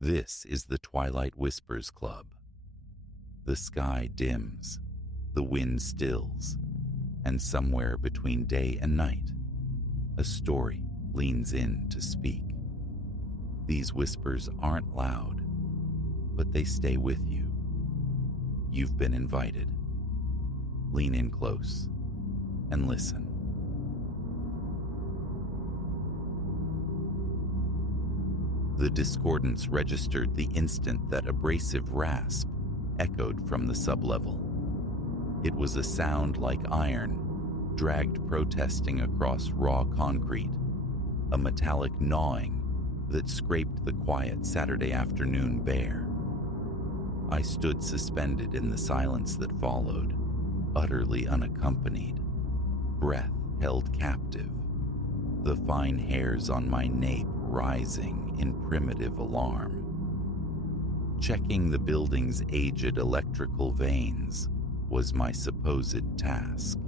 This is the Twilight Whispers Club. The sky dims, the wind stills, and somewhere between day and night, a story leans in to speak. These whispers aren't loud, but they stay with you. You've been invited. Lean in close and listen. The discordance registered the instant that abrasive rasp echoed from the sublevel. It was a sound like iron, dragged protesting across raw concrete, a metallic gnawing that scraped the quiet Saturday afternoon bare. I stood suspended in the silence that followed, utterly unaccompanied, breath held captive, the fine hairs on my nape rising in primitive alarm. Checking the building's aged electrical veins was my supposed task.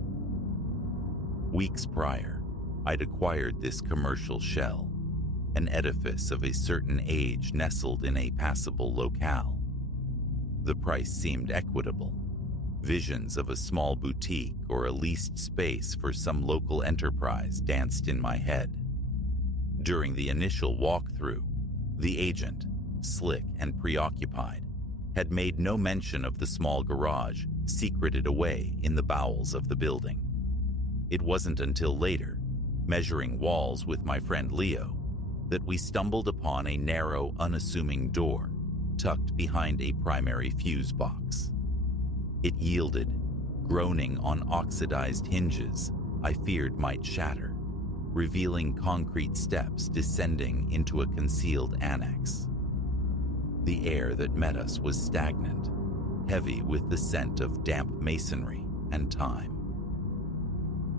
Weeks prior, I'd acquired this commercial shell, an edifice of a certain age nestled in a passable locale. The price seemed equitable. Visions of a small boutique or a leased space for some local enterprise danced in my head. During the initial walkthrough, the agent, slick and preoccupied, had made no mention of the small garage secreted away in the bowels of the building. It wasn't until later, measuring walls with my friend Leo, that we stumbled upon a narrow, unassuming door tucked behind a primary fuse box. It yielded, groaning on oxidized hinges I feared might shatter, revealing concrete steps descending into a concealed annex. The air that met us was stagnant, heavy with the scent of damp masonry and time.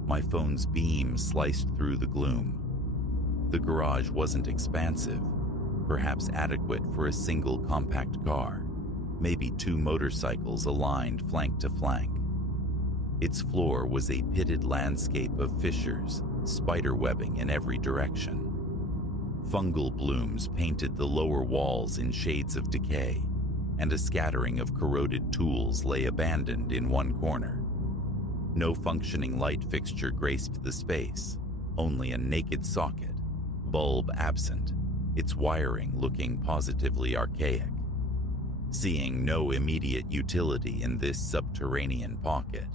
My phone's beam sliced through the gloom. The garage wasn't expansive, perhaps adequate for a single compact car, maybe two motorcycles aligned flank to flank. Its floor was a pitted landscape of fissures, spiderwebbing in every direction. Fungal blooms painted the lower walls in shades of decay, and a scattering of corroded tools lay abandoned in one corner. No functioning light fixture graced the space, only a naked socket, bulb absent, its wiring looking positively archaic. Seeing no immediate utility in this subterranean pocket,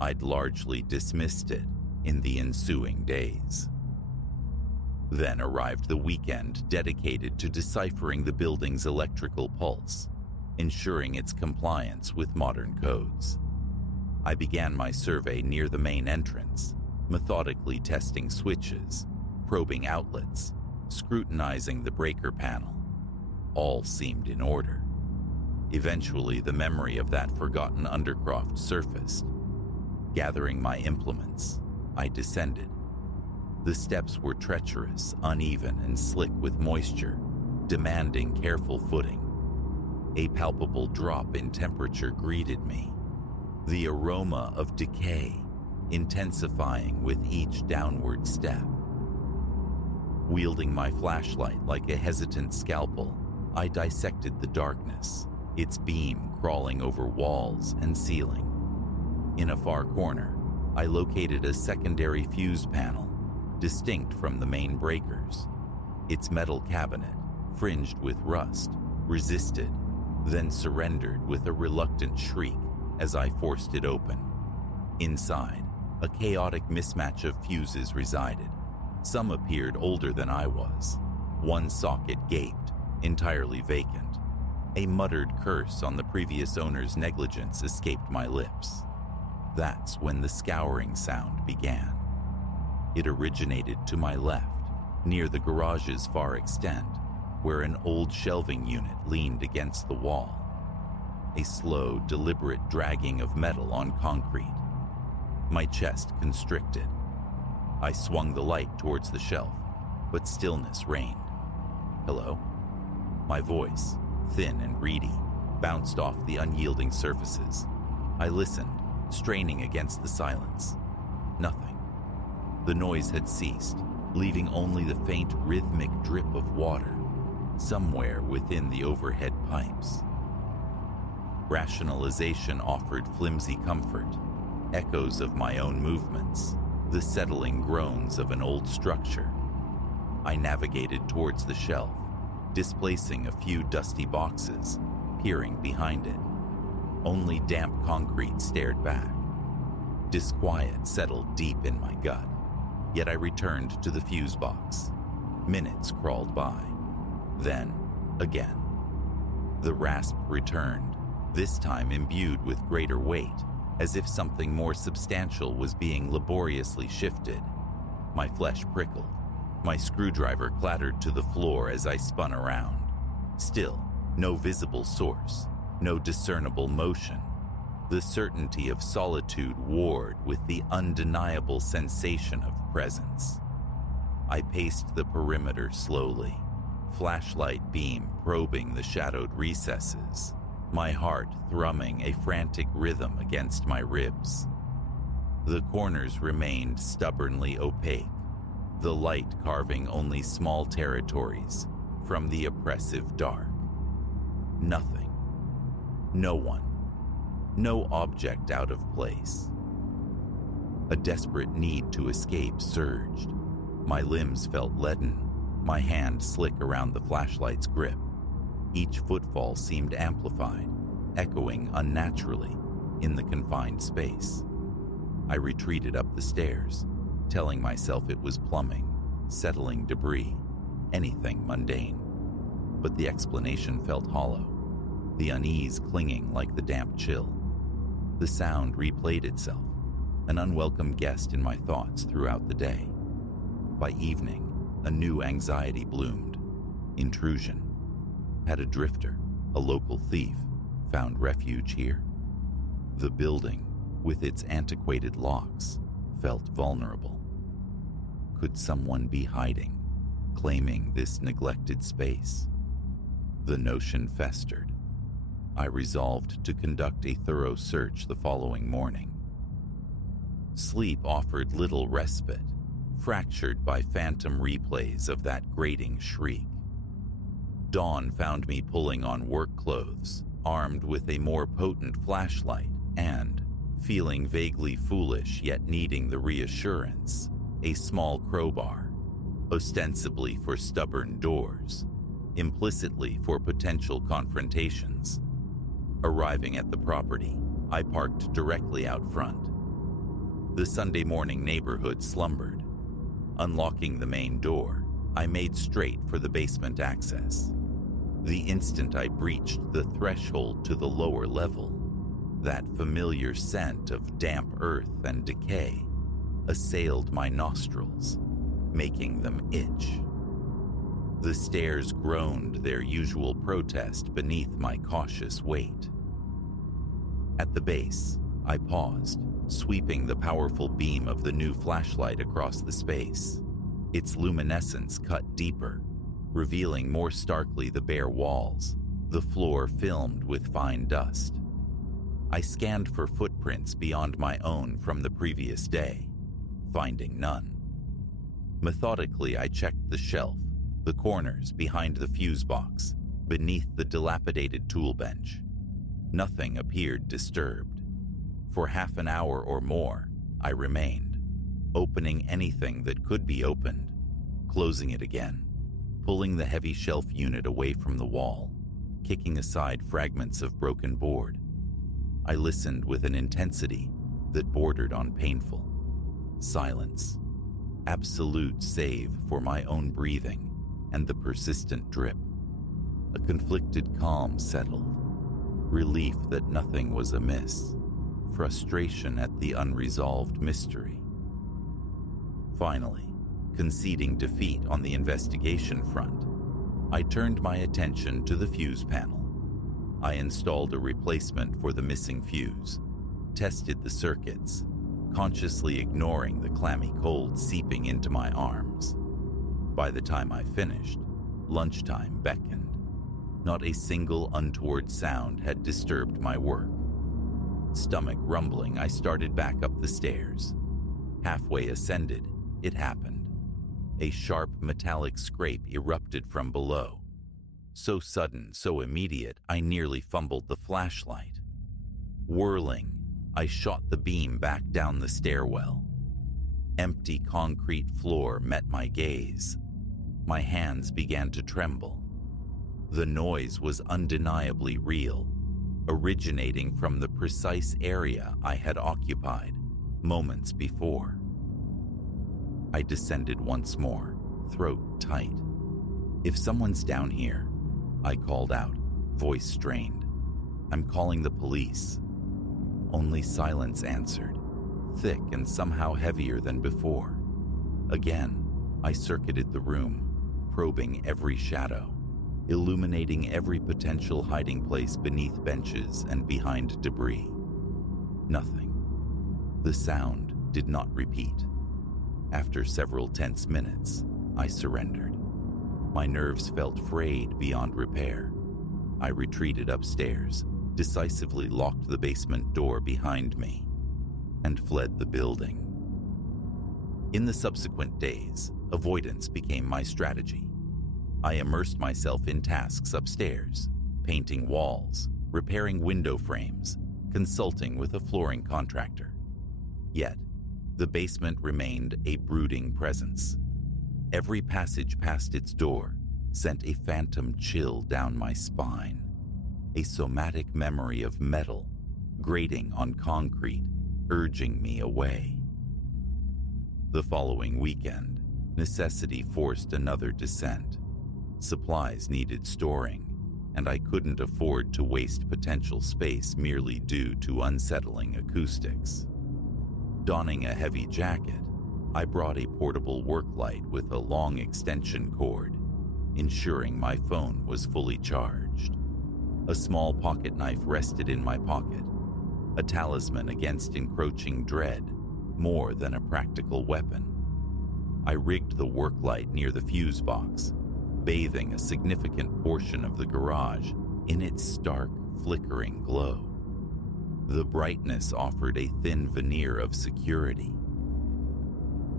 I'd largely dismissed it in the ensuing days. Then arrived the weekend dedicated to deciphering the building's electrical pulse, ensuring its compliance with modern codes. I began my survey near the main entrance, methodically testing switches, probing outlets, scrutinizing the breaker panel. All seemed in order. Eventually, the memory of that forgotten undercroft surfaced. Gathering my implements, I descended. The steps were treacherous, uneven, and slick with moisture, demanding careful footing. A palpable drop in temperature greeted me, the aroma of decay intensifying with each downward step. Wielding my flashlight like a hesitant scalpel, I dissected the darkness, its beam crawling over walls and ceiling. In a far corner, I located a secondary fuse panel, distinct from the main breakers. Its metal cabinet, fringed with rust, resisted, then surrendered with a reluctant shriek as I forced it open. Inside, a chaotic mismatch of fuses resided. Some appeared older than I was. One socket gaped, entirely vacant. A muttered curse on the previous owner's negligence escaped my lips. That's when the scouring sound began. It originated to my left, near the garage's far extent, where an old shelving unit leaned against the wall. A slow, deliberate dragging of metal on concrete. My chest constricted. I swung the light towards the shelf, but stillness reigned. Hello? My voice, thin and reedy, bounced off the unyielding surfaces. I listened, straining against the silence. Nothing. The noise had ceased, leaving only the faint rhythmic drip of water. somewhere within the overhead pipes. Rationalization offered flimsy comfort, echoes of my own movements, the settling groans of an old structure. I navigated towards the shelf, displacing a few dusty boxes, peering behind it. Only damp concrete stared back. Disquiet settled deep in my gut, yet I returned to the fuse box. Minutes crawled by. Then, again. The rasp returned, this time imbued with greater weight, as if something more substantial was being laboriously shifted. My flesh prickled. My screwdriver clattered to the floor as I spun around. Still, no visible source, no discernible motion. The certainty of solitude warred with the undeniable sensation of presence. I paced the perimeter slowly, flashlight beam probing the shadowed recesses, my heart thrumming a frantic rhythm against my ribs. The corners remained stubbornly opaque, the light carving only small territories from the oppressive dark. Nothing. No one. No object out of place. A desperate need to escape surged. My limbs felt leaden, my hand slick around the flashlight's grip. Each footfall seemed amplified, echoing unnaturally in the confined space. I retreated up the stairs, telling myself it was plumbing, settling debris, anything mundane. But the explanation felt hollow, the unease clinging like the damp chill. The sound replayed itself, an unwelcome guest in my thoughts throughout the day. By evening, a new anxiety bloomed. Intrusion. Had a drifter, a local thief, found refuge here? The building, with its antiquated locks, felt vulnerable. Could someone be hiding, claiming this neglected space? The notion festered. I resolved to conduct a thorough search the following morning. Sleep offered little respite, fractured by phantom replays of that grating shriek. Dawn found me pulling on work clothes, armed with a more potent flashlight, and, feeling vaguely foolish yet needing the reassurance, a small crowbar, ostensibly for stubborn doors, implicitly for potential confrontations. Arriving at the property, I parked directly out front. The Sunday morning neighborhood slumbered. Unlocking the main door, I made straight for the basement access. The instant I breached the threshold to the lower level, that familiar scent of damp earth and decay assailed my nostrils, making them itch. The stairs groaned their usual protest beneath my cautious weight. At the base, I paused, sweeping the powerful beam of the new flashlight across the space. Its luminescence cut deeper, revealing more starkly the bare walls, the floor filmed with fine dust. I scanned for footprints beyond my own from the previous day, finding none. Methodically, I checked the shelf, the corners behind the fuse box, beneath the dilapidated tool bench. Nothing appeared disturbed. For half an hour or more, I remained, opening anything that could be opened, closing it again, pulling the heavy shelf unit away from the wall, kicking aside fragments of broken board. I listened with an intensity that bordered on painful. Silence. Absolute save for my own breathing and the persistent drip. A conflicted calm settled. Relief that nothing was amiss. Frustration at the unresolved mystery. Finally, conceding defeat on the investigation front, I turned my attention to the fuse panel. I installed a replacement for the missing fuse, tested the circuits, consciously ignoring the clammy cold seeping into my arms. By the time I finished, lunchtime beckoned. Not a single untoward sound had disturbed my work. Stomach rumbling, I started back up the stairs. Halfway ascended, it happened. A sharp metallic scrape erupted from below. So sudden, so immediate, I nearly fumbled the flashlight. Whirling, I shot the beam back down the stairwell. Empty concrete floor met my gaze. My hands began to tremble. The noise was undeniably real, originating from the precise area I had occupied moments before. I descended once more, throat tight. "If someone's down here," I called out, voice strained. "I'm calling the police." Only silence answered, thick and somehow heavier than before. Again, I circuited the room, probing every shadow, illuminating every potential hiding place beneath benches and behind debris. Nothing. The sound did not repeat. After several tense minutes, I surrendered. My nerves felt frayed beyond repair. I retreated upstairs, decisively locked the basement door behind me, and fled the building. In the subsequent days, avoidance became my strategy. I immersed myself in tasks upstairs, painting walls, repairing window frames, consulting with a flooring contractor. Yet, the basement remained a brooding presence. Every passage past its door sent a phantom chill down my spine, a somatic memory of metal grating on concrete, urging me away. The following weekend, necessity forced another descent. Supplies needed storing, and I couldn't afford to waste potential space merely due to unsettling acoustics. Donning a heavy jacket, I brought a portable work light with a long extension cord, ensuring my phone was fully charged. A small pocket knife rested in my pocket, a talisman against encroaching dread, more than a practical weapon. I rigged the work light near the fuse box, bathing a significant portion of the garage in its stark, flickering glow. The brightness offered a thin veneer of security.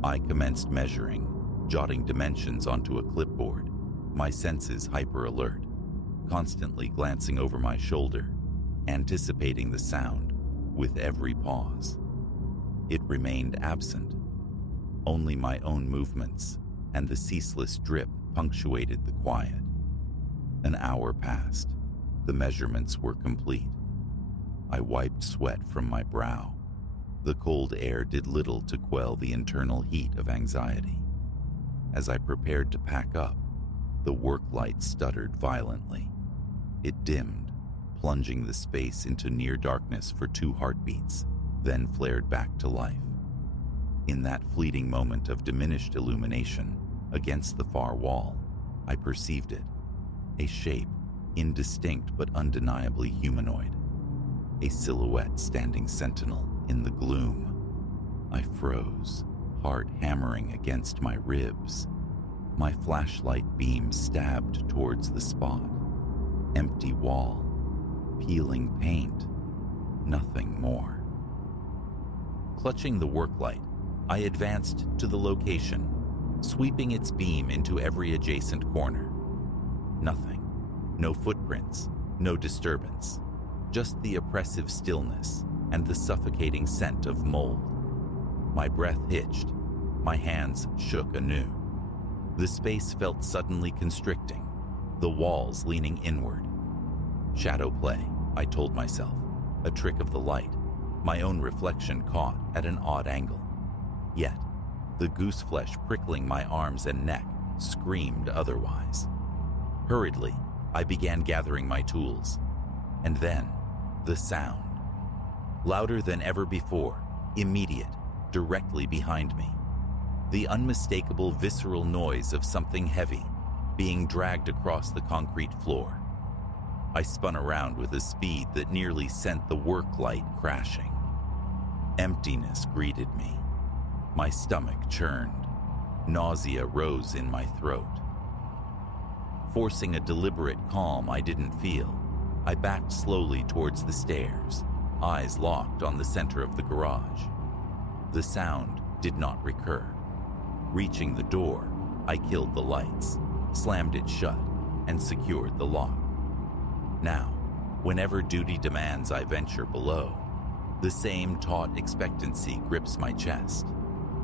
I commenced measuring, jotting dimensions onto a clipboard, my senses hyper-alert, constantly glancing over my shoulder, anticipating the sound with every pause. It remained absent. Only my own movements and the ceaseless drip punctuated the quiet. An hour passed. The measurements were complete. I wiped sweat from my brow. The cold air did little to quell the internal heat of anxiety. As I prepared to pack up, the work light stuttered violently. It dimmed, plunging the space into near darkness for 2 heartbeats, then flared back to life. In that fleeting moment of diminished illumination, against the far wall, I perceived it. A shape, indistinct but undeniably humanoid. A silhouette standing sentinel in the gloom. I froze, heart hammering against my ribs. My flashlight beam stabbed towards the spot. Empty wall, peeling paint, nothing more. Clutching the work light, I advanced to the location, sweeping its beam into every adjacent corner. Nothing. No footprints, no disturbance. Just the oppressive stillness and the suffocating scent of mold. My breath hitched. My hands shook anew. The space felt suddenly constricting, the walls leaning inward. Shadow play, I told myself, a trick of the light, my own reflection caught at an odd angle. Yet, the goose flesh prickling my arms and neck screamed otherwise. Hurriedly, I began gathering my tools. And then, the sound. Louder than ever before, immediate, directly behind me. The unmistakable visceral noise of something heavy being dragged across the concrete floor. I spun around with a speed that nearly sent the work light crashing. Emptiness greeted me. My stomach churned. Nausea rose in my throat. Forcing a deliberate calm I didn't feel, I backed slowly towards the stairs, eyes locked on the center of the garage. The sound did not recur. Reaching the door, I killed the lights, slammed it shut, and secured the lock. Now, whenever duty demands I venture below, the same taut expectancy grips my chest.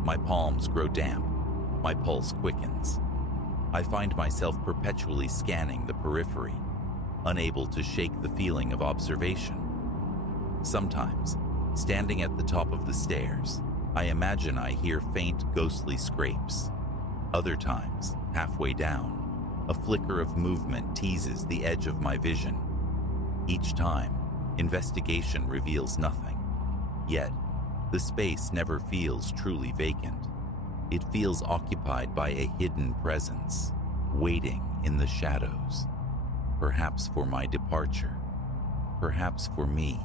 My palms grow damp, my pulse quickens. I find myself perpetually scanning the periphery, unable to shake the feeling of observation. Sometimes, standing at the top of the stairs, I imagine I hear faint, ghostly scrapes. Other times, halfway down, a flicker of movement teases the edge of my vision. Each time, investigation reveals nothing. Yet, the space never feels truly vacant. It feels occupied by a hidden presence, waiting in the shadows. Perhaps for my departure, perhaps for me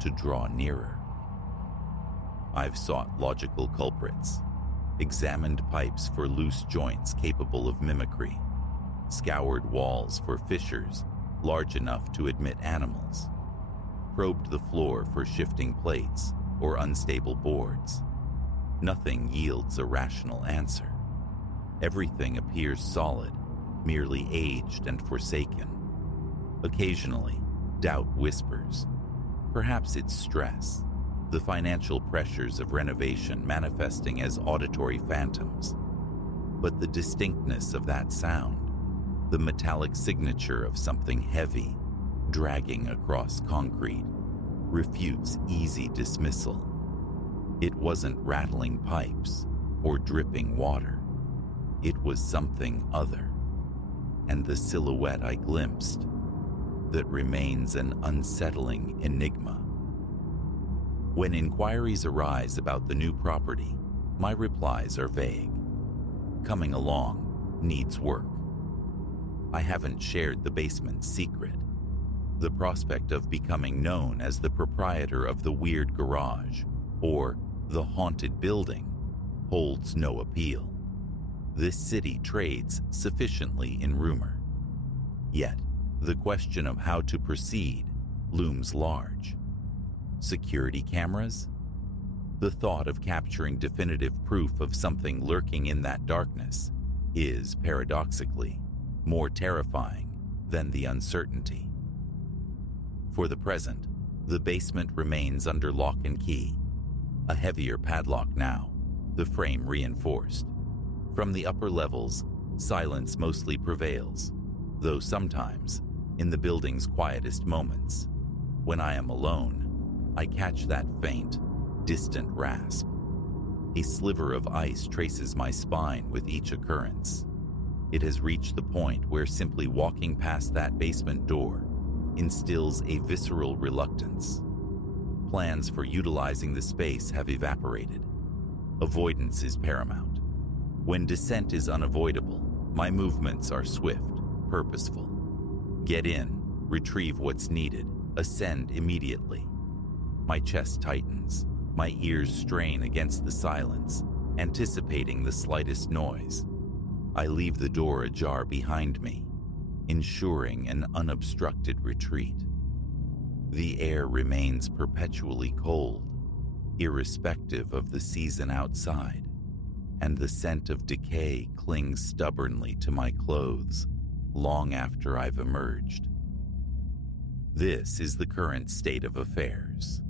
to draw nearer. I've sought logical culprits, examined pipes for loose joints capable of mimicry, scoured walls for fissures large enough to admit animals, probed the floor for shifting plates or unstable boards. Nothing yields a rational answer. Everything appears solid, merely aged and forsaken. Occasionally, doubt whispers. Perhaps it's stress, the financial pressures of renovation manifesting as auditory phantoms. But the distinctness of that sound, the metallic signature of something heavy, dragging across concrete, refutes easy dismissal. It wasn't rattling pipes or dripping water. It was something other. And the silhouette I glimpsed, that remains an unsettling enigma. When inquiries arise about the new property, my replies are vague. Coming along needs work. I haven't shared the basement's secret. The prospect of becoming known as the proprietor of the weird garage or the haunted building holds no appeal. This city trades sufficiently in rumor. Yet, the question of how to proceed looms large. Security cameras? The thought of capturing definitive proof of something lurking in that darkness is, paradoxically, more terrifying than the uncertainty. For the present, the basement remains under lock and key. A heavier padlock now, the frame reinforced. From the upper levels, silence mostly prevails, though sometimes, in the building's quietest moments, when I am alone, I catch that faint, distant rasp. A sliver of ice traces my spine with each occurrence. It has reached the point where simply walking past that basement door instills a visceral reluctance. Plans for utilizing the space have evaporated. Avoidance is paramount. When descent is unavoidable, my movements are swift, purposeful. Get in, retrieve what's needed, ascend immediately. My chest tightens, my ears strain against the silence, anticipating the slightest noise. I leave the door ajar behind me, ensuring an unobstructed retreat. The air remains perpetually cold, irrespective of the season outside, and the scent of decay clings stubbornly to my clothes long after I've emerged. This is the current state of affairs.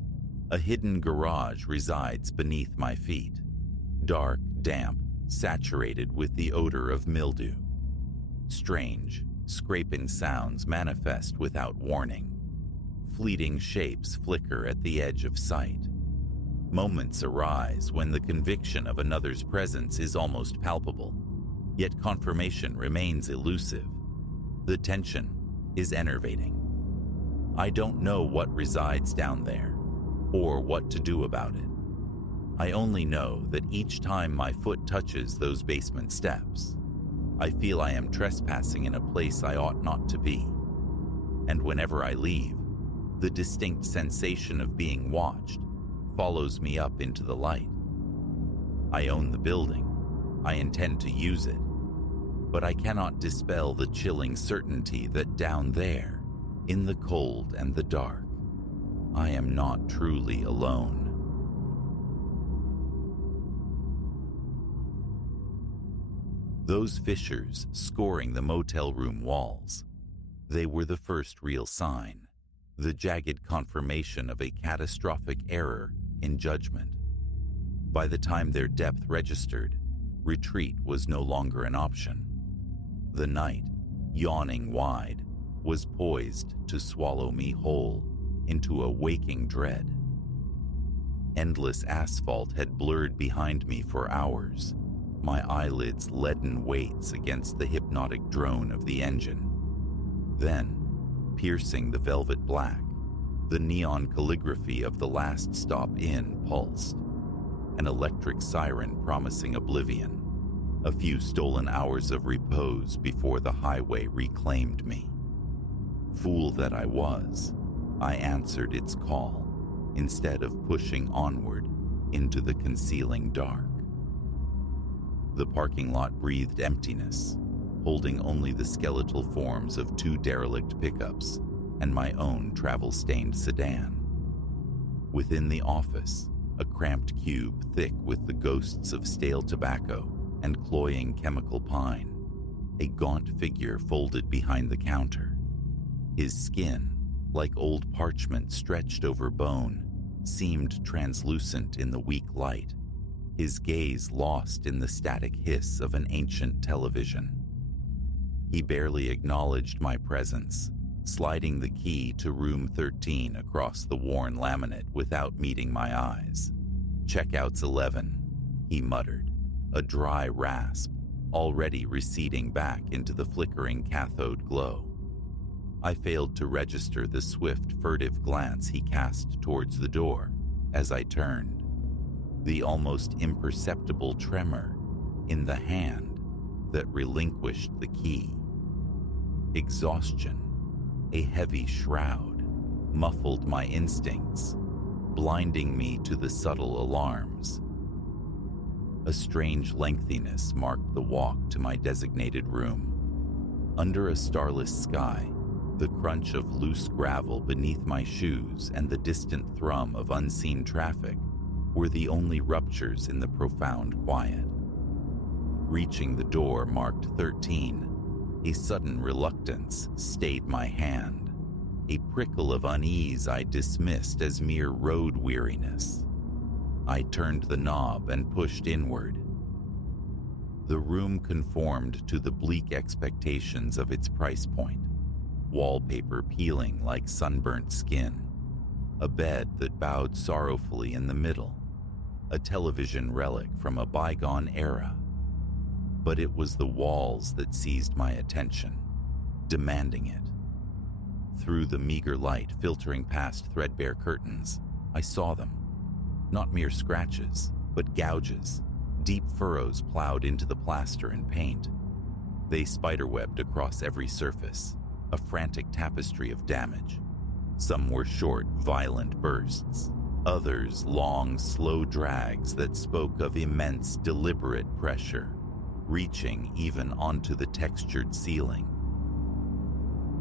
A hidden garage resides beneath my feet, dark, damp, saturated with the odor of mildew. Strange, scraping sounds manifest without warning. Fleeting shapes flicker at the edge of sight. Moments arise when the conviction of another's presence is almost palpable, yet confirmation remains elusive. The tension is enervating. I don't know what resides down there, or what to do about it. I only know that each time my foot touches those basement steps, I feel I am trespassing in a place I ought not to be. And whenever I leave, the distinct sensation of being watched follows me up into the light. I own the building. I intend to use it. But I cannot dispel the chilling certainty that down there, in the cold and the dark, I am not truly alone. Those fissures scoring the motel room walls They were the first real sign, the jagged confirmation of a catastrophic error in judgment. By the time their depth registered, retreat was no longer an option. The night, yawning wide, was poised to swallow me whole into a waking dread. Endless asphalt had blurred behind me for hours, my eyelids leaden weights against the hypnotic drone of the engine. Then, piercing the velvet black, the neon calligraphy of the last stop inn pulsed, an electric siren promising oblivion, a few stolen hours of repose before the highway reclaimed me. Fool that I was, I answered its call, instead of pushing onward into the concealing dark. The parking lot breathed emptiness, holding only the skeletal forms of 2 derelict pickups and my own travel-stained sedan. Within the office, a cramped cube thick with the ghosts of stale tobacco and cloying chemical pine, a gaunt figure folded behind the counter. His skin, like old parchment stretched over bone, seemed translucent in the weak light, his gaze lost in the static hiss of an ancient television. He barely acknowledged my presence, sliding the key to room 13 across the worn laminate without meeting my eyes. "Checkout's 11, he muttered, a dry rasp, already receding back into the flickering cathode glow. I failed to register the swift, furtive glance he cast towards the door as I turned, the almost imperceptible tremor in the hand that relinquished the key. Exhaustion, a heavy shroud, muffled my instincts, blinding me to the subtle alarms. A strange lengthiness marked the walk to my designated room. Under a starless sky, the crunch of loose gravel beneath my shoes and the distant thrum of unseen traffic were the only ruptures in the profound quiet. Reaching the door marked 13, a sudden reluctance stayed my hand, a prickle of unease I dismissed as mere road weariness. I turned the knob and pushed inward. The room conformed to the bleak expectations of its price point, wallpaper peeling like sunburnt skin, a bed that bowed sorrowfully in the middle, a television relic from a bygone era. But it was the walls that seized my attention, demanding it. Through the meager light filtering past threadbare curtains, I saw them. Not mere scratches, but gouges, deep furrows plowed into the plaster and paint. They spiderwebbed across every surface, a frantic tapestry of damage. Some were short, violent bursts, others long, slow drags that spoke of immense, deliberate pressure, reaching even onto the textured ceiling.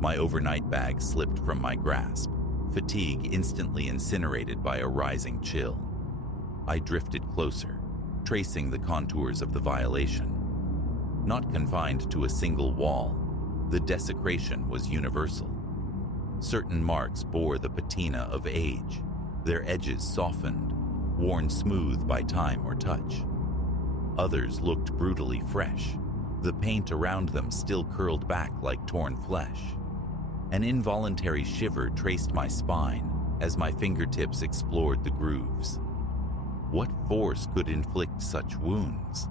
My overnight bag slipped from my grasp, fatigue instantly incinerated by a rising chill. I drifted closer, tracing the contours of the violation. Not confined to a single wall, the desecration was universal. Certain marks bore the patina of age, their edges softened, worn smooth by time or touch. Others looked brutally fresh, the paint around them still curled back like torn flesh. An involuntary shiver traced my spine as my fingertips explored the grooves. What force could inflict such wounds?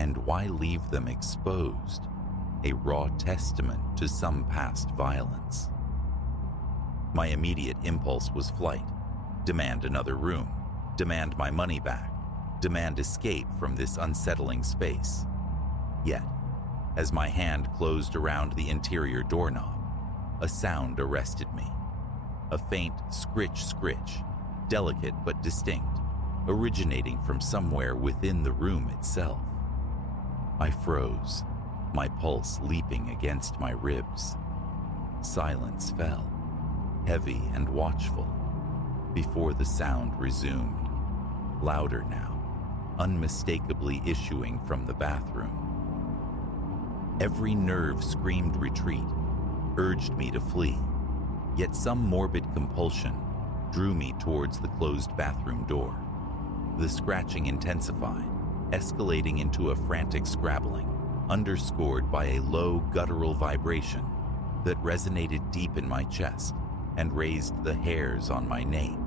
And why leave them exposed, a raw testament to some past violence? My immediate impulse was flight. Demand another room. Demand my money back. Demand escape from this unsettling space. Yet, as my hand closed around the interior doorknob, a sound arrested me. A faint scritch, delicate but distinct, originating from somewhere within the room itself. I froze, my pulse leaping against my ribs. Silence fell, heavy and watchful, before the sound resumed, louder now, unmistakably issuing from the bathroom. Every nerve screamed retreat, urged me to flee, yet some morbid compulsion drew me towards the closed bathroom door. The scratching intensified, escalating into a frantic scrabbling, underscored by a low guttural vibration that resonated deep in my chest and raised the hairs on my nape.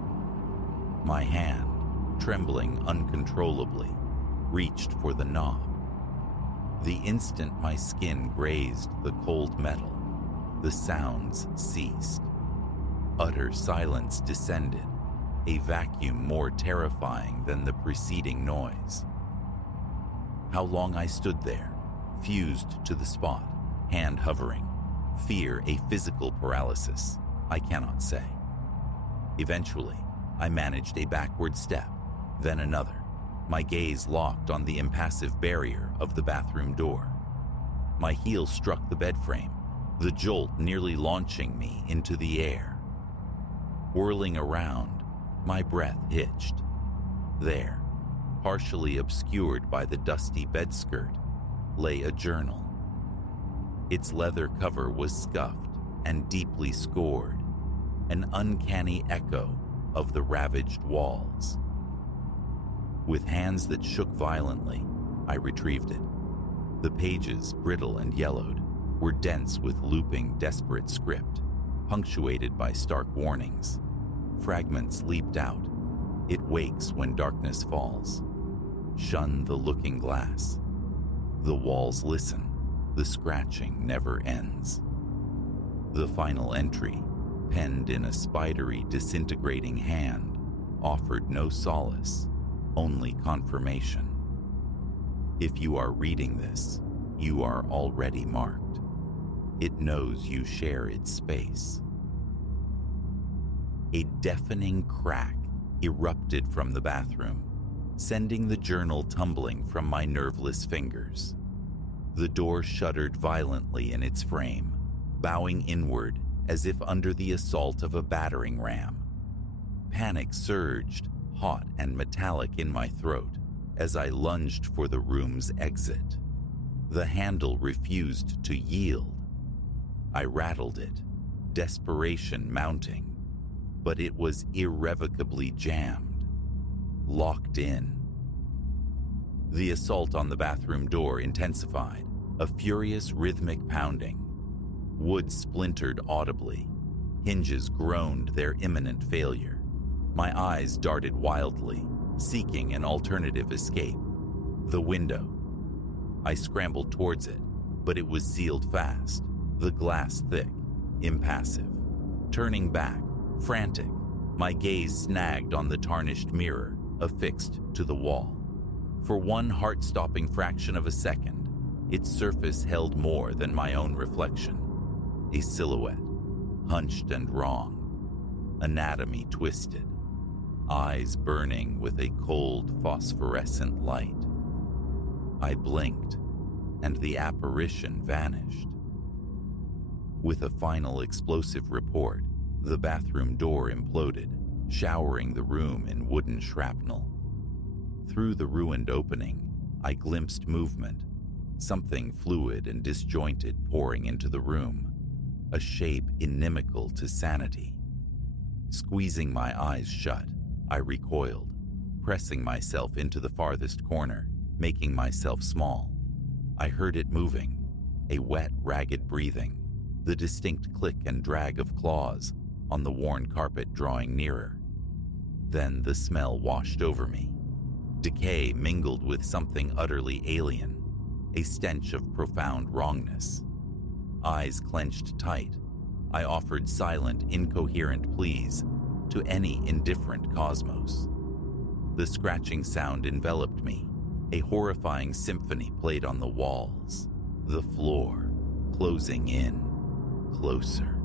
My hand, trembling uncontrollably, reached for the knob. The instant my skin grazed the cold metal, the sounds ceased. Utter silence descended, a vacuum more terrifying than the preceding noise. How long I stood there, fused to the spot, hand hovering, fear a physical paralysis, I cannot say. Eventually, I managed a backward step, then another, my gaze locked on the impassive barrier of the bathroom door. My heel struck the bed frame, the jolt nearly launching me into the air. Whirling around, my breath hitched. There, partially obscured by the dusty bed skirt, lay a journal. Its leather cover was scuffed and deeply scored, an uncanny echo of the ravaged walls. With hands that shook violently, I retrieved it. The pages, brittle and yellowed, were dense with looping, desperate script, punctuated by stark warnings. Fragments leaped out. It wakes when darkness falls. Shun the looking glass. The walls listen. The scratching never ends. The final entry, penned in a spidery, disintegrating hand, offered no solace, only confirmation. If you are reading this, you are already marked. It knows you share its space. A deafening crack erupted from the bathroom, sending the journal tumbling from my nerveless fingers. The door shuddered violently in its frame, bowing inward as if under the assault of a battering ram. Panic surged, hot and metallic in my throat, as I lunged for the room's exit. The handle refused to yield. I rattled it, desperation mounting, but it was irrevocably jammed, locked in. The assault on the bathroom door intensified, a furious rhythmic pounding. Wood splintered audibly. Hinges groaned their imminent failure. My eyes darted wildly, seeking an alternative escape. The window. I scrambled towards it, but it was sealed fast, the glass thick, impassive. Turning back, frantic, my gaze snagged on the tarnished mirror, affixed to the wall. For one heart-stopping fraction of a second, its surface held more than my own reflection. A silhouette, hunched and wrong, anatomy twisted, eyes burning with a cold phosphorescent light. I blinked, and the apparition vanished. With a final explosive report, the bathroom door imploded, showering the room in wooden shrapnel. Through the ruined opening, I glimpsed movement, something fluid and disjointed pouring into the room, a shape inimical to sanity. Squeezing my eyes shut, I recoiled, pressing myself into the farthest corner, making myself small. I heard it moving, a wet, ragged breathing, the distinct click and drag of claws on the worn carpet drawing nearer. Then the smell washed over me. Decay mingled with something utterly alien, a stench of profound wrongness. Eyes clenched tight, I offered silent, incoherent pleas to any indifferent cosmos. The scratching sound enveloped me, a horrifying symphony played on the walls, the floor, closing in, closer.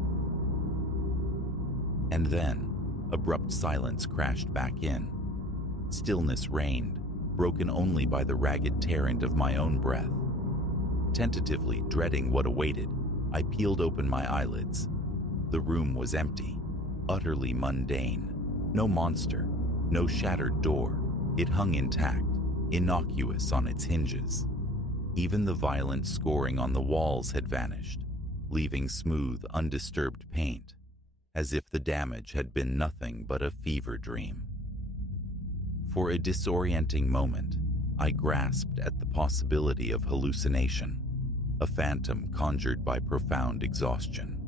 And then, abrupt silence crashed back in. Stillness reigned, broken only by the ragged torrent of my own breath. Tentatively dreading what awaited, I peeled open my eyelids. The room was empty, utterly mundane. No monster, no shattered door. It hung intact, innocuous on its hinges. Even the violent scoring on the walls had vanished. leaving smooth, undisturbed paint, as if the damage had been nothing but a fever dream. For a disorienting moment, I grasped at the possibility of hallucination, a phantom conjured by profound exhaustion.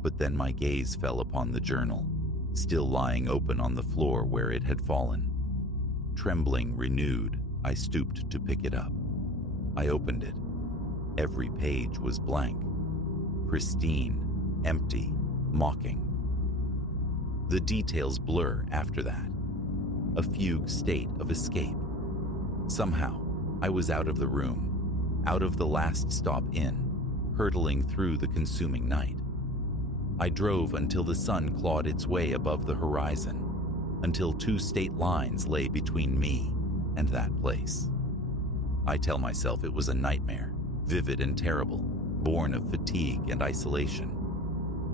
But then my gaze fell upon the journal, still lying open on the floor where it had fallen. Trembling renewed, I stooped to pick it up. I opened it. Every page was blank, pristine, empty, mocking. The details blur after that, a fugue state of escape. Somehow, I was out of the room, out of the last stop inn, hurtling through the consuming night. I drove until the sun clawed its way above the horizon, until two state lines lay between me and that place. I tell myself it was a nightmare, vivid and terrible, born of fatigue and isolation.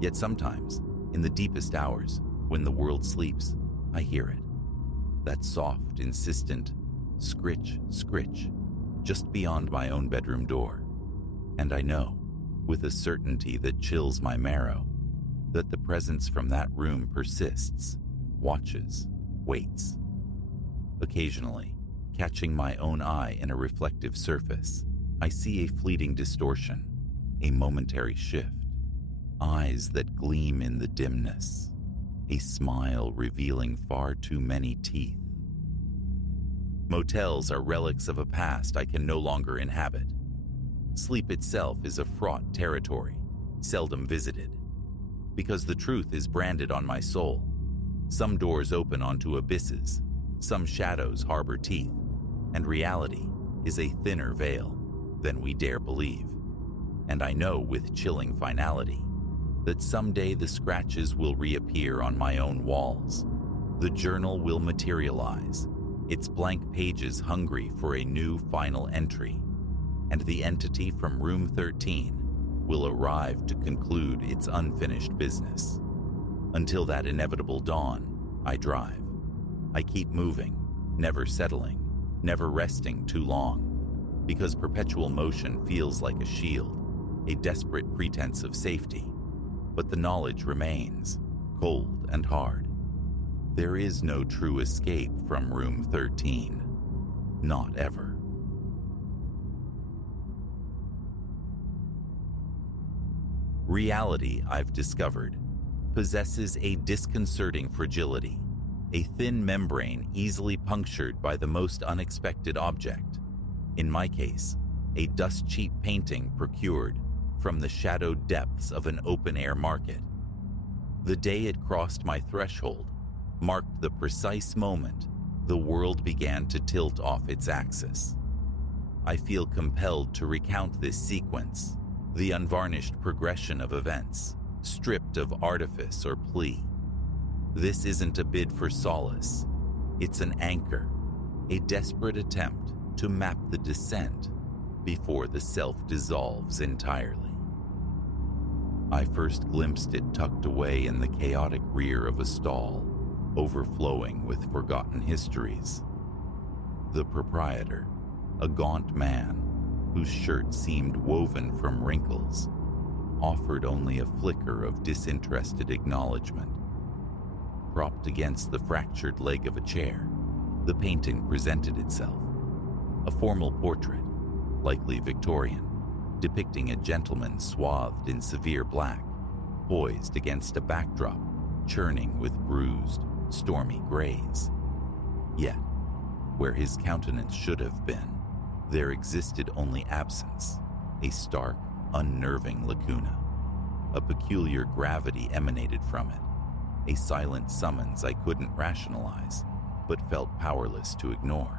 Yet sometimes, in the deepest hours, when the world sleeps, I hear it. That soft, insistent scritch, scritch, just beyond my own bedroom door. And I know, with a certainty that chills my marrow, that the presence from that room persists, watches, waits. Occasionally, catching my own eye in a reflective surface, I see a fleeting distortion, a momentary shift. Eyes that gleam in the dimness, a smile revealing far too many teeth. Motels are relics of a past I can no longer inhabit. Sleep itself is a fraught territory, seldom visited. Because the truth is branded on my soul. Some doors open onto abysses, some shadows harbor teeth, and reality is a thinner veil than we dare believe. And I know with chilling finality that someday the scratches will reappear on my own walls. The journal will materialize, its blank pages hungry for a new final entry, and the entity from room 13 will arrive to conclude its unfinished business. Until that inevitable dawn, I drive. I keep moving, never settling, never resting too long, because perpetual motion feels like a shield, a desperate pretense of safety. But the knowledge remains, cold and hard. There is no true escape from room 13. Not ever. Reality, I've discovered, possesses a disconcerting fragility, a thin membrane easily punctured by the most unexpected object. In my case, a dust-cheap painting procured from the shadowed depths of an open-air market. The day it crossed my threshold marked the precise moment the world began to tilt off its axis. I feel compelled to recount this sequence, the unvarnished progression of events, stripped of artifice or plea. This isn't a bid for solace. It's an anchor, a desperate attempt to map the descent before the self dissolves entirely. I first glimpsed it tucked away in the chaotic rear of a stall, overflowing with forgotten histories. The proprietor, a gaunt man whose shirt seemed woven from wrinkles, offered only a flicker of disinterested acknowledgement. Propped against the fractured leg of a chair, the painting presented itself. A formal portrait, likely Victorian, depicting a gentleman swathed in severe black, poised against a backdrop churning with bruised, stormy grays. Yet, where his countenance should have been, there existed only absence, a stark, unnerving lacuna. A peculiar gravity emanated from it, a silent summons I couldn't rationalize, but felt powerless to ignore.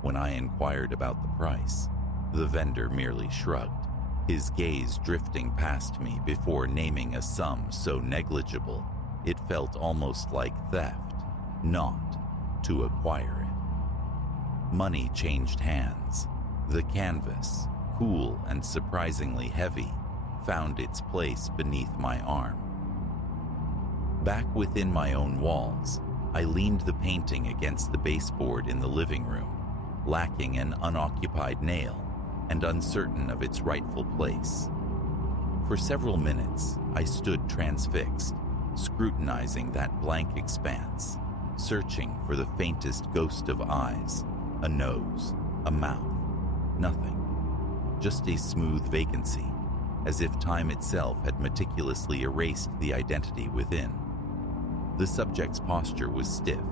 When I inquired about the price, the vendor merely shrugged, his gaze drifting past me before naming a sum so negligible it felt almost like theft, not to acquire it. Money changed hands. The canvas, cool and surprisingly heavy, found its place beneath my arm. Back within my own walls, I leaned the painting against the baseboard in the living room, lacking an unoccupied nail and uncertain of its rightful place. For several minutes, I stood transfixed, scrutinizing that blank expanse, searching for the faintest ghost of eyes, a nose, a mouth, nothing. Just a smooth vacancy, as if time itself had meticulously erased the identity within. The subject's posture was stiff,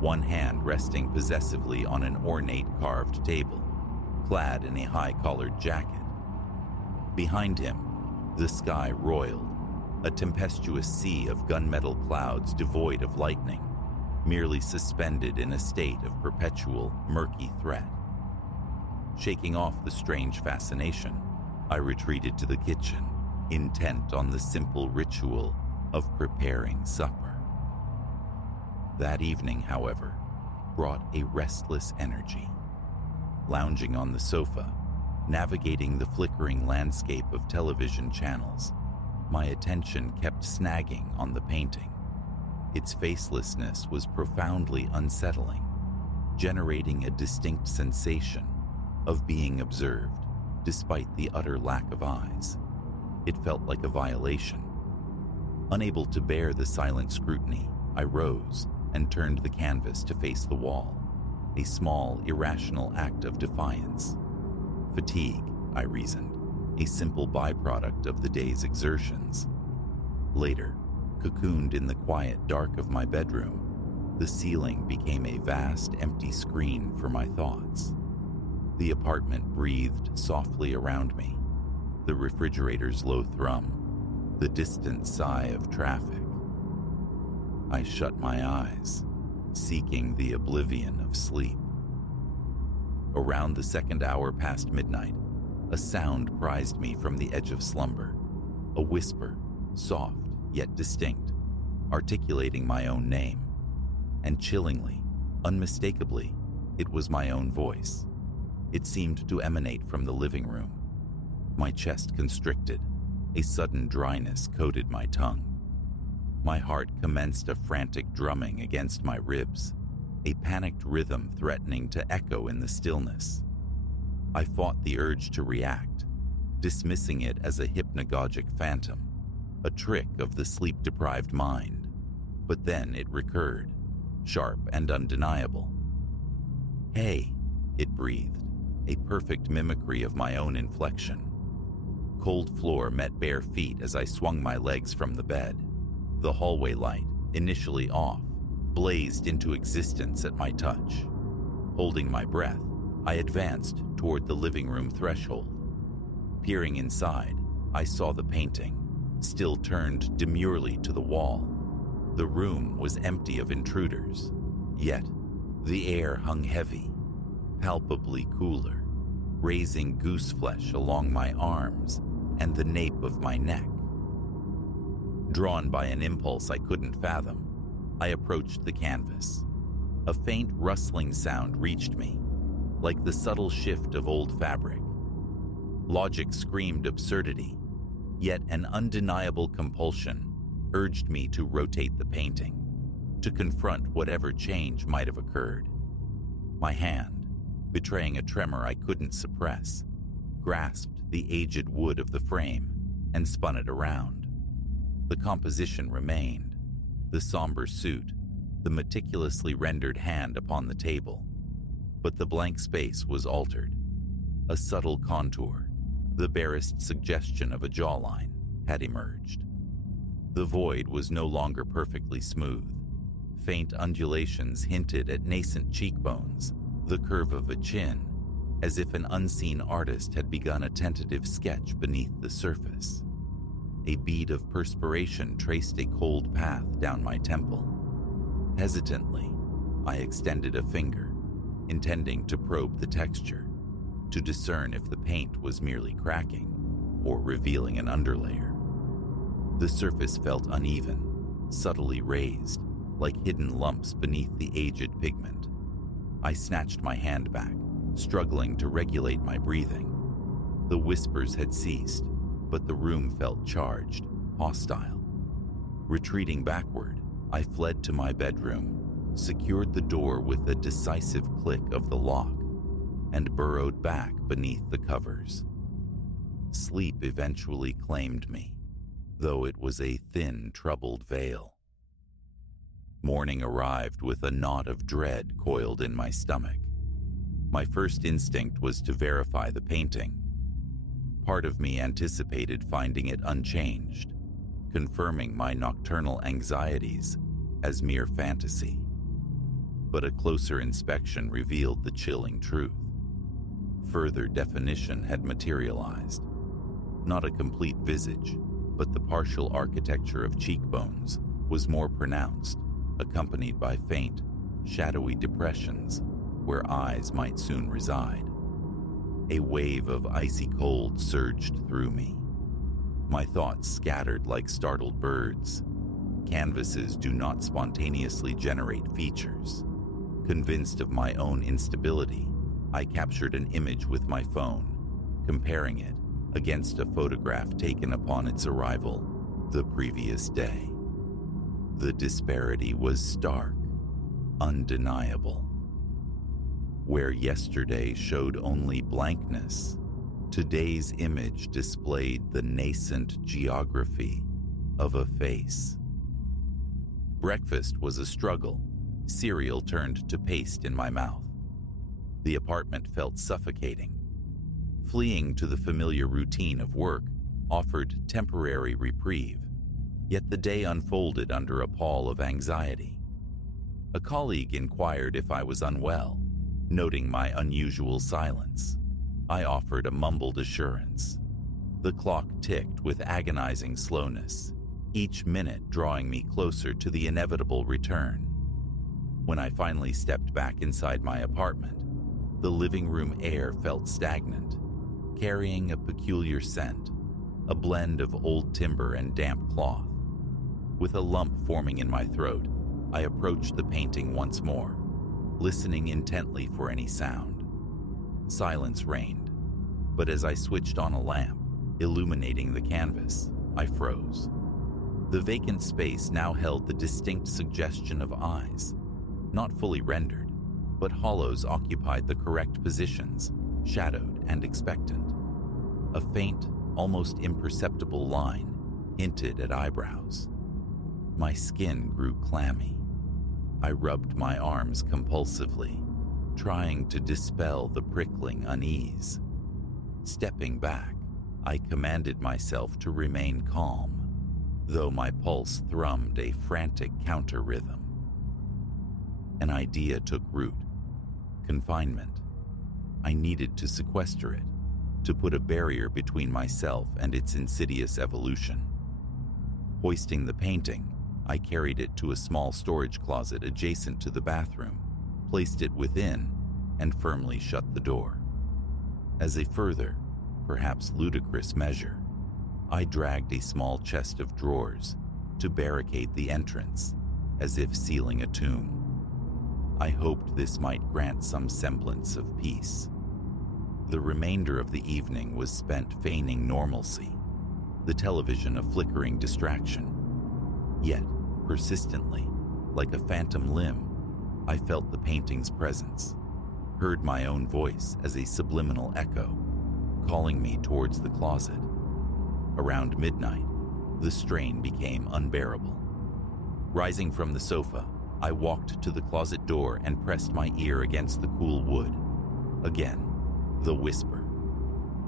one hand resting possessively on an ornate carved table, clad in a high-collared jacket. Behind him, the sky roiled, a tempestuous sea of gunmetal clouds devoid of lightning, merely suspended in a state of perpetual, murky threat. Shaking off the strange fascination, I retreated to the kitchen, intent on the simple ritual of preparing supper. That evening, however, brought a restless energy. Lounging on the sofa, navigating the flickering landscape of television channels, my attention kept snagging on the painting. Its facelessness was profoundly unsettling, generating a distinct sensation of being observed, despite the utter lack of eyes. It felt like a violation. Unable to bear the silent scrutiny, I rose and turned the canvas to face the wall, a small, irrational act of defiance. Fatigue, I reasoned, a simple byproduct of the day's exertions. Later, cocooned in the quiet dark of my bedroom, the ceiling became a vast, empty screen for my thoughts. The apartment breathed softly around me, the refrigerator's low thrum, the distant sigh of traffic. I shut my eyes, seeking the oblivion of sleep. Around the second hour past midnight, a sound prized me from the edge of slumber, a whisper, soft yet distinct, articulating my own name. And chillingly, unmistakably, it was my own voice. It seemed to emanate from the living room. My chest constricted, a sudden dryness coated my tongue. My heart commenced a frantic drumming against my ribs, a panicked rhythm threatening to echo in the stillness. I fought the urge to react, dismissing it as a hypnagogic phantom, a trick of the sleep-deprived mind. But then it recurred, sharp and undeniable. "Hey," it breathed, a perfect mimicry of my own inflection. Cold floor met bare feet as I swung my legs from the bed. The hallway light, initially off, blazed into existence at my touch. Holding my breath, I advanced toward the living room threshold. Peering inside, I saw the painting, still turned demurely to the wall. The room was empty of intruders, yet the air hung heavy, palpably cooler, raising goose flesh along my arms and the nape of my neck. Drawn by an impulse I couldn't fathom, I approached the canvas. A faint rustling sound reached me, like the subtle shift of old fabric. Logic screamed absurdity, yet an undeniable compulsion urged me to rotate the painting, to confront whatever change might have occurred. My hand, betraying a tremor I couldn't suppress, grasped the aged wood of the frame and spun it around. The composition remained, the somber suit, the meticulously rendered hand upon the table. But the blank space was altered. A subtle contour, the barest suggestion of a jawline, had emerged. The void was no longer perfectly smooth. Faint undulations hinted at nascent cheekbones, the curve of a chin, as if an unseen artist had begun a tentative sketch beneath the surface. A bead of perspiration traced a cold path down my temple. Hesitantly, I extended a finger, intending to probe the texture, to discern if the paint was merely cracking or revealing an underlayer. The surface felt uneven, subtly raised, like hidden lumps beneath the aged pigment. I snatched my hand back, struggling to regulate my breathing. The whispers had ceased, but the room felt charged, hostile. Retreating backward, I fled to my bedroom, secured the door with a decisive click of the lock, and burrowed back beneath the covers. Sleep eventually claimed me, though it was a thin, troubled veil. Morning arrived with a knot of dread coiled in my stomach. My first instinct was to verify the painting. Part of me anticipated finding it unchanged, confirming my nocturnal anxieties as mere fantasy. But a closer inspection revealed the chilling truth. Further definition had materialized. Not a complete visage, but the partial architecture of cheekbones was more pronounced, accompanied by faint, shadowy depressions where eyes might soon reside. A wave of icy cold surged through me. My thoughts scattered like startled birds. Canvases do not spontaneously generate features. Convinced of my own instability, I captured an image with my phone, comparing it against a photograph taken upon its arrival the previous day. The disparity was stark, undeniable. Where yesterday showed only blankness, today's image displayed the nascent geography of a face. Breakfast was a struggle. Cereal turned to paste in my mouth. The apartment felt suffocating. Fleeing to the familiar routine of work offered temporary reprieve, yet the day unfolded under a pall of anxiety. A colleague inquired if I was unwell, noting my unusual silence. I offered a mumbled assurance. The clock ticked with agonizing slowness, each minute drawing me closer to the inevitable return. When I finally stepped back inside my apartment, the living room air felt stagnant, carrying a peculiar scent, a blend of old timber and damp cloth. With a lump forming in my throat, I approached the painting once more, listening intently for any sound. Silence reigned, but as I switched on a lamp, illuminating the canvas, I froze. The vacant space now held the distinct suggestion of eyes, not fully rendered, but hollows occupied the correct positions, shadowed and expectant. A faint, almost imperceptible line hinted at eyebrows. My skin grew clammy. I rubbed my arms compulsively, trying to dispel the prickling unease. Stepping back, I commanded myself to remain calm, though my pulse thrummed a frantic counter-rhythm. An idea took root. Confinement. I needed to sequester it, to put a barrier between myself and its insidious evolution. Hoisting the painting, I carried it to a small storage closet adjacent to the bathroom, placed it within, and firmly shut the door. As a further, perhaps ludicrous measure, I dragged a small chest of drawers to barricade the entrance, as if sealing a tomb. I hoped this might grant some semblance of peace. The remainder of the evening was spent feigning normalcy, the television a flickering distraction. Yet, persistently, like a phantom limb, I felt the painting's presence, heard my own voice as a subliminal echo, calling me towards the closet. Around midnight, the strain became unbearable. Rising from the sofa, I walked to the closet door and pressed my ear against the cool wood. Again, the whisper.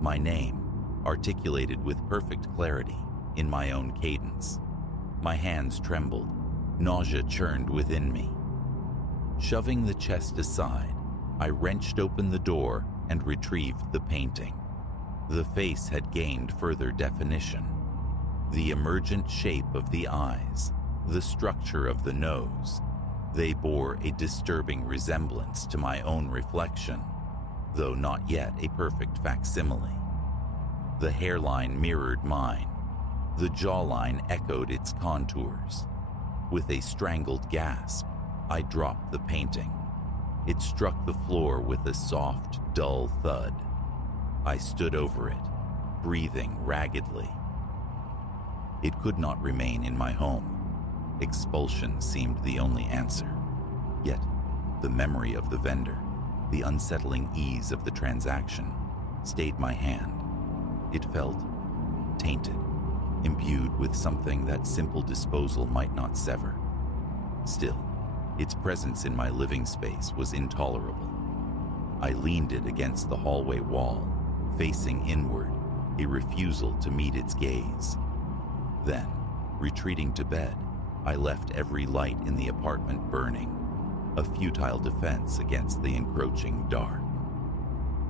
My name, articulated with perfect clarity, in my own cadence. My hands trembled. Nausea churned within me. Shoving the chest aside, I wrenched open the door and retrieved the painting. The face had gained further definition. The emergent shape of the eyes, the structure of the nose, they bore a disturbing resemblance to my own reflection, though not yet a perfect facsimile. The hairline mirrored mine. The jawline echoed its contours. With a strangled gasp, I dropped the painting. It struck the floor with a soft, dull thud. I stood over it, breathing raggedly. It could not remain in my home. Expulsion seemed the only answer. Yet, the memory of the vendor, the unsettling ease of the transaction, stayed my hand. It felt tainted, imbued with something that simple disposal might not sever. Still, its presence in my living space was intolerable. I leaned it against the hallway wall, facing inward, a refusal to meet its gaze. Then, retreating to bed, I left every light in the apartment burning, a futile defense against the encroaching dark.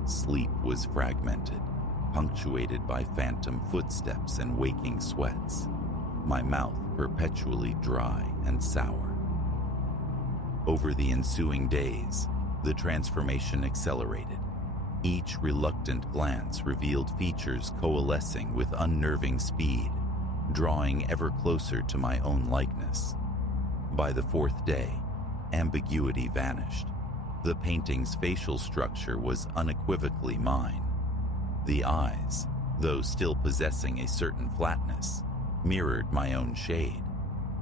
Sleep was fragmented, punctuated by phantom footsteps and waking sweats, my mouth perpetually dry and sour. Over the ensuing days, the transformation accelerated. Each reluctant glance revealed features coalescing with unnerving speed, drawing ever closer to my own likeness. By the fourth day, ambiguity vanished. The painting's facial structure was unequivocally mine. The eyes, though still possessing a certain flatness, mirrored my own shade.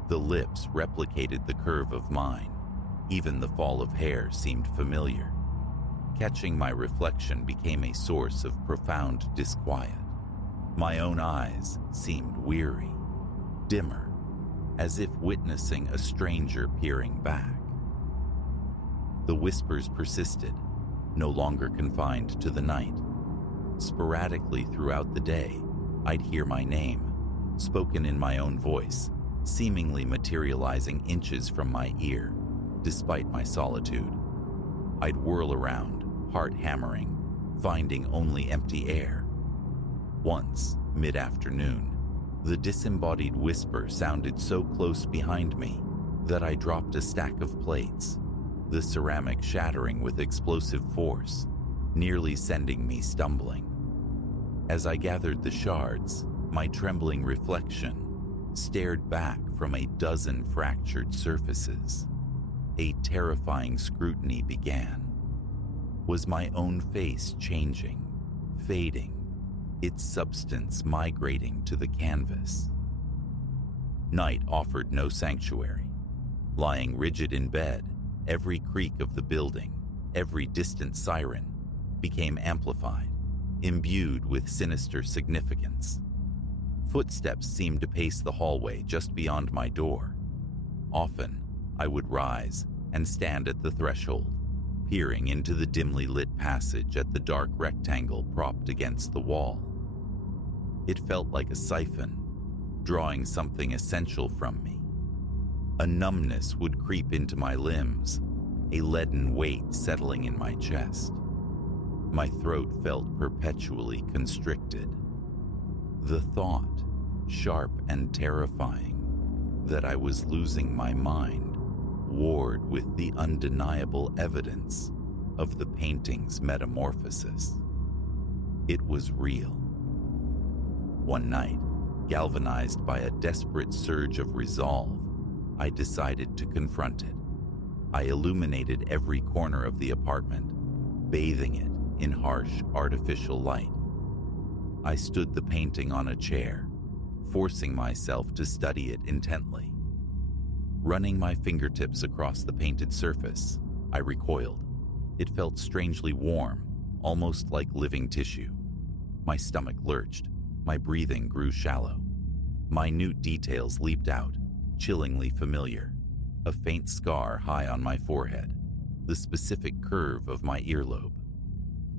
The lips replicated the curve of mine. Even the fall of hair seemed familiar. Catching my reflection became a source of profound disquiet. My own eyes seemed weary, dimmer, as if witnessing a stranger peering back. The whispers persisted, no longer confined to the night. Sporadically throughout the day, I'd hear my name, spoken in my own voice, seemingly materializing inches from my ear, despite my solitude. I'd whirl around, heart hammering, finding only empty air. Once, mid-afternoon, the disembodied whisper sounded so close behind me that I dropped a stack of plates, the ceramic shattering with explosive force, nearly sending me stumbling. As I gathered the shards, my trembling reflection stared back from a dozen fractured surfaces. A terrifying scrutiny began. Was my own face changing, fading, its substance migrating to the canvas? Night offered no sanctuary. Lying rigid in bed, every creak of the building, every distant siren, became amplified, imbued with sinister significance. Footsteps seemed to pace the hallway just beyond my door. Often, I would rise and stand at the threshold, peering into the dimly lit passage at the dark rectangle propped against the wall. It felt like a siphon, drawing something essential from me. A numbness would creep into my limbs, a leaden weight settling in my chest. My throat felt perpetually constricted. The thought, sharp and terrifying, that I was losing my mind warred with the undeniable evidence of the painting's metamorphosis. It was real. One night, galvanized by a desperate surge of resolve, I decided to confront it. I illuminated every corner of the apartment, bathing it in harsh, artificial light. I stood the painting on a chair, forcing myself to study it intently. Running my fingertips across the painted surface, I recoiled. It felt strangely warm, almost like living tissue. My stomach lurched, my breathing grew shallow. Minute details leaped out, chillingly familiar. A faint scar high on my forehead, the specific curve of my earlobe.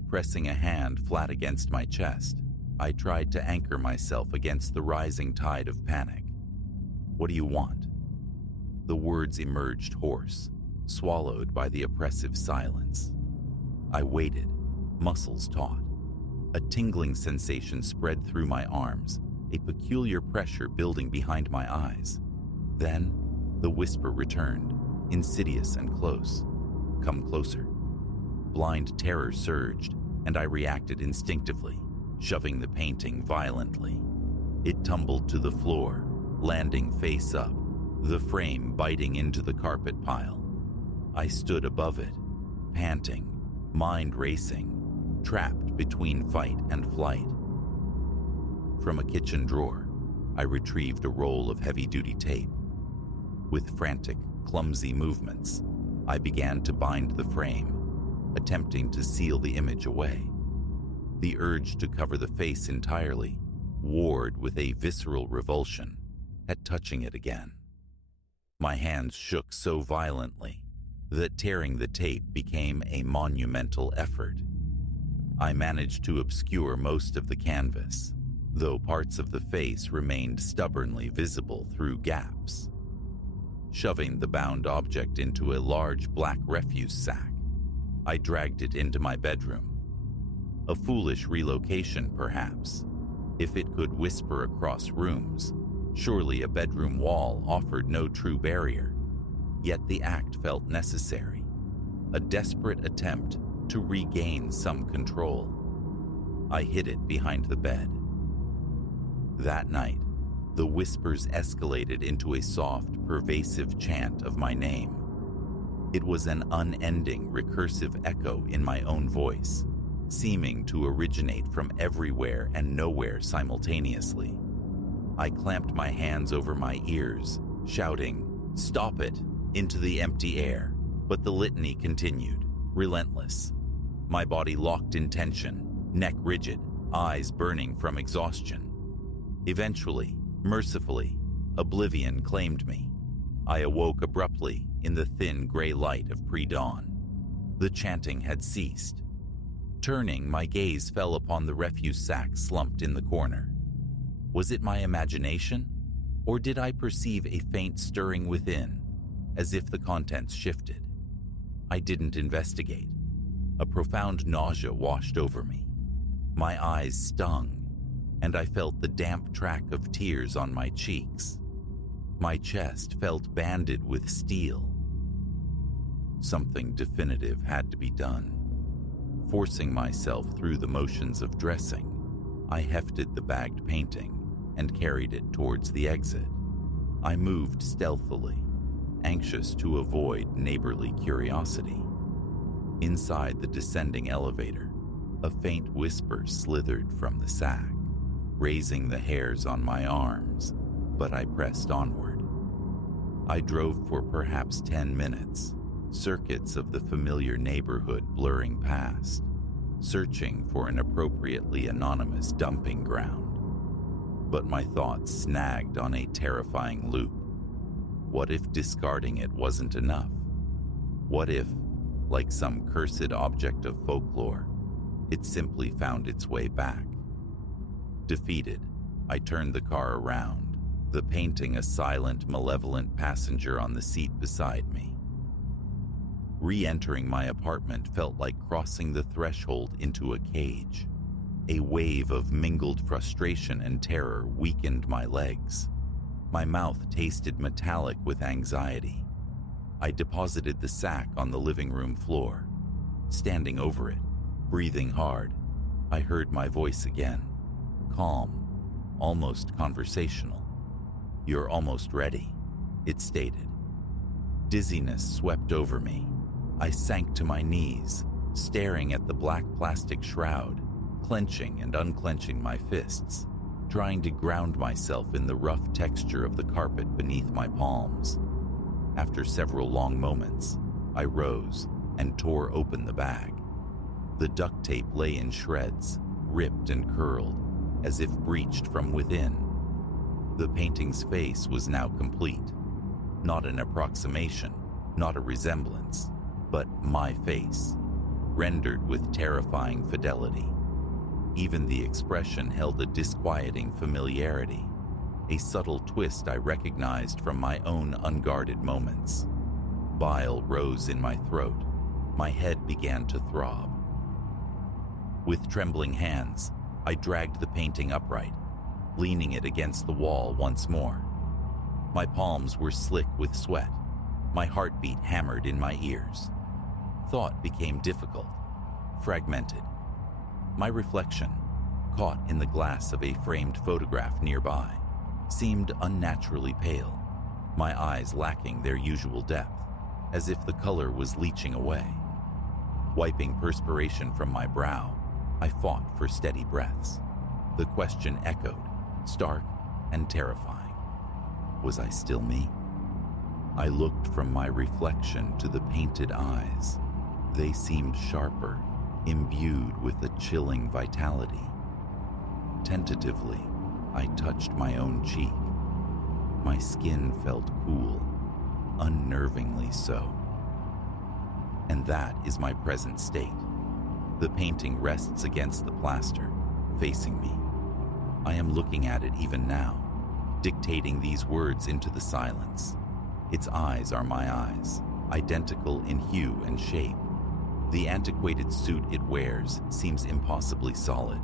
Pressing a hand flat against my chest, I tried to anchor myself against the rising tide of panic. "What do you want?" The words emerged hoarse, swallowed by the oppressive silence. I waited, muscles taut. A tingling sensation spread through my arms, a peculiar pressure building behind my eyes. Then, the whisper returned, insidious and close. "Come closer." Blind terror surged, and I reacted instinctively, shoving the painting violently. It tumbled to the floor, landing face up, the frame biting into the carpet pile. I stood above it, panting, mind racing, trapped between fight and flight. From a kitchen drawer, I retrieved a roll of heavy-duty tape. With frantic, clumsy movements, I began to bind the frame, attempting to seal the image away. The urge to cover the face entirely warred with a visceral revulsion at touching it again. My hands shook so violently that tearing the tape became a monumental effort. I managed to obscure most of the canvas, though parts of the face remained stubbornly visible through gaps. Shoving the bound object into a large black refuse sack, I dragged it into my bedroom. A foolish relocation, perhaps. If it could whisper across rooms, surely a bedroom wall offered no true barrier. Yet the act felt necessary, a desperate attempt to regain some control. I hid it behind the bed. That night, the whispers escalated into a soft, pervasive chant of my name. It was an unending, recursive echo in my own voice, seeming to originate from everywhere and nowhere simultaneously. I clamped my hands over my ears, shouting, "Stop it!" into the empty air, but the litany continued, relentless. My body locked in tension, neck rigid, eyes burning from exhaustion. Eventually, mercifully, oblivion claimed me. I awoke abruptly in the thin gray light of pre-dawn. The chanting had ceased. Turning, my gaze fell upon the refuse sack slumped in the corner. Was it my imagination, or did I perceive a faint stirring within, as if the contents shifted? I didn't investigate. A profound nausea washed over me. My eyes stung, and I felt the damp track of tears on my cheeks. My chest felt banded with steel. Something definitive had to be done. Forcing myself through the motions of dressing, I hefted the bagged painting and carried it towards the exit. I moved stealthily, anxious to avoid neighborly curiosity. Inside the descending elevator, a faint whisper slithered from the sack, raising the hairs on my arms, but I pressed onward. I drove for perhaps 10 minutes, circuits of the familiar neighborhood blurring past, searching for an appropriately anonymous dumping ground. But my thoughts snagged on a terrifying loop. What if discarding it wasn't enough? What if, like some cursed object of folklore, it simply found its way back? Defeated, I turned the car around, the painting a silent, malevolent passenger on the seat beside me. Re-entering my apartment felt like crossing the threshold into a cage. A wave of mingled frustration and terror weakened my legs. My mouth tasted metallic with anxiety. I deposited the sack on the living room floor. Standing over it, breathing hard, I heard my voice again. Calm, almost conversational. "You're almost ready," it stated. Dizziness swept over me. I sank to my knees, staring at the black plastic shroud, clenching and unclenching my fists, trying to ground myself in the rough texture of the carpet beneath my palms. After several long moments, I rose and tore open the bag. The duct tape lay in shreds, ripped and curled, as if breached from within. The painting's face was now complete. Not an approximation, not a resemblance, but my face, rendered with terrifying fidelity. Even the expression held a disquieting familiarity, a subtle twist I recognized from my own unguarded moments. Bile rose in my throat. My head began to throb. With trembling hands, I dragged the painting upright, leaning it against the wall once more. My palms were slick with sweat. My heartbeat hammered in my ears. Thought became difficult, fragmented. My reflection, caught in the glass of a framed photograph nearby, seemed unnaturally pale, my eyes lacking their usual depth, as if the color was leaching away. Wiping perspiration from my brow, I fought for steady breaths. The question echoed, stark and terrifying. Was I still me? I looked from my reflection to the painted eyes. They seemed sharper, imbued with a chilling vitality. Tentatively, I touched my own cheek. My skin felt cool, unnervingly so. And that is my present state. The painting rests against the plaster, facing me. I am looking at it even now, dictating these words into the silence. Its eyes are my eyes, identical in hue and shape. The antiquated suit it wears seems impossibly solid.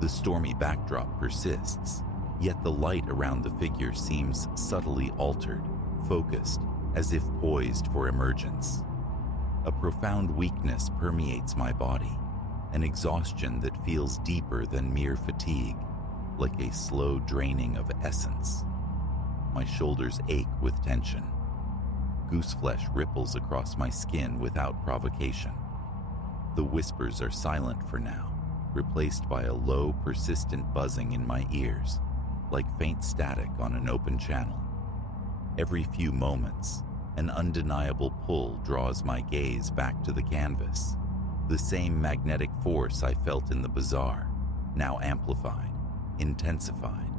The stormy backdrop persists, yet the light around the figure seems subtly altered, focused, as if poised for emergence. A profound weakness permeates my body, an exhaustion that feels deeper than mere fatigue, like a slow draining of essence. My shoulders ache with tension. Gooseflesh ripples across my skin without provocation. The whispers are silent for now, replaced by a low, persistent buzzing in my ears, like faint static on an open channel. Every few moments, an undeniable pull draws my gaze back to the canvas. The same magnetic force I felt in the bazaar, now amplified, intensified.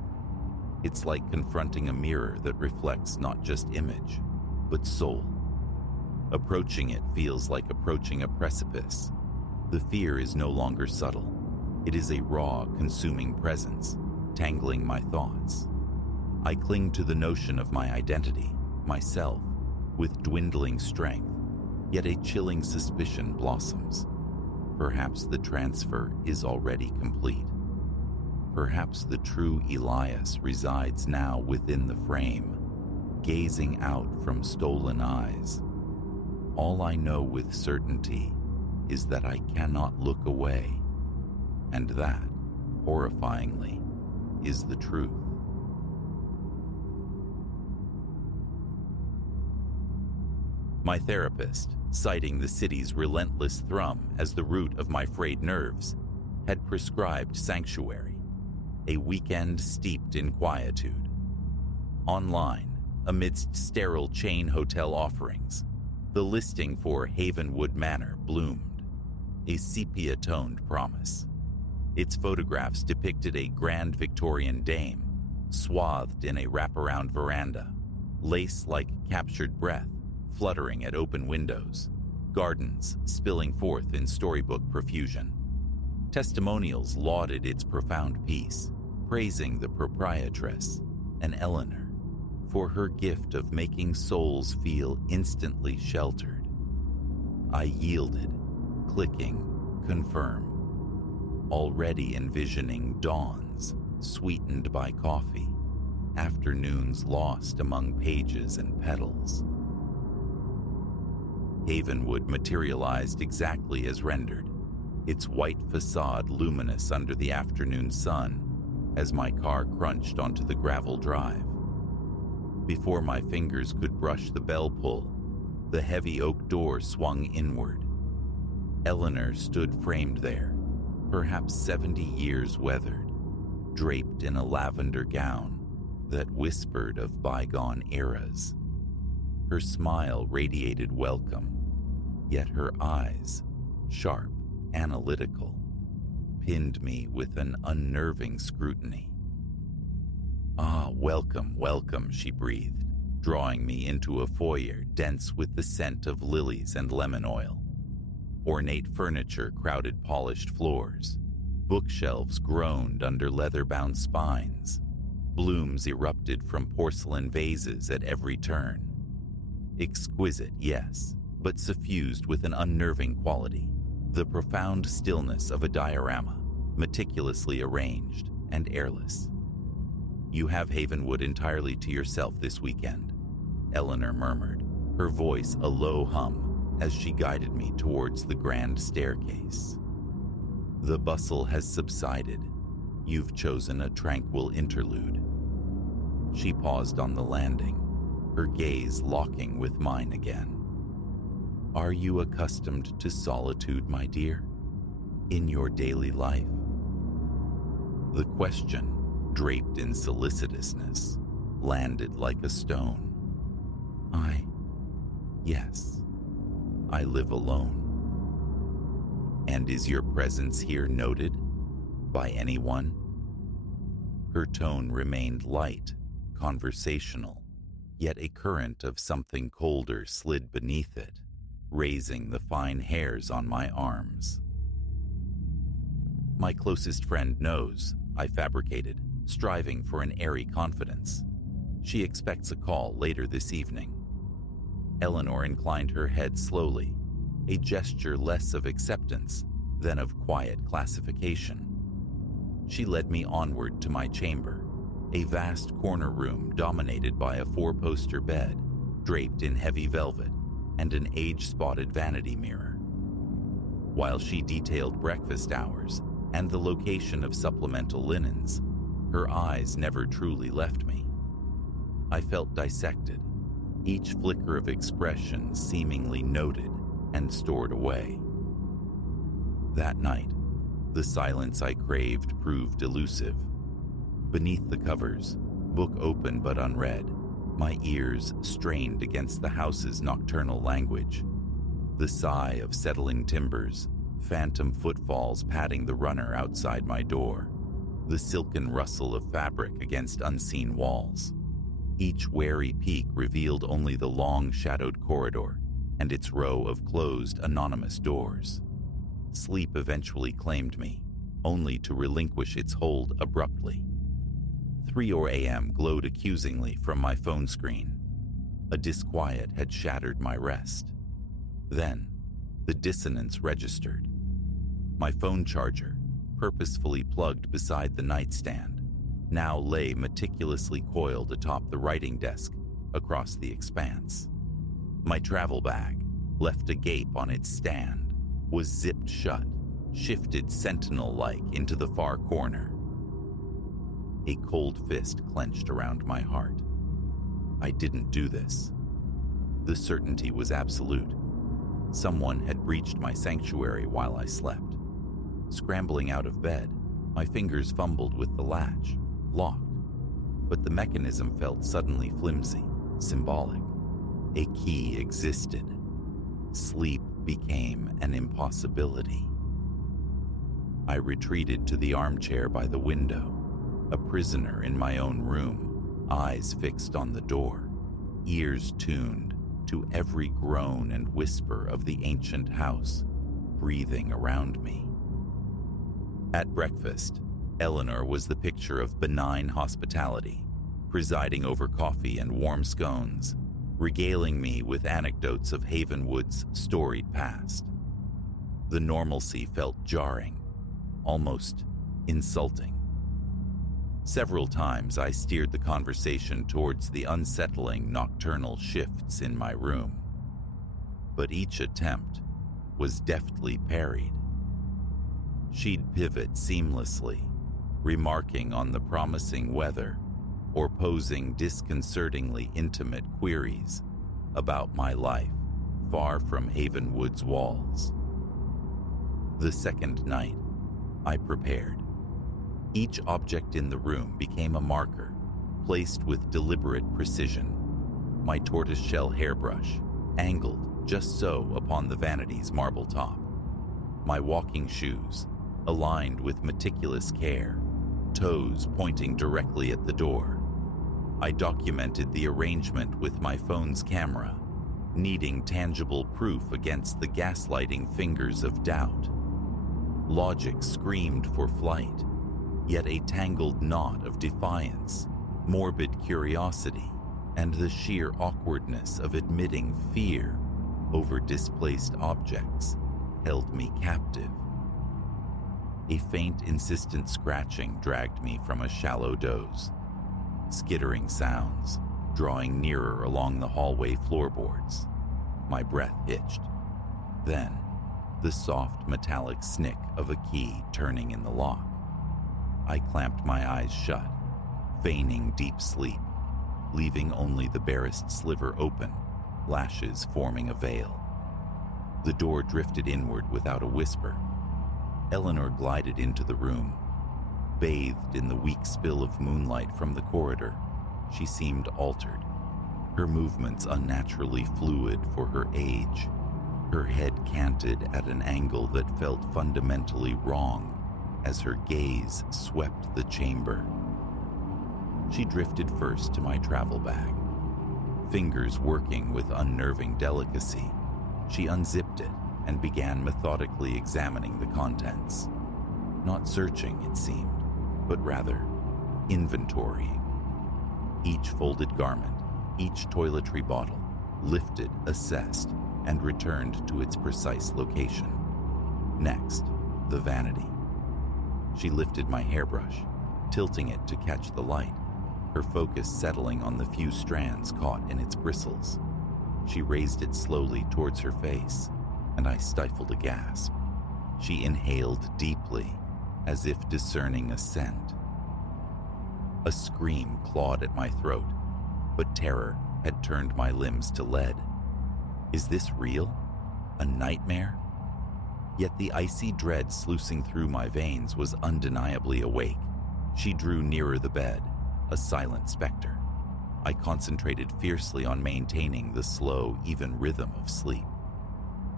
It's like confronting a mirror that reflects not just image, but soul. Approaching it feels like approaching a precipice. The fear is no longer subtle. It is a raw, consuming presence, tangling my thoughts. I cling to the notion of my identity, myself, with dwindling strength, yet a chilling suspicion blossoms. Perhaps the transfer is already complete. Perhaps the true Elias resides now within the frame, gazing out from stolen eyes. All I know with certainty is that I cannot look away, and that, horrifyingly, is the truth. My therapist, citing the city's relentless thrum as the root of my frayed nerves, had prescribed sanctuary, a weekend steeped in quietude. Online, amidst sterile chain hotel offerings, the listing for Havenwood Manor bloomed, a sepia-toned promise. Its photographs depicted a grand Victorian dame, swathed in a wraparound veranda, lace-like captured breath fluttering at open windows, gardens spilling forth in storybook profusion. Testimonials lauded its profound peace, praising the proprietress, an Eleanor, for her gift of making souls feel instantly sheltered. I yielded, clicking, confirm, already envisioning dawns sweetened by coffee, afternoons lost among pages and petals. Havenwood materialized exactly as rendered, its white facade luminous under the afternoon sun as my car crunched onto the gravel drive. Before my fingers could brush the bell pull, the heavy oak door swung inward. Eleanor stood framed there, perhaps 70 years weathered, draped in a lavender gown that whispered of bygone eras. Her smile radiated welcome, yet her eyes, sharp, analytical, pinned me with an unnerving scrutiny. "Ah, welcome, welcome," she breathed, drawing me into a foyer dense with the scent of lilies and lemon oil. Ornate furniture crowded polished floors. Bookshelves groaned under leather-bound spines. Blooms erupted from porcelain vases at every turn. Exquisite, yes, but suffused with an unnerving quality, the profound stillness of a diorama, meticulously arranged and airless. "You have Havenwood entirely to yourself this weekend," Eleanor murmured, her voice a low hum as she guided me towards the grand staircase. "The bustle has subsided. You've chosen a tranquil interlude." She paused on the landing, her gaze locking with mine again. "Are you accustomed to solitude, my dear, in your daily life?" The question, draped in solicitousness, landed like a stone. Yes, I live alone. And is your presence here noted by anyone? Her tone remained light, conversational, yet a current of something colder slid beneath it, raising the fine hairs on my arms. My closest friend knows, I fabricated, striving for an airy confidence. She expects a call later this evening. Eleanor inclined her head slowly, a gesture less of acceptance than of quiet classification. She led me onward to my chamber, a vast corner room dominated by a 4-poster bed, draped in heavy velvet, and an age-spotted vanity mirror. While she detailed breakfast hours and the location of supplemental linens, her eyes never truly left me. I felt dissected, each flicker of expression seemingly noted and stored away. That night, the silence I craved proved elusive. Beneath the covers, book open but unread, my ears strained against the house's nocturnal language. The sigh of settling timbers, phantom footfalls patting the runner outside my door, the silken rustle of fabric against unseen walls. Each wary peek revealed only the long shadowed corridor and its row of closed anonymous doors. Sleep eventually claimed me, only to relinquish its hold abruptly. 3 a.m. glowed accusingly from my phone screen. A disquiet had shattered my rest. Then, the dissonance registered. My phone charger, purposefully plugged beside the nightstand, now lay meticulously coiled atop the writing desk across the expanse. My travel bag, left agape on its stand, was zipped shut, shifted sentinel-like into the far corner. A cold fist clenched around my heart. I didn't do this. The certainty was absolute. Someone had breached my sanctuary while I slept. Scrambling out of bed, my fingers fumbled with the latch, locked, but the mechanism felt suddenly flimsy, symbolic. A key existed. Sleep became an impossibility. I retreated to the armchair by the window, a prisoner in my own room, eyes fixed on the door, ears tuned to every groan and whisper of the ancient house breathing around me. At breakfast, Eleanor was the picture of benign hospitality, presiding over coffee and warm scones, regaling me with anecdotes of Havenwood's storied past. The normalcy felt jarring, almost insulting. Several times I steered the conversation towards the unsettling nocturnal shifts in my room, but each attempt was deftly parried. She'd pivot seamlessly, remarking on the promising weather or posing disconcertingly intimate queries about my life far from Havenwood's walls. The second night, I prepared. Each object in the room became a marker, placed with deliberate precision. My tortoiseshell hairbrush, angled just so upon the vanity's marble top. My walking shoes, aligned with meticulous care, toes pointing directly at the door. I documented the arrangement with my phone's camera, needing tangible proof against the gaslighting fingers of doubt. Logic screamed for flight, yet a tangled knot of defiance, morbid curiosity, and the sheer awkwardness of admitting fear over displaced objects held me captive. A faint, insistent scratching dragged me from a shallow doze. Skittering sounds, drawing nearer along the hallway floorboards. My breath hitched. Then, the soft metallic snick of a key turning in the lock. I clamped my eyes shut, feigning deep sleep, leaving only the barest sliver open, lashes forming a veil. The door drifted inward without a whisper. Eleanor glided into the room. Bathed in the weak spill of moonlight from the corridor, she seemed altered, her movements unnaturally fluid for her age. Her head canted at an angle that felt fundamentally wrong as her gaze swept the chamber. She drifted first to my travel bag. Fingers working with unnerving delicacy, she unzipped it and began methodically examining the contents. Not searching, it seemed, but rather inventorying. Each folded garment, each toiletry bottle, lifted, assessed, and returned to its precise location. Next, the vanity. She lifted my hairbrush, tilting it to catch the light, her focus settling on the few strands caught in its bristles. She raised it slowly towards her face, and I stifled a gasp. She inhaled deeply, as if discerning a scent. A scream clawed at my throat, but terror had turned my limbs to lead. Is this real? A nightmare? Yet the icy dread sluicing through my veins was undeniably awake. She drew nearer the bed, a silent specter. I concentrated fiercely on maintaining the slow, even rhythm of sleep.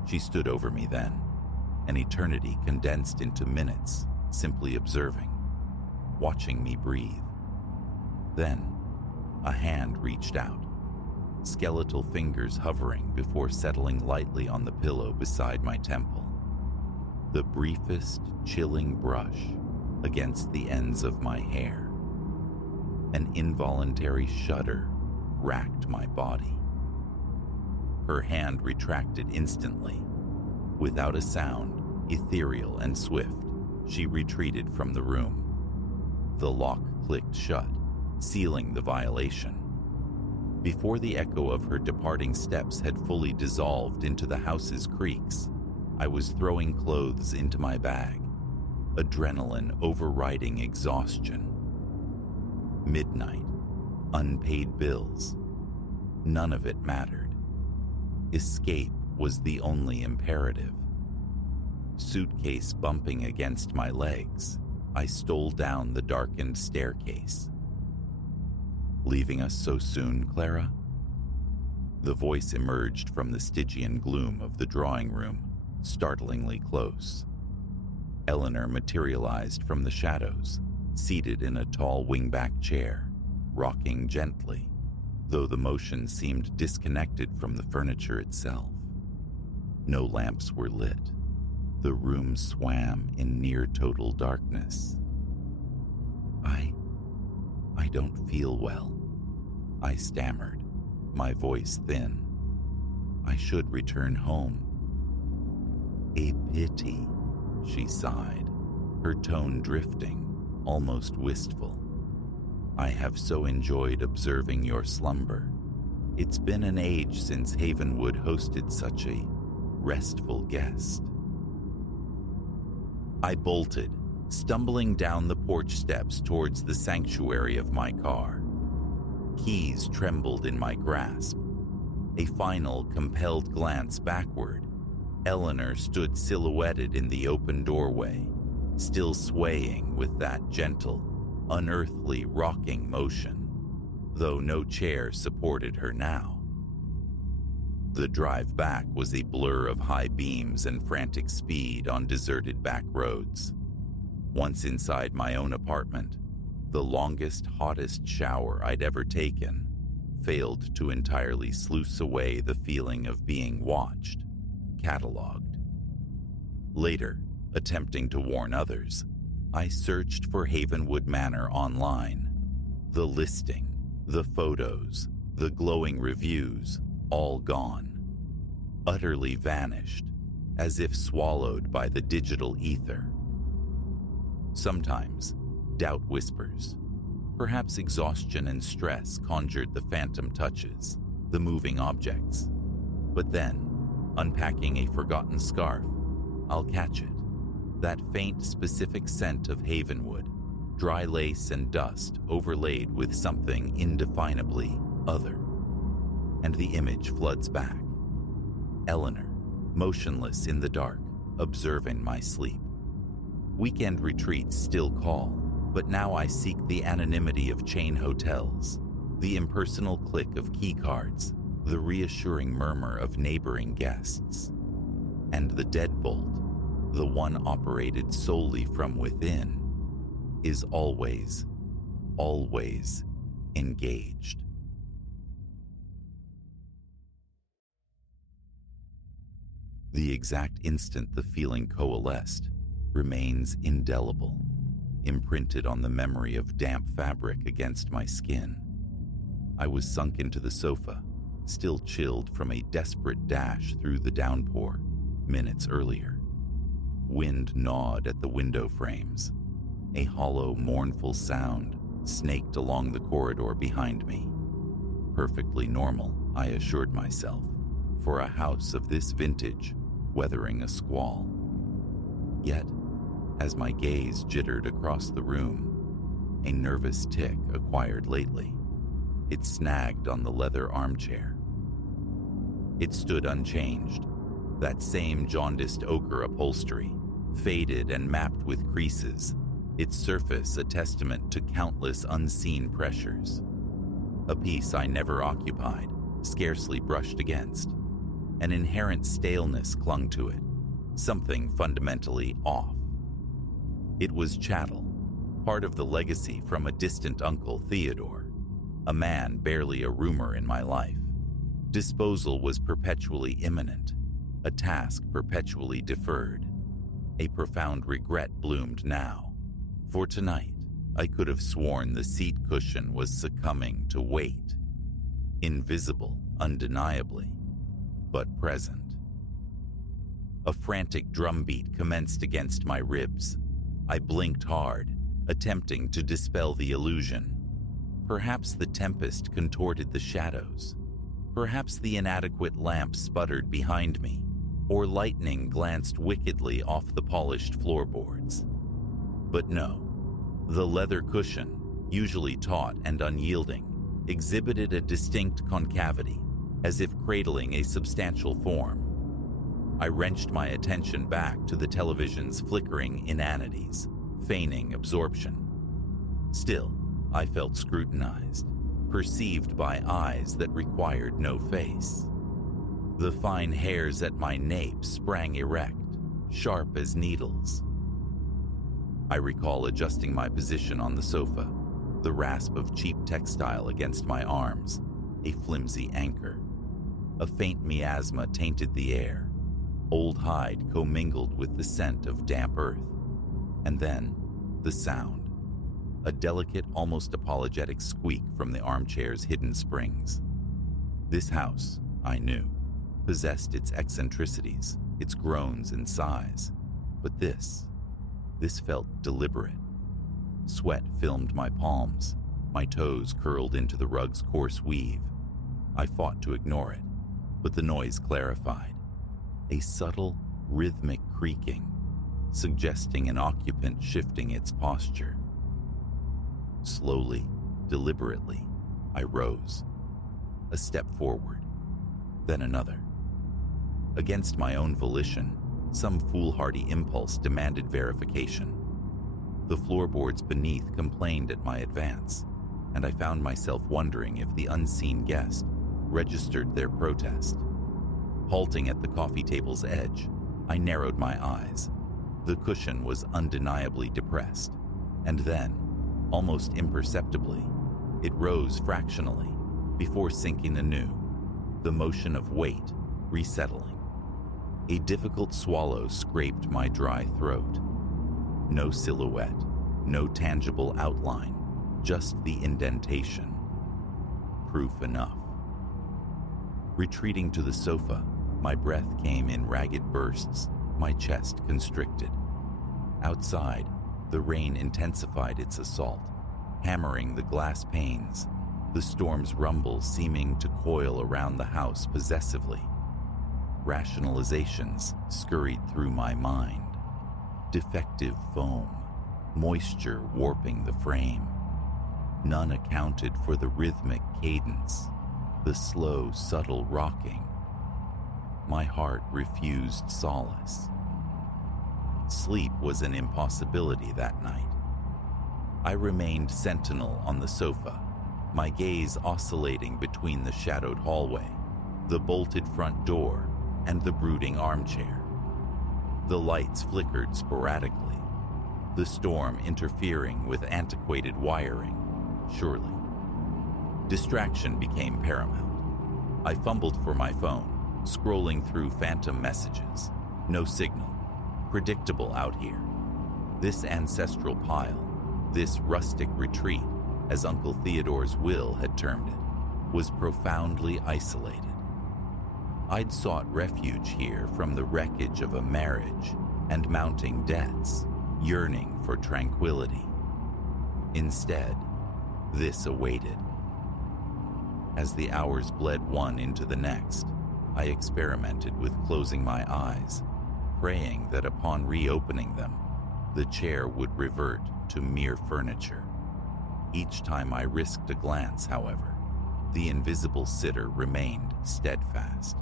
She stood over me then, an eternity condensed into minutes, simply observing, watching me breathe. Then, a hand reached out, skeletal fingers hovering before settling lightly on the pillow beside my temple. The briefest, chilling brush against the ends of my hair. An involuntary shudder racked my body. Her hand retracted instantly. Without a sound, ethereal and swift, she retreated from the room. The lock clicked shut, sealing the violation. Before the echo of her departing steps had fully dissolved into the house's creaks, I was throwing clothes into my bag, adrenaline overriding exhaustion. Midnight, unpaid bills. None of it mattered. Escape was the only imperative. Suitcase bumping against my legs, I stole down the darkened staircase. Leaving us so soon, Clara? The voice emerged from the Stygian gloom of the drawing room, startlingly close. Eleanor materialized from the shadows, seated in a tall wingback chair, rocking gently, though the motion seemed disconnected from the furniture itself. No lamps were lit. The room swam in near-total darkness. I don't feel well, I stammered, my voice thin. I should return home. A pity, she sighed, her tone drifting, almost wistful. I have so enjoyed observing your slumber. It's been an age since Havenwood hosted such a restful guest. I bolted, stumbling down the porch steps towards the sanctuary of my car. Keys trembled in my grasp. A final, compelled glance backward. Eleanor stood silhouetted in the open doorway, still swaying with that gentle, unearthly rocking motion, though no chair supported her now. The drive back was a blur of high beams and frantic speed on deserted back roads. Once inside my own apartment, the longest, hottest shower I'd ever taken failed to entirely sluice away the feeling of being watched, catalogued. Later, attempting to warn others, I searched for Havenwood Manor online. The listing, the photos, the glowing reviews, all gone. Utterly vanished, as if swallowed by the digital ether. Sometimes, doubt whispers. Perhaps exhaustion and stress conjured the phantom touches, the moving objects. But then, unpacking a forgotten scarf, I'll catch it. That faint, specific scent of Havenwood, dry lace and dust overlaid with something indefinably other. And the image floods back. Eleanor, motionless in the dark, observing my sleep. Weekend retreats still call, but now I seek the anonymity of chain hotels, the impersonal click of key cards, the reassuring murmur of neighboring guests. And the deadbolt, the one operated solely from within, is always, always engaged. The exact instant the feeling coalesced remains indelible, imprinted on the memory of damp fabric against my skin. I was sunk into the sofa, still chilled from a desperate dash through the downpour minutes earlier. Wind gnawed at the window frames. A hollow, mournful sound snaked along the corridor behind me. Perfectly normal, I assured myself, for a house of this vintage, weathering a squall. Yet, as my gaze jittered across the room, a nervous tic acquired lately. It snagged on the leather armchair. It stood unchanged, that same jaundiced ochre upholstery, faded and mapped with creases, its surface a testament to countless unseen pressures. A piece I never occupied, scarcely brushed against. An inherent staleness clung to it, something fundamentally off. It was chattel, part of the legacy from a distant uncle, Theodore, a man barely a rumor in my life. Disposal was perpetually imminent, a task perpetually deferred. A profound regret bloomed now, for tonight I could have sworn the seat cushion was succumbing to weight. Invisible, undeniably, but present. A frantic drumbeat commenced against my ribs. I blinked hard, attempting to dispel the illusion. Perhaps the tempest contorted the shadows. Perhaps the inadequate lamp sputtered behind me, or lightning glanced wickedly off the polished floorboards. But no, the leather cushion, usually taut and unyielding, exhibited a distinct concavity, as if cradling a substantial form. I wrenched my attention back to the television's flickering inanities, feigning absorption. Still, I felt scrutinized, perceived by eyes that required no face. The fine hairs at my nape sprang erect, sharp as needles. I recall adjusting my position on the sofa, the rasp of cheap textile against my arms, a flimsy anchor. A faint miasma tainted the air. Old hide commingled with the scent of damp earth. And then, the sound. A delicate, almost apologetic squeak from the armchair's hidden springs. This house, I knew, possessed its eccentricities, its groans and sighs. But this felt deliberate. Sweat filmed my palms, my toes curled into the rug's coarse weave. I fought to ignore it, but the noise clarified. A subtle, rhythmic creaking, suggesting an occupant shifting its posture. Slowly, deliberately, I rose. A step forward, then another. Against my own volition, some foolhardy impulse demanded verification. The floorboards beneath complained at my advance, and I found myself wondering if the unseen guest registered their protest. Halting at the coffee table's edge, I narrowed my eyes. The cushion was undeniably depressed, and then, almost imperceptibly, it rose fractionally before sinking anew, the motion of weight resettling. A difficult swallow scraped my dry throat. No silhouette, no tangible outline, just the indentation. Proof enough. Retreating to the sofa, my breath came in ragged bursts, my chest constricted. Outside, the rain intensified its assault, hammering the glass panes, the storm's rumble seeming to coil around the house possessively. Rationalizations scurried through my mind. Defective foam, moisture warping the frame. None accounted for the rhythmic cadence, the slow, subtle rocking. My heart refused solace. Sleep was an impossibility that night. I remained sentinel on the sofa, my gaze oscillating between the shadowed hallway, the bolted front door, and the brooding armchair. The lights flickered sporadically, the storm interfering with antiquated wiring, surely. Distraction became paramount. I fumbled for my phone, scrolling through phantom messages. No signal. Predictable out here. This ancestral pile, this rustic retreat, as Uncle Theodore's will had termed it, was profoundly isolated. I'd sought refuge here from the wreckage of a marriage and mounting debts, yearning for tranquility. Instead, this awaited. As the hours bled one into the next, I experimented with closing my eyes, praying that upon reopening them, the chair would revert to mere furniture. Each time I risked a glance, however, the invisible sitter remained steadfast.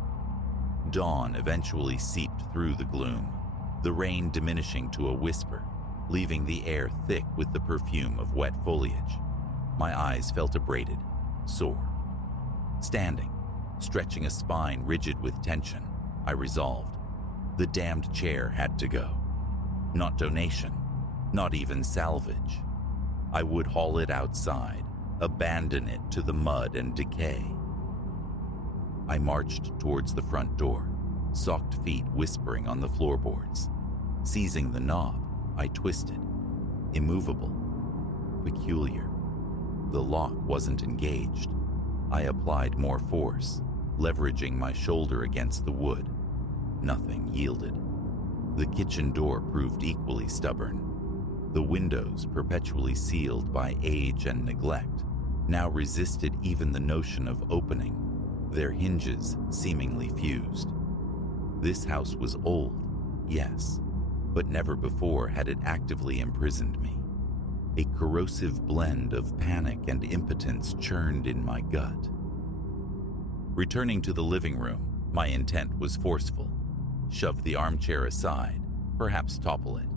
Dawn eventually seeped through the gloom, the rain diminishing to a whisper, leaving the air thick with the perfume of wet foliage. My eyes felt abraded, sore. Standing, stretching a spine rigid with tension, I resolved. The damned chair had to go. Not donation, not even salvage. I would haul it outside, abandon it to the mud and decay. I marched towards the front door, socked feet whispering on the floorboards. Seizing the knob, I twisted. Immovable. Peculiar. The lock wasn't engaged. I applied more force, leveraging my shoulder against the wood. Nothing yielded. The kitchen door proved equally stubborn. The windows, perpetually sealed by age and neglect, now resisted even the notion of opening, their hinges seemingly fused. This house was old, yes, but never before had it actively imprisoned me. A corrosive blend of panic and impotence churned in my gut. Returning to the living room, my intent was forceful. Shove the armchair aside, perhaps topple it.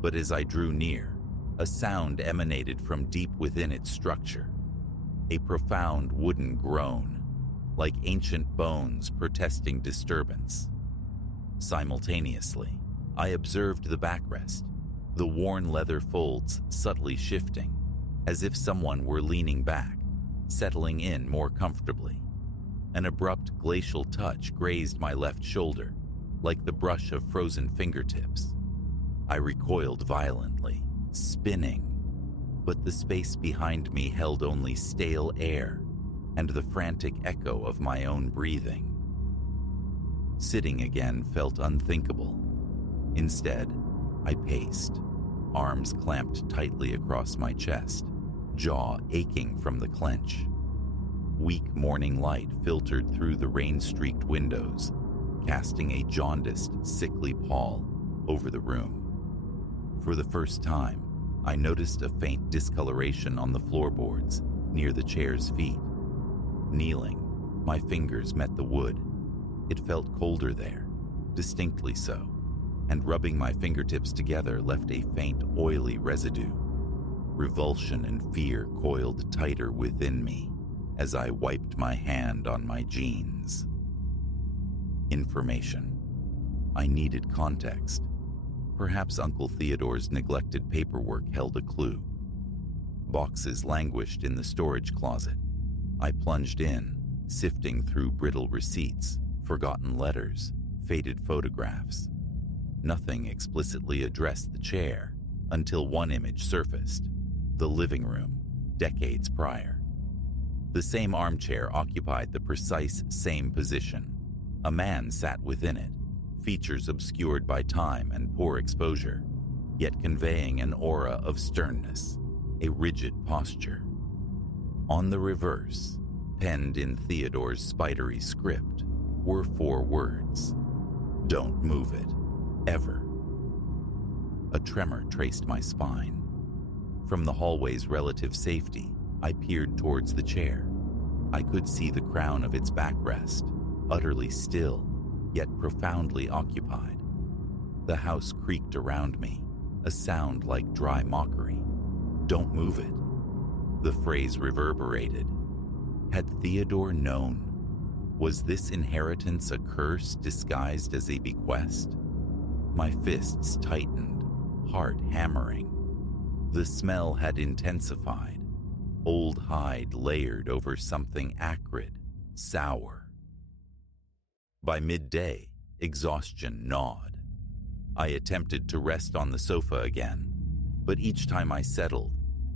But as I drew near, a sound emanated from deep within its structure. A profound wooden groan, like ancient bones protesting disturbance. Simultaneously, I observed the backrest, the worn leather folds subtly shifting, as if someone were leaning back, settling in more comfortably. An abrupt glacial touch grazed my left shoulder, like the brush of frozen fingertips. I recoiled violently, spinning, but the space behind me held only stale air and the frantic echo of my own breathing. Sitting again felt unthinkable. Instead, I paced, arms clamped tightly across my chest, jaw aching from the clench. Weak morning light filtered through the rain-streaked windows, casting a jaundiced, sickly pall over the room. For the first time, I noticed a faint discoloration on the floorboards near the chair's feet. Kneeling, my fingers met the wood. It felt colder there, distinctly so, and rubbing my fingertips together left a faint, oily residue. Revulsion and fear coiled tighter within me as I wiped my hand on my jeans. Information. I needed context. Perhaps Uncle Theodore's neglected paperwork held a clue. Boxes languished in the storage closet. I plunged in, sifting through brittle receipts, forgotten letters, faded photographs. Nothing explicitly addressed the chair until one image surfaced: the living room, decades prior. The same armchair occupied the precise same position. A man sat within it, features obscured by time and poor exposure, yet conveying an aura of sternness, a rigid posture. On the reverse, penned in Theodore's spidery script, were 4 words: "Don't move it, ever." A tremor traced my spine. From the hallway's relative safety, I peered towards the chair. I could see the crown of its backrest, utterly still, yet profoundly occupied. The house creaked around me, a sound like dry mockery. "Don't move it." The phrase reverberated. Had Theodore known? Was this inheritance a curse disguised as a bequest? My fists tightened, heart hammering. The smell had intensified, old hide layered over something acrid, sour. By midday, exhaustion gnawed. I attempted to rest on the sofa again, but each time I settled,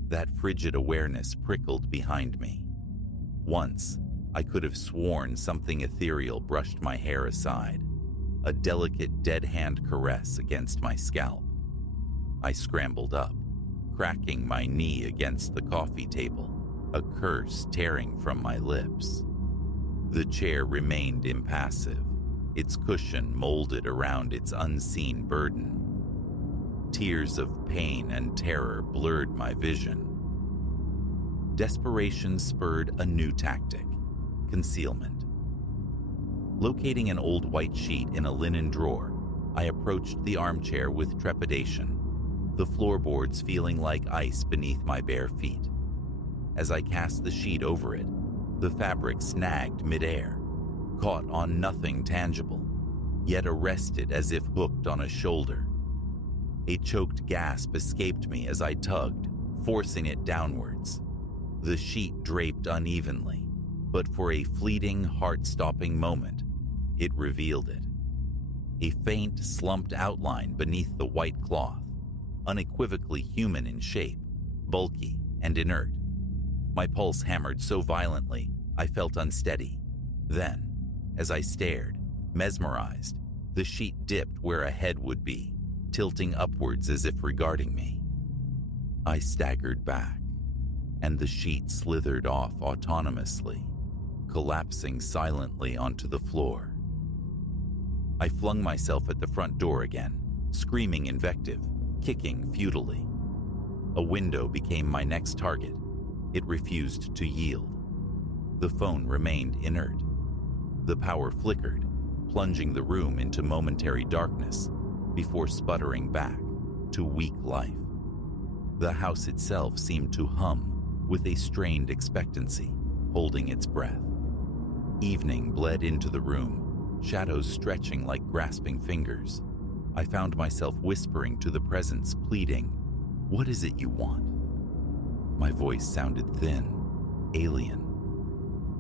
that frigid awareness prickled behind me. Once, I could have sworn something ethereal brushed my hair aside, a delicate dead hand caress against my scalp. I scrambled up, cracking my knee against the coffee table, a curse tearing from my lips. The chair remained impassive, its cushion molded around its unseen burden. Tears of pain and terror blurred my vision. Desperation spurred a new tactic: concealment. Locating an old white sheet in a linen drawer, I approached the armchair with trepidation, the floorboards feeling like ice beneath my bare feet. As I cast the sheet over it, the fabric snagged midair, caught on nothing tangible, yet arrested as if hooked on a shoulder. A choked gasp escaped me as I tugged, forcing it downwards. The sheet draped unevenly, but for a fleeting, heart-stopping moment, it revealed it. A faint, slumped outline beneath the white cloth, unequivocally human in shape, bulky and inert. My pulse hammered so violently, I felt unsteady. Then, as I stared, mesmerized, the sheet dipped where a head would be, tilting upwards as if regarding me. I staggered back, and the sheet slithered off autonomously, collapsing silently onto the floor. I flung myself at the front door again, screaming invective, kicking futilely. A window became my next target. It refused to yield. The phone remained inert. The power flickered, plunging the room into momentary darkness before sputtering back to weak life. The house itself seemed to hum with a strained expectancy, holding its breath. Evening bled into the room, shadows stretching like grasping fingers. I found myself whispering to the presence, pleading, "What is it you want?" My voice sounded thin, alien.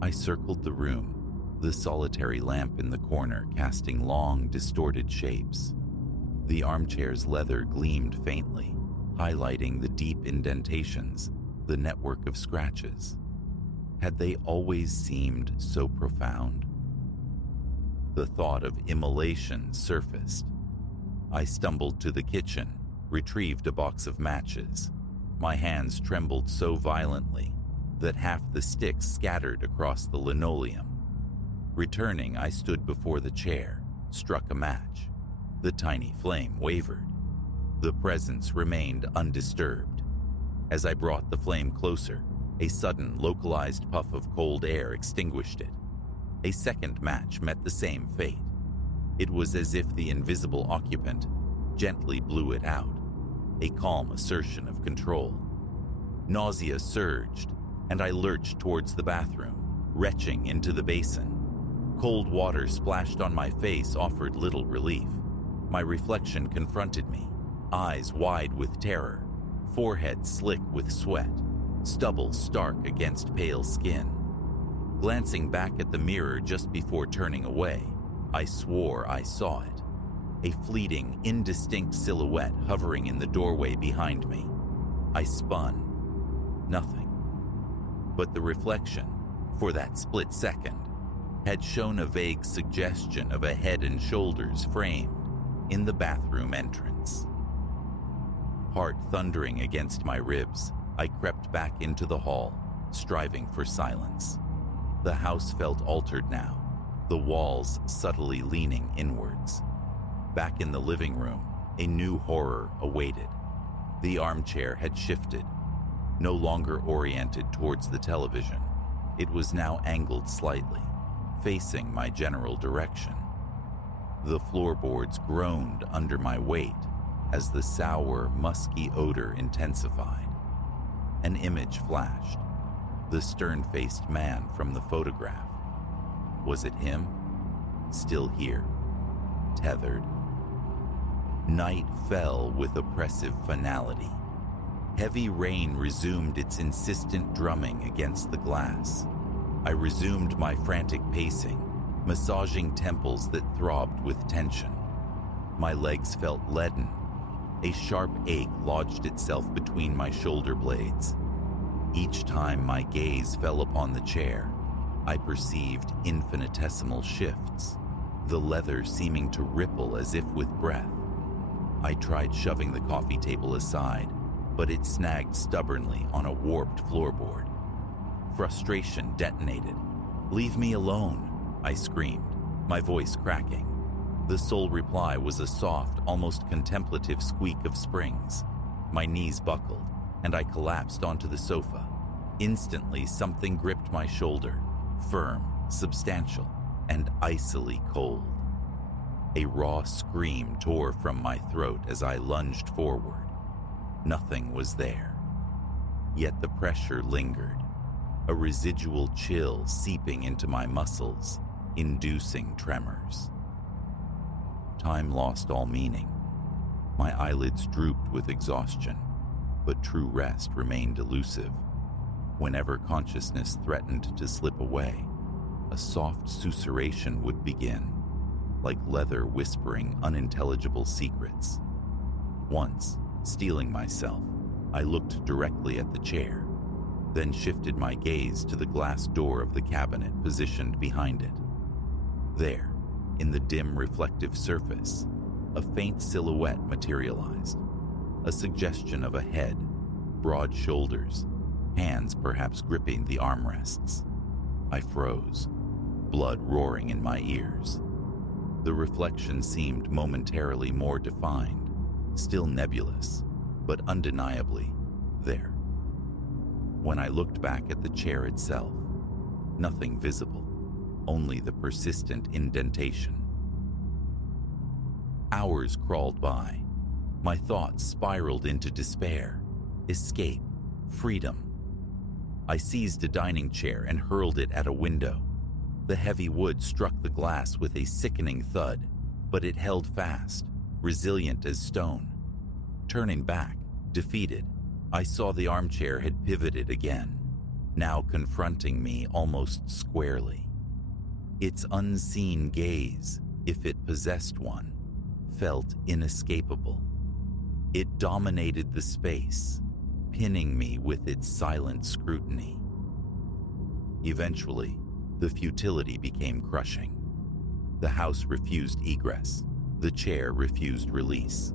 I circled the room, the solitary lamp in the corner casting long, distorted shapes. The armchair's leather gleamed faintly, highlighting the deep indentations, the network of scratches. Had they always seemed so profound? The thought of immolation surfaced. I stumbled to the kitchen, retrieved a box of matches. My hands trembled so violently that half the sticks scattered across the linoleum. Returning, I stood before the chair, struck a match. The tiny flame wavered. The presence remained undisturbed. As I brought the flame closer, a sudden, localized puff of cold air extinguished it. A second match met the same fate. It was as if the invisible occupant gently blew it out, a calm assertion of control. Nausea surged, and I lurched towards the bathroom, retching into the basin. Cold water splashed on my face offered little relief. My reflection confronted me, eyes wide with terror, forehead slick with sweat, stubble stark against pale skin. Glancing back at the mirror just before turning away, I swore I saw it. A fleeting, indistinct silhouette hovering in the doorway behind me. I spun. Nothing. But the reflection, for that split second, had shown a vague suggestion of a head and shoulders framed in the bathroom entrance. Heart thundering against my ribs, I crept back into the hall, striving for silence. The house felt altered now, the walls subtly leaning inwards. Back in the living room, a new horror awaited. The armchair had shifted, no longer oriented towards the television. It was now angled slightly, facing my general direction. The floorboards groaned under my weight as the sour, musky odor intensified. An image flashed, the stern-faced man from the photograph. Was it him? Still here, tethered. Night fell with oppressive finality. Heavy rain resumed its insistent drumming against the glass. I resumed my frantic pacing, massaging temples that throbbed with tension. My legs felt leaden. A sharp ache lodged itself between my shoulder blades. Each time my gaze fell upon the chair, I perceived infinitesimal shifts, the leather seeming to ripple as if with breath. I tried shoving the coffee table aside, but it snagged stubbornly on a warped floorboard. Frustration detonated. "Leave me alone," I screamed, my voice cracking. The sole reply was a soft, almost contemplative squeak of springs. My knees buckled, and I collapsed onto the sofa. Instantly, something gripped my shoulder, firm, substantial, and icily cold. A raw scream tore from my throat as I lunged forward. Nothing was there. Yet the pressure lingered, a residual chill seeping into my muscles, inducing tremors. Time lost all meaning. My eyelids drooped with exhaustion, but true rest remained elusive. Whenever consciousness threatened to slip away, a soft susurration would begin, like leather whispering unintelligible secrets. Once, steeling myself, I looked directly at the chair, then shifted my gaze to the glass door of the cabinet positioned behind it. There, in the dim reflective surface, a faint silhouette materialized, a suggestion of a head, broad shoulders, hands perhaps gripping the armrests. I froze, blood roaring in my ears. The reflection seemed momentarily more defined, still nebulous, but undeniably there. When I looked back at the chair itself, nothing visible, only the persistent indentation. Hours crawled by. My thoughts spiraled into despair, escape, freedom. I seized a dining chair and hurled it at a window. The heavy wood struck the glass with a sickening thud, but it held fast, resilient as stone. Turning back, defeated, I saw the armchair had pivoted again, now confronting me almost squarely. Its unseen gaze, if it possessed one, felt inescapable. It dominated the space, pinning me with its silent scrutiny. Eventually, the futility became crushing. The house refused egress. The chair refused release.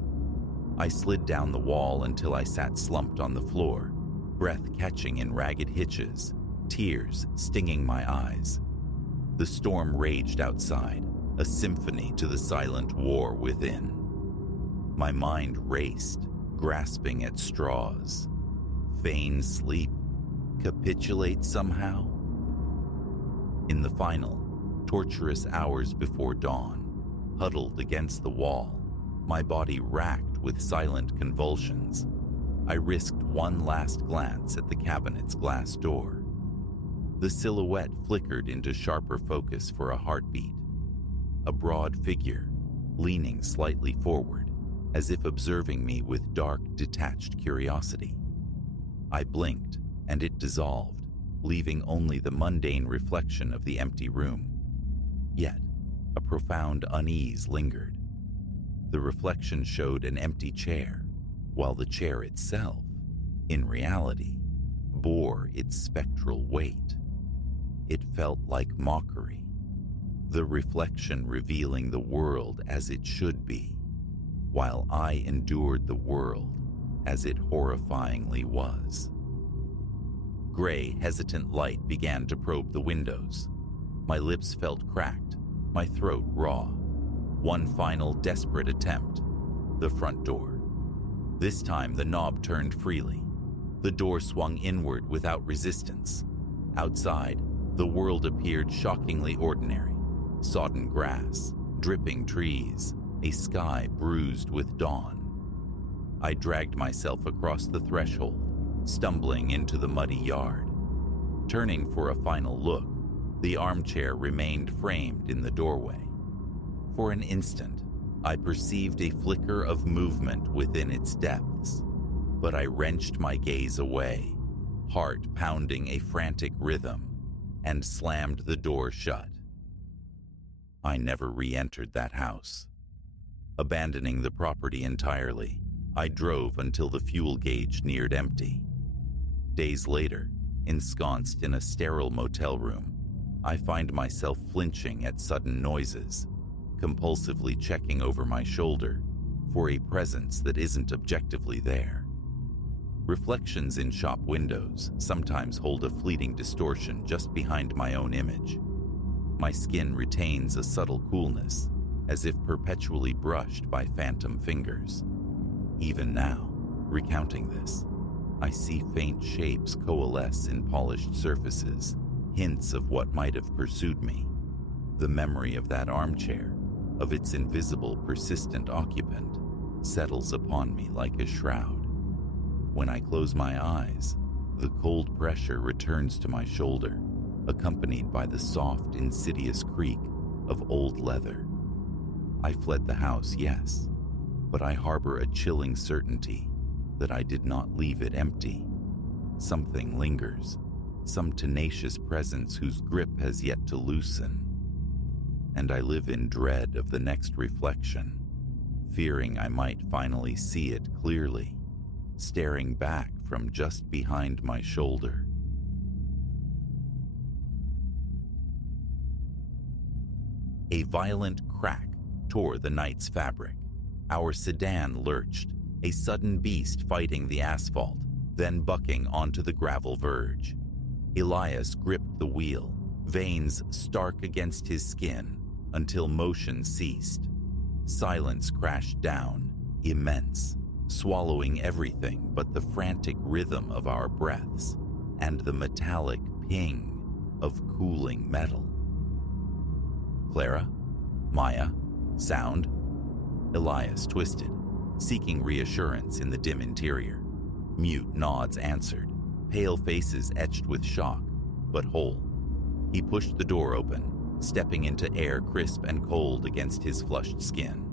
I slid down the wall until I sat slumped on the floor, breath catching in ragged hitches, tears stinging my eyes. The storm raged outside, a symphony to the silent war within. My mind raced, grasping at straws. Feign sleep? Capitulate somehow? In the final, torturous hours before dawn, huddled against the wall, my body racked with silent convulsions, I risked one last glance at the cabinet's glass door. The silhouette flickered into sharper focus for a heartbeat. A broad figure, leaning slightly forward, as if observing me with dark, detached curiosity. I blinked, and it dissolved, leaving only the mundane reflection of the empty room. Yet, a profound unease lingered. The reflection showed an empty chair, while the chair itself, in reality, bore its spectral weight. It felt like mockery, the reflection revealing the world as it should be, while I endured the world as it horrifyingly was. Gray, hesitant light began to probe the windows. My lips felt cracked, my throat raw. One final desperate attempt, the front door. This time the knob turned freely. The door swung inward without resistance. Outside, the world appeared shockingly ordinary. Sodden grass, dripping trees, a sky bruised with dawn. I dragged myself across the threshold, stumbling into the muddy yard. Turning for a final look, the armchair remained framed in the doorway. For an instant, I perceived a flicker of movement within its depths, but I wrenched my gaze away, heart pounding a frantic rhythm, and slammed the door shut. I never re-entered that house. Abandoning the property entirely, I drove until the fuel gauge neared empty. Days later, ensconced in a sterile motel room, I find myself flinching at sudden noises, compulsively checking over my shoulder for a presence that isn't objectively there. Reflections in shop windows sometimes hold a fleeting distortion just behind my own image. My skin retains a subtle coolness, as if perpetually brushed by phantom fingers. Even now, recounting this, I see faint shapes coalesce in polished surfaces, hints of what might have pursued me. The memory of that armchair, of its invisible, persistent occupant, settles upon me like a shroud. When I close my eyes, the cold pressure returns to my shoulder, accompanied by the soft, insidious creak of old leather. I fled the house, yes, but I harbor a chilling certainty that I did not leave it empty. Something lingers, some tenacious presence whose grip has yet to loosen. And I live in dread of the next reflection, fearing I might finally see it clearly, staring back from just behind my shoulder. A violent crack tore the night's fabric. Our sedan lurched, a sudden beast fighting the asphalt, then bucking onto the gravel verge. Elias gripped the wheel, veins stark against his skin, until motion ceased. Silence crashed down, immense, swallowing everything but the frantic rhythm of our breaths and the metallic ping of cooling metal. Clara? Maya? Sound? Elias twisted, seeking reassurance in the dim interior. Mute nods answered, pale faces etched with shock, but whole. He pushed the door open, stepping into air crisp and cold against his flushed skin.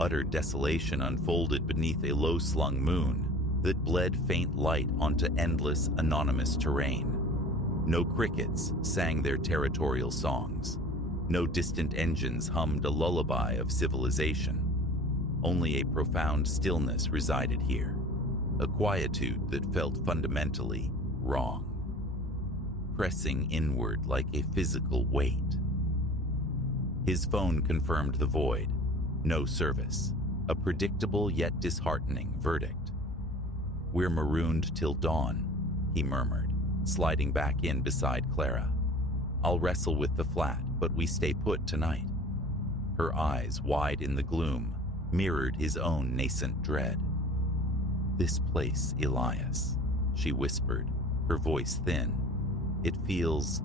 Utter desolation unfolded beneath a low-slung moon that bled faint light onto endless, anonymous terrain. No crickets sang their territorial songs. No distant engines hummed a lullaby of civilization. Only a profound stillness resided here, a quietude that felt fundamentally wrong, pressing inward like a physical weight. His phone confirmed the void. No service. A predictable yet disheartening verdict. "We're marooned till dawn," he murmured, sliding back in beside Clara. "I'll wrestle with the flat, but we stay put tonight." Her eyes, wide in the gloom, mirrored his own nascent dread. "This place, Elias," she whispered, her voice thin. "It feels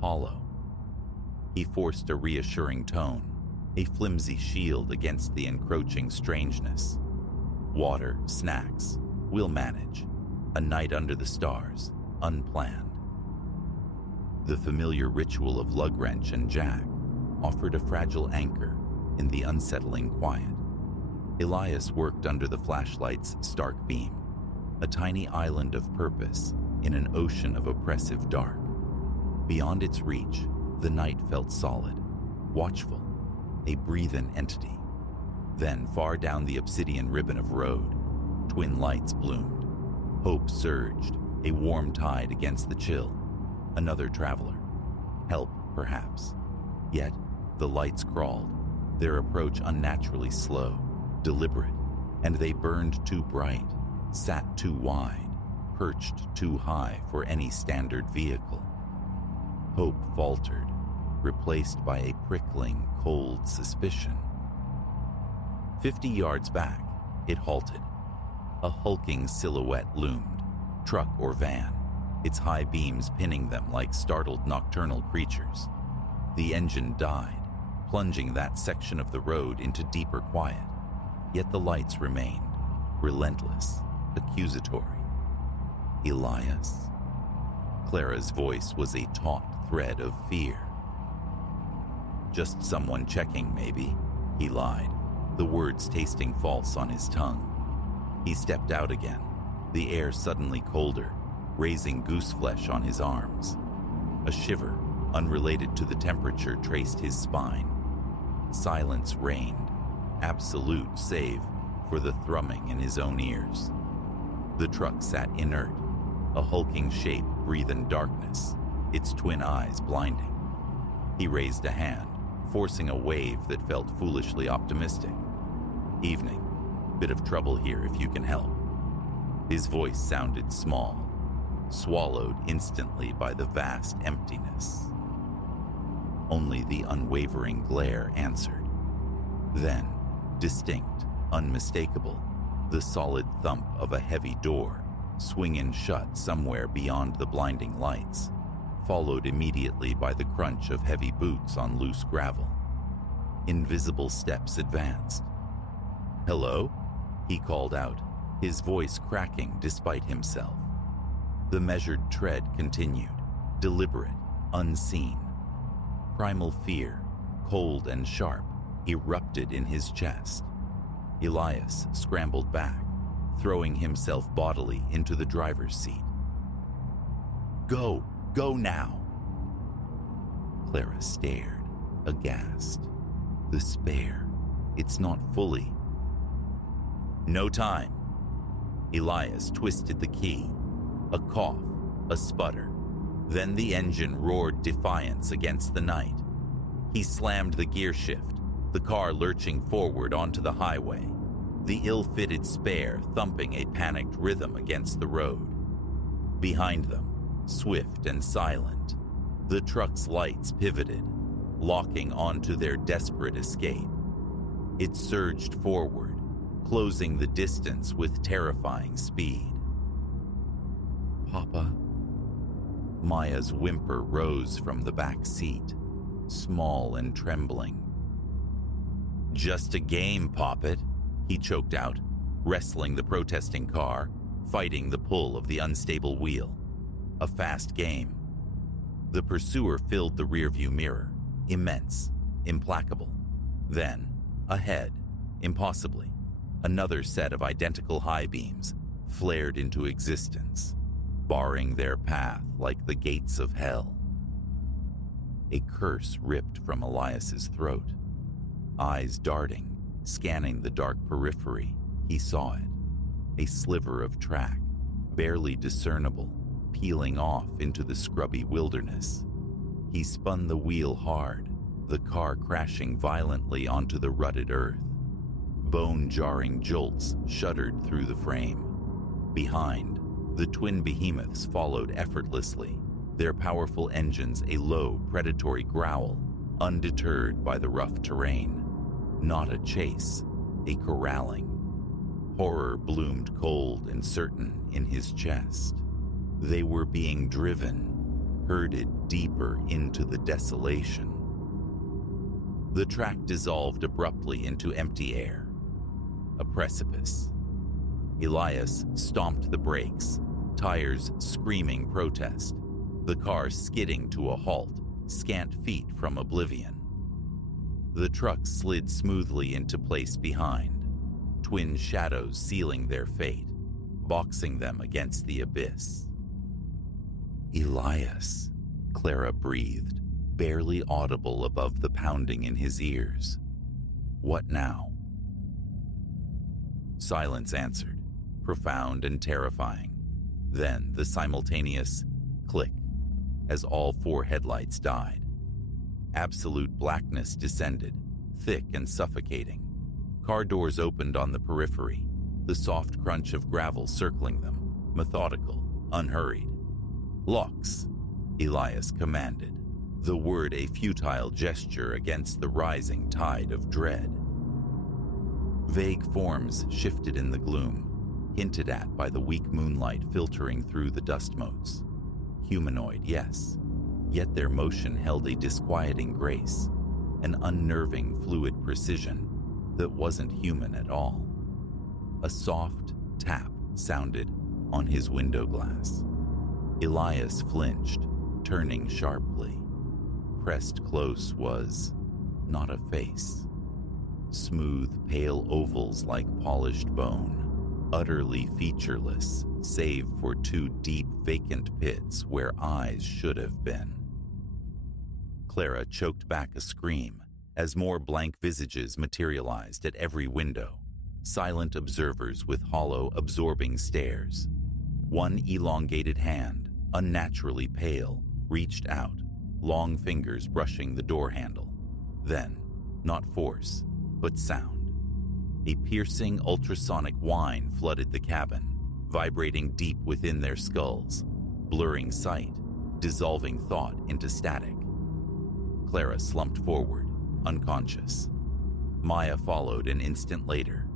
hollow." He forced a reassuring tone, a flimsy shield against the encroaching strangeness. "Water, snacks, we'll manage. A night under the stars, unplanned." The familiar ritual of lug wrench and jack offered a fragile anchor in the unsettling quiet. Elias worked under the flashlight's stark beam, a tiny island of purpose in an ocean of oppressive dark. Beyond its reach, the night felt solid, watchful, a breathen entity. Then, far down the obsidian ribbon of road, twin lights bloomed. Hope surged, a warm tide against the chill. Another traveler. Help, perhaps. Yet, the lights crawled, their approach unnaturally slow, deliberate, and they burned too bright, sat too wide, perched too high for any standard vehicle. Hope faltered, replaced by a prickling, cold suspicion. 50 yards back, it halted. A hulking silhouette loomed, truck or van, its high beams pinning them like startled nocturnal creatures. The engine died, plunging that section of the road into deeper quiet. Yet the lights remained, relentless, accusatory. "Elias?" Clara's voice was a taut thread of fear. "Just someone checking, maybe," he lied, the words tasting false on his tongue. He stepped out again, the air suddenly colder, raising goose flesh on his arms. A shiver, unrelated to the temperature, traced his spine. Silence reigned, absolute save for the thrumming in his own ears. The truck sat inert, a hulking shape breathing darkness, its twin eyes blinding. He raised a hand, forcing a wave that felt foolishly optimistic. "Evening. Bit of trouble here if you can help." His voice sounded small, swallowed instantly by the vast emptiness. Only the unwavering glare answered. Then, distinct, unmistakable, the solid thump of a heavy door, swinging shut somewhere beyond the blinding lights, followed immediately by the crunch of heavy boots on loose gravel. Invisible steps advanced. "Hello?" he called out, his voice cracking despite himself. The measured tread continued, deliberate, unseen. Primal fear, cold and sharp, erupted in his chest. Elias scrambled back, throwing himself bodily into the driver's seat. Go now!" Clara stared, aghast. The spare, it's not fully. "No time." Elias twisted the key. A cough, a sputter. Then the engine roared defiance against the night. He slammed the gear shift, the car lurching forward onto the highway, the ill-fitted spare thumping a panicked rhythm against the road. Behind them, swift and silent, the truck's lights pivoted, locking onto their desperate escape. It surged forward, closing the distance with terrifying speed. "Papa." Maya's whimper rose from the back seat, small and trembling. "Just a game, Poppet," he choked out, wrestling the protesting car, fighting the pull of the unstable wheel. A fast game. The pursuer filled the rearview mirror, immense, implacable. Then, ahead, impossibly, another set of identical high beams flared into existence, barring their path like the gates of hell. A curse ripped from Elias's throat. Eyes darting, scanning the dark periphery, he saw it. A sliver of track, barely discernible, peeling off into the scrubby wilderness. He spun the wheel hard, the car crashing violently onto the rutted earth. Bone-jarring jolts shuddered through the frame. Behind, the twin behemoths followed effortlessly, their powerful engines a low, predatory growl, undeterred by the rough terrain. Not a chase, a corralling. Horror bloomed cold and certain in his chest. They were being driven, herded deeper into the desolation. The track dissolved abruptly into empty air. A precipice. Elias stomped the brakes, tires screaming protest, the car skidding to a halt, scant feet from oblivion. The truck slid smoothly into place behind, twin shadows sealing their fate, boxing them against the abyss. "Elias," Clara breathed, barely audible above the pounding in his ears. "What now?" Silence answered, profound and terrifying. Then the simultaneous click as all four headlights died. Absolute blackness descended, thick and suffocating. Car doors opened on the periphery, the soft crunch of gravel circling them, methodical, unhurried. "Locks," Elias commanded, the word a futile gesture against the rising tide of dread. Vague forms shifted in the gloom, hinted at by the weak moonlight filtering through the dust motes. Humanoid, yes, yet their motion held a disquieting grace, an unnerving fluid precision that wasn't human at all. A soft tap sounded on his window glass. Elias flinched, turning sharply. Pressed close was not a face. smooth, pale ovals like polished bone, utterly featureless, save for two deep, vacant pits where eyes should have been. Clara choked back a scream as more blank visages materialized at every window, silent observers with hollow, absorbing stares. One elongated hand, unnaturally pale, reached out, long fingers brushing the door handle. Then, not force, but sound. A piercing ultrasonic whine flooded the cabin, vibrating deep within their skulls, blurring sight, dissolving thought into static. Clara slumped forward, unconscious. Maya followed an instant later.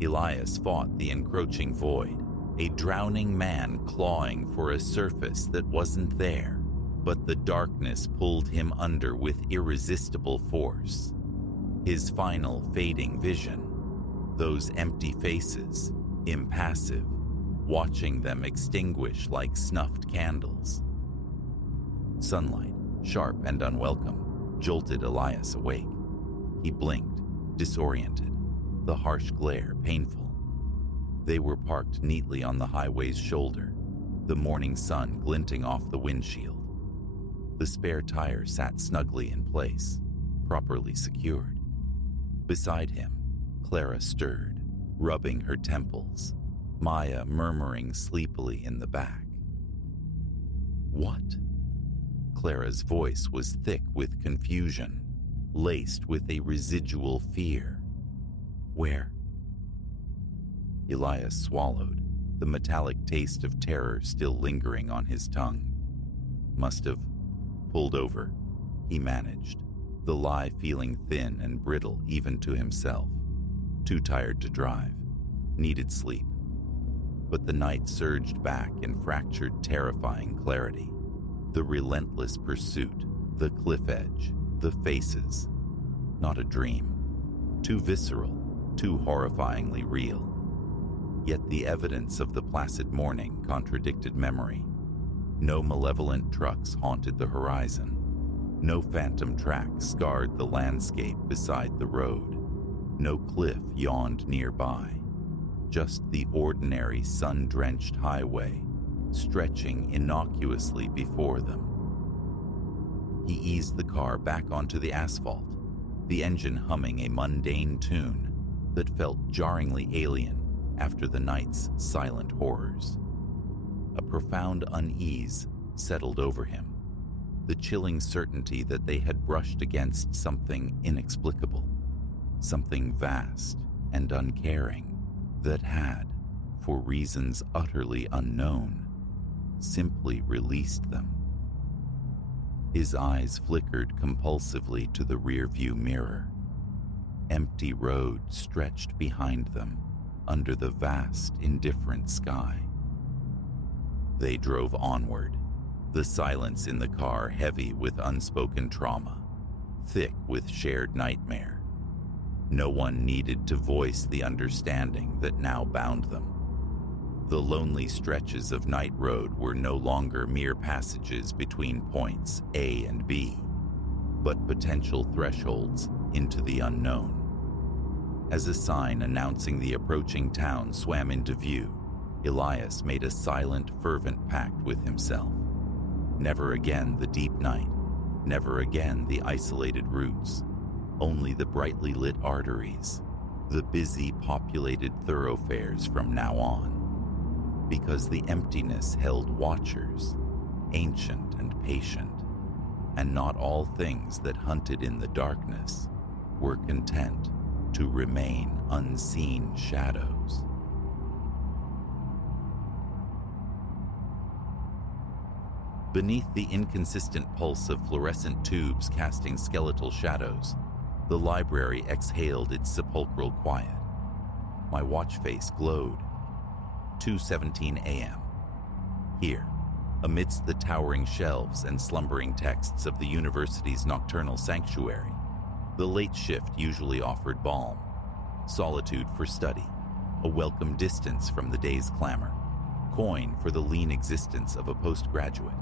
Elias fought the encroaching void, a drowning man clawing for a surface that wasn't there, but the darkness pulled him under with irresistible force. His final fading vision, those empty faces, impassive, watching them extinguish like snuffed candles. Sunlight, sharp and unwelcome, jolted Elias awake. He blinked, disoriented, the harsh glare painful. They were parked neatly on the highway's shoulder, the morning sun glinting off the windshield. The spare tire sat snugly in place, properly secured. Beside him, Clara stirred, rubbing her temples, Maya murmuring sleepily in the back. What? Clara's voice was thick with confusion, laced with a residual fear. Where? Elias swallowed, the metallic taste of terror still lingering on his tongue. Must have pulled over, he managed, the lie feeling thin and brittle even to himself. Too tired to drive, needed sleep. But the night surged back in fractured, terrifying clarity. The relentless pursuit, the cliff edge, the faces. Not a dream. Too visceral, too horrifyingly real. Yet the evidence of the placid morning contradicted memory. No malevolent trucks haunted the horizon. No phantom track scarred the landscape beside the road. No cliff yawned nearby. Just the ordinary sun-drenched highway, stretching innocuously before them. He eased the car back onto the asphalt, the engine humming a mundane tune that felt jarringly alien after the night's silent horrors. A profound unease settled over him, the chilling certainty that they had brushed against something inexplicable, something vast and uncaring that had, for reasons utterly unknown, simply released them. His eyes flickered compulsively to the rearview mirror. Empty road stretched behind them under the vast, indifferent sky. They drove onward, the silence in the car heavy with unspoken trauma, thick with shared nightmare. No one needed to voice the understanding that now bound them. The lonely stretches of night road were no longer mere passages between points A and B, but potential thresholds into the unknown. As a sign announcing the approaching town swam into view, Elias made a silent, fervent pact with himself. Never again the deep night, never again the isolated routes, only the brightly lit arteries, the busy, populated thoroughfares from now on. Because the emptiness held watchers, ancient and patient, and not all things that hunted in the darkness were content to remain unseen shadows. Beneath the inconsistent pulse of fluorescent tubes casting skeletal shadows, the library exhaled its sepulchral quiet. My watch face glowed. 2:17 a.m. Here, amidst the towering shelves and slumbering texts of the university's nocturnal sanctuary, the late shift usually offered balm, solitude for study, a welcome distance from the day's clamor, coin for the lean existence of a postgraduate.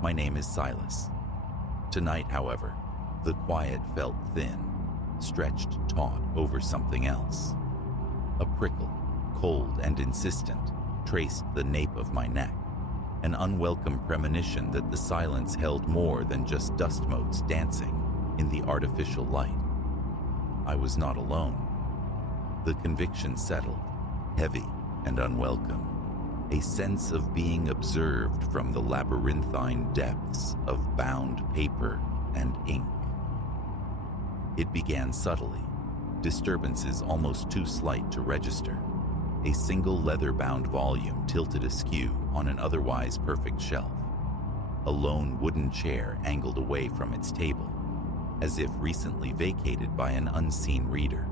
My name is Silas. Tonight, however, the quiet felt thin, stretched taut over something else. A prickle, cold and insistent, traced the nape of my neck, an unwelcome premonition that the silence held more than just dust motes dancing in the artificial light. I was not alone. The conviction settled, heavy and unwelcome, a sense of being observed from the labyrinthine depths of bound paper and ink. It began subtly, disturbances almost too slight to register. A single leather-bound volume tilted askew on an otherwise perfect shelf. A lone wooden chair angled away from its table, as if recently vacated by an unseen reader.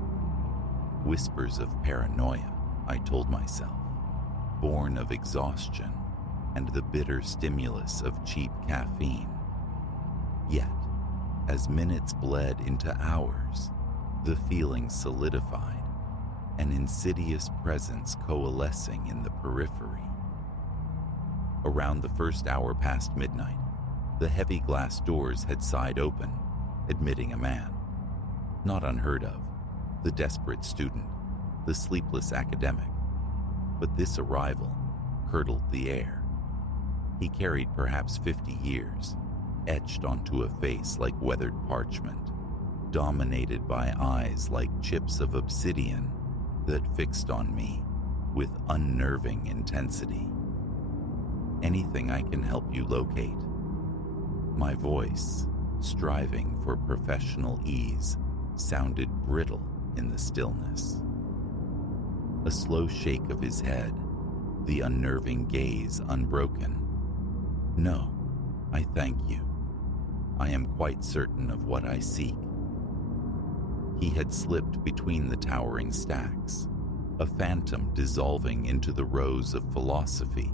Whispers of paranoia, I told myself, born of exhaustion and the bitter stimulus of cheap caffeine. Yet, as minutes bled into hours, the feeling solidified, an insidious presence coalescing in the periphery. Around the first hour past midnight, the heavy glass doors had sighed open, admitting a man. Not unheard of, the desperate student, the sleepless academic. But this arrival curdled the air. He carried perhaps 50 years, etched onto a face like weathered parchment, dominated by eyes like chips of obsidian that fixed on me with unnerving intensity. Anything I can help you locate? My voice, striving for professional ease, sounded brittle in the stillness. A slow shake of his head, the unnerving gaze unbroken. No, I thank you. I am quite certain of what I seek. He had slipped between the towering stacks, a phantom dissolving into the rows of philosophy,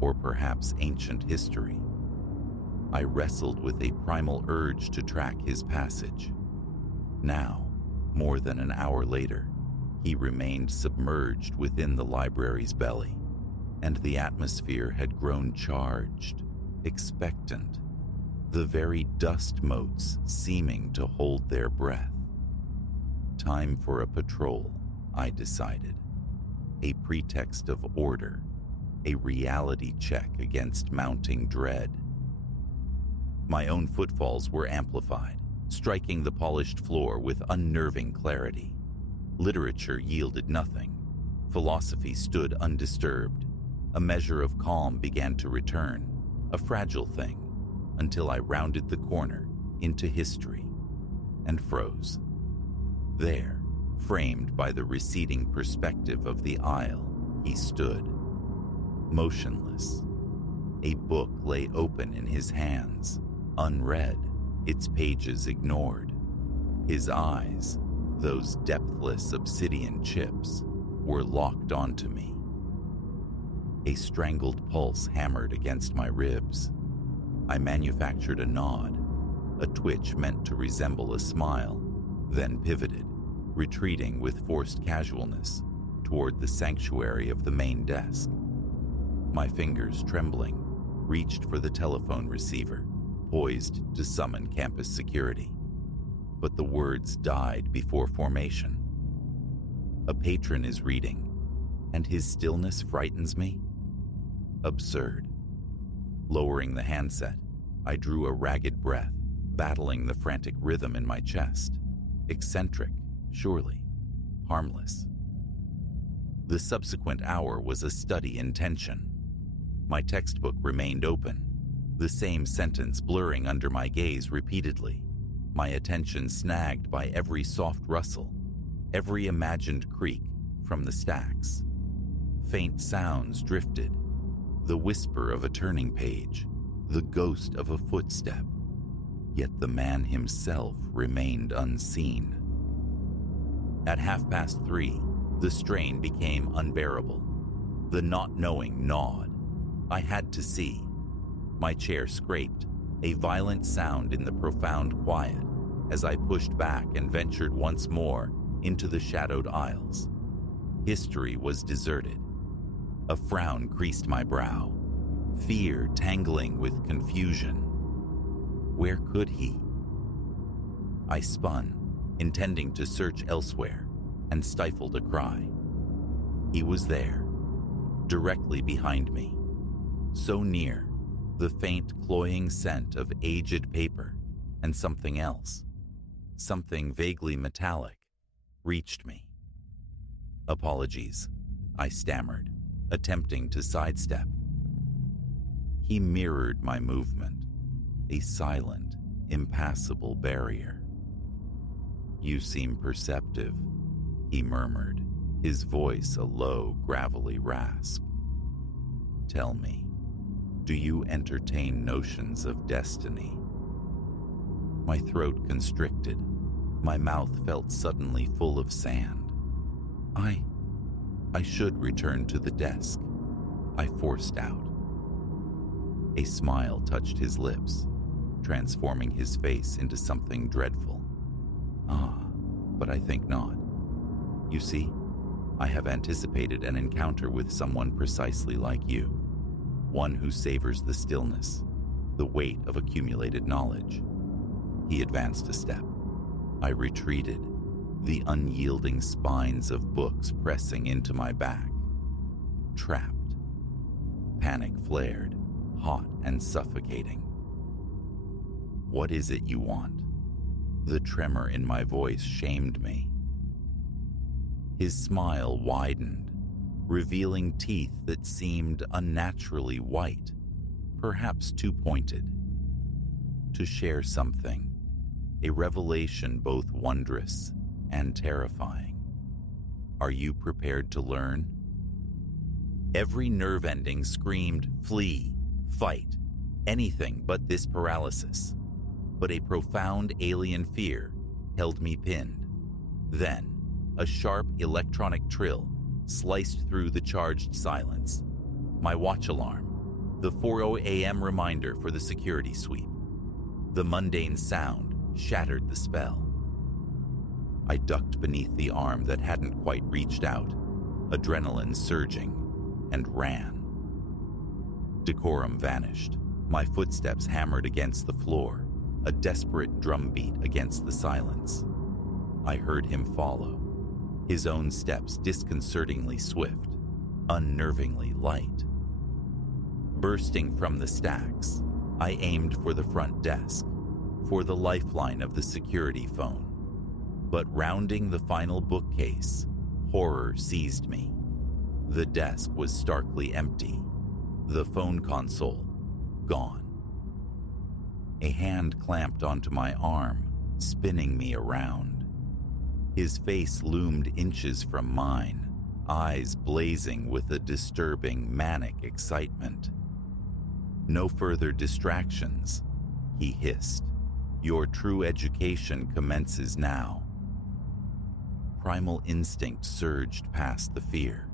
or perhaps ancient history. I wrestled with a primal urge to track his passage. Now, more than an hour later, he remained submerged within the library's belly, and the atmosphere had grown charged, expectant, the very dust motes seeming to hold their breath. Time for a patrol, I decided. A pretext of order, a reality check against mounting dread. My own footfalls were amplified, striking the polished floor with unnerving clarity. Literature yielded nothing. Philosophy stood undisturbed. A measure of calm began to return, a fragile thing, until I rounded the corner into history and froze. There, framed by the receding perspective of the aisle, he stood, motionless. A book lay open in his hands, unread, its pages ignored. His eyes, those depthless obsidian chips, were locked onto me. A strangled pulse hammered against my ribs. I manufactured a nod, a twitch meant to resemble a smile, then pivoted, retreating with forced casualness toward the sanctuary of the main desk. My fingers, trembling, reached for the telephone receiver, poised to summon campus security. But the words died before formation. A patron is reading, and his stillness frightens me? Absurd. Lowering the handset, I drew a ragged breath, battling the frantic rhythm in my chest. Eccentric, surely. Harmless. The subsequent hour was a study in tension. My textbook remained open, the same sentence blurring under my gaze repeatedly, my attention snagged by every soft rustle, every imagined creak from the stacks. Faint sounds drifted, the whisper of a turning page, the ghost of a footstep. Yet the man himself remained unseen. At 3:30, the strain became unbearable. The not knowing gnawed. I had to see. My chair scraped, a violent sound in the profound quiet, as I pushed back and ventured once more into the shadowed aisles. History was deserted. A frown creased my brow, fear tangling with confusion. Where could he? I spun, intending to search elsewhere, and stifled a cry. He was there, directly behind me, so near, the faint cloying scent of aged paper and something else, something vaguely metallic, reached me. "Apologies," I stammered, attempting to sidestep. He mirrored my movement, a silent, impassable barrier. "You seem perceptive," he murmured, his voice a low, gravelly rasp. "Tell me, do you entertain notions of destiny?" My throat constricted. My mouth felt suddenly full of sand. I should return to the desk," I forced out. A smile touched his lips, transforming his face into something dreadful. But I think not. You see, I have anticipated an encounter with someone precisely like you, one who savors the stillness, the weight of accumulated knowledge. He advanced a step. I retreated, the unyielding spines of books pressing into my back. Trapped. Panic flared, hot and suffocating. "What is it you want?" The tremor in my voice shamed me. His smile widened, revealing teeth that seemed unnaturally white, perhaps too pointed. "To share something, a revelation both wondrous and terrifying. Are you prepared to learn?" Every nerve ending screamed, "Flee, fight, anything but this paralysis." But a profound alien fear held me pinned. Then, a sharp electronic trill sliced through the charged silence. My watch alarm, the 4:00 a.m. reminder for the security sweep. The mundane sound shattered the spell. I ducked beneath the arm that hadn't quite reached out, adrenaline surging, and ran. Decorum vanished. My footsteps hammered against the floor, a desperate drumbeat against the silence. I heard him follow, his own steps disconcertingly swift, unnervingly light. Bursting from the stacks, I aimed for the front desk, for the lifeline of the security phone. But rounding the final bookcase, horror seized me. The desk was starkly empty, the phone console gone. A hand clamped onto my arm, spinning me around. His face loomed inches from mine, eyes blazing with a disturbing, manic excitement. "No further distractions," he hissed. "Your true education commences now." Primal instinct surged past the fear.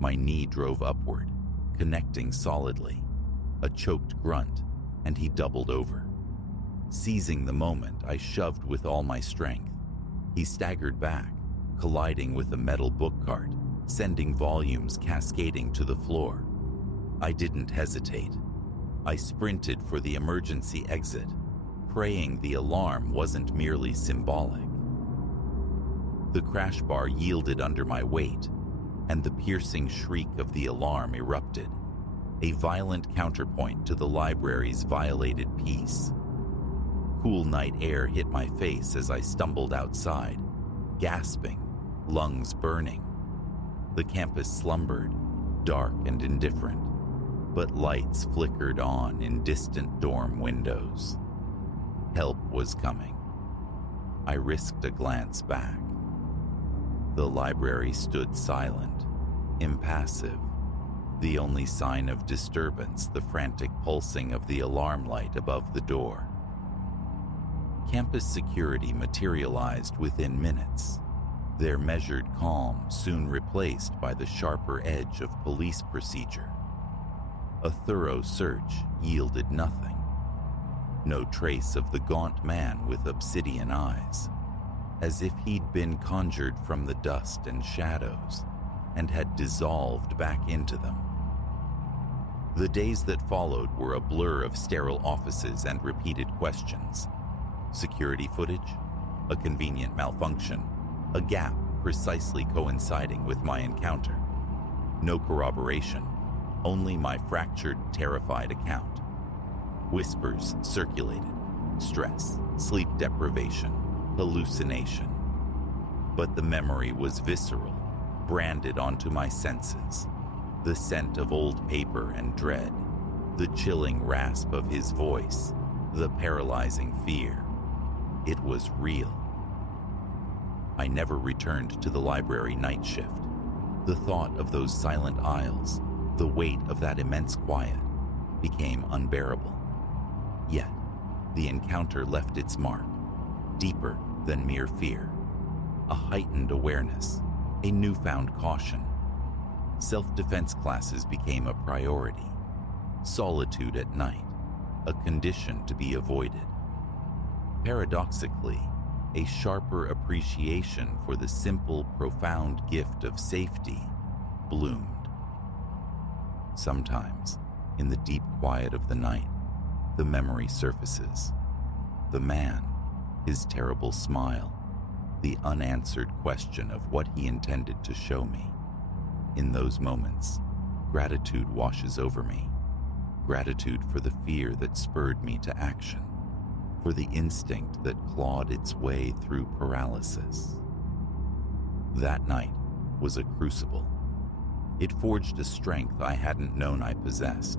My knee drove upward, connecting solidly. A choked grunt, and he doubled over. Seizing the moment, I shoved with all my strength. He staggered back, colliding with a metal book cart, sending volumes cascading to the floor. I didn't hesitate. I sprinted for the emergency exit, praying the alarm wasn't merely symbolic. The crash bar yielded under my weight, and the piercing shriek of the alarm erupted, a violent counterpoint to the library's violated peace. Cool night air hit my face as I stumbled outside, gasping, lungs burning. The campus slumbered, dark and indifferent, but lights flickered on in distant dorm windows. Help was coming. I risked a glance back. The library stood silent, impassive, the only sign of disturbance the frantic pulsing of the alarm light above the door. Campus security materialized within minutes, their measured calm soon replaced by the sharper edge of police procedure. A thorough search yielded nothing. No trace of the gaunt man with obsidian eyes, as if he'd been conjured from the dust and shadows and had dissolved back into them. The days that followed were a blur of sterile offices and repeated questions. Security footage? a convenient malfunction, a gap precisely coinciding with my encounter. No corroboration, only my fractured, terrified account. Whispers circulated: stress, sleep deprivation, hallucination. But the memory was visceral, branded onto my senses. The scent of old paper and dread, the chilling rasp of his voice, the paralyzing fear. It was real. I never returned to the library night shift. The thought of those silent aisles, the weight of that immense quiet, became unbearable. Yet, the encounter left its mark, deeper than mere fear. A heightened awareness, a newfound caution. Self-defense classes became a priority. Solitude at night, a condition to be avoided. Paradoxically, a sharper appreciation for the simple, profound gift of safety bloomed. Sometimes, in the deep quiet of the night, the memory surfaces. The man, his terrible smile, the unanswered question of what he intended to show me. In those moments, gratitude washes over me. Gratitude for the fear that spurred me to action, for the instinct that clawed its way through paralysis. That night was a crucible. It forged a strength I hadn't known I possessed,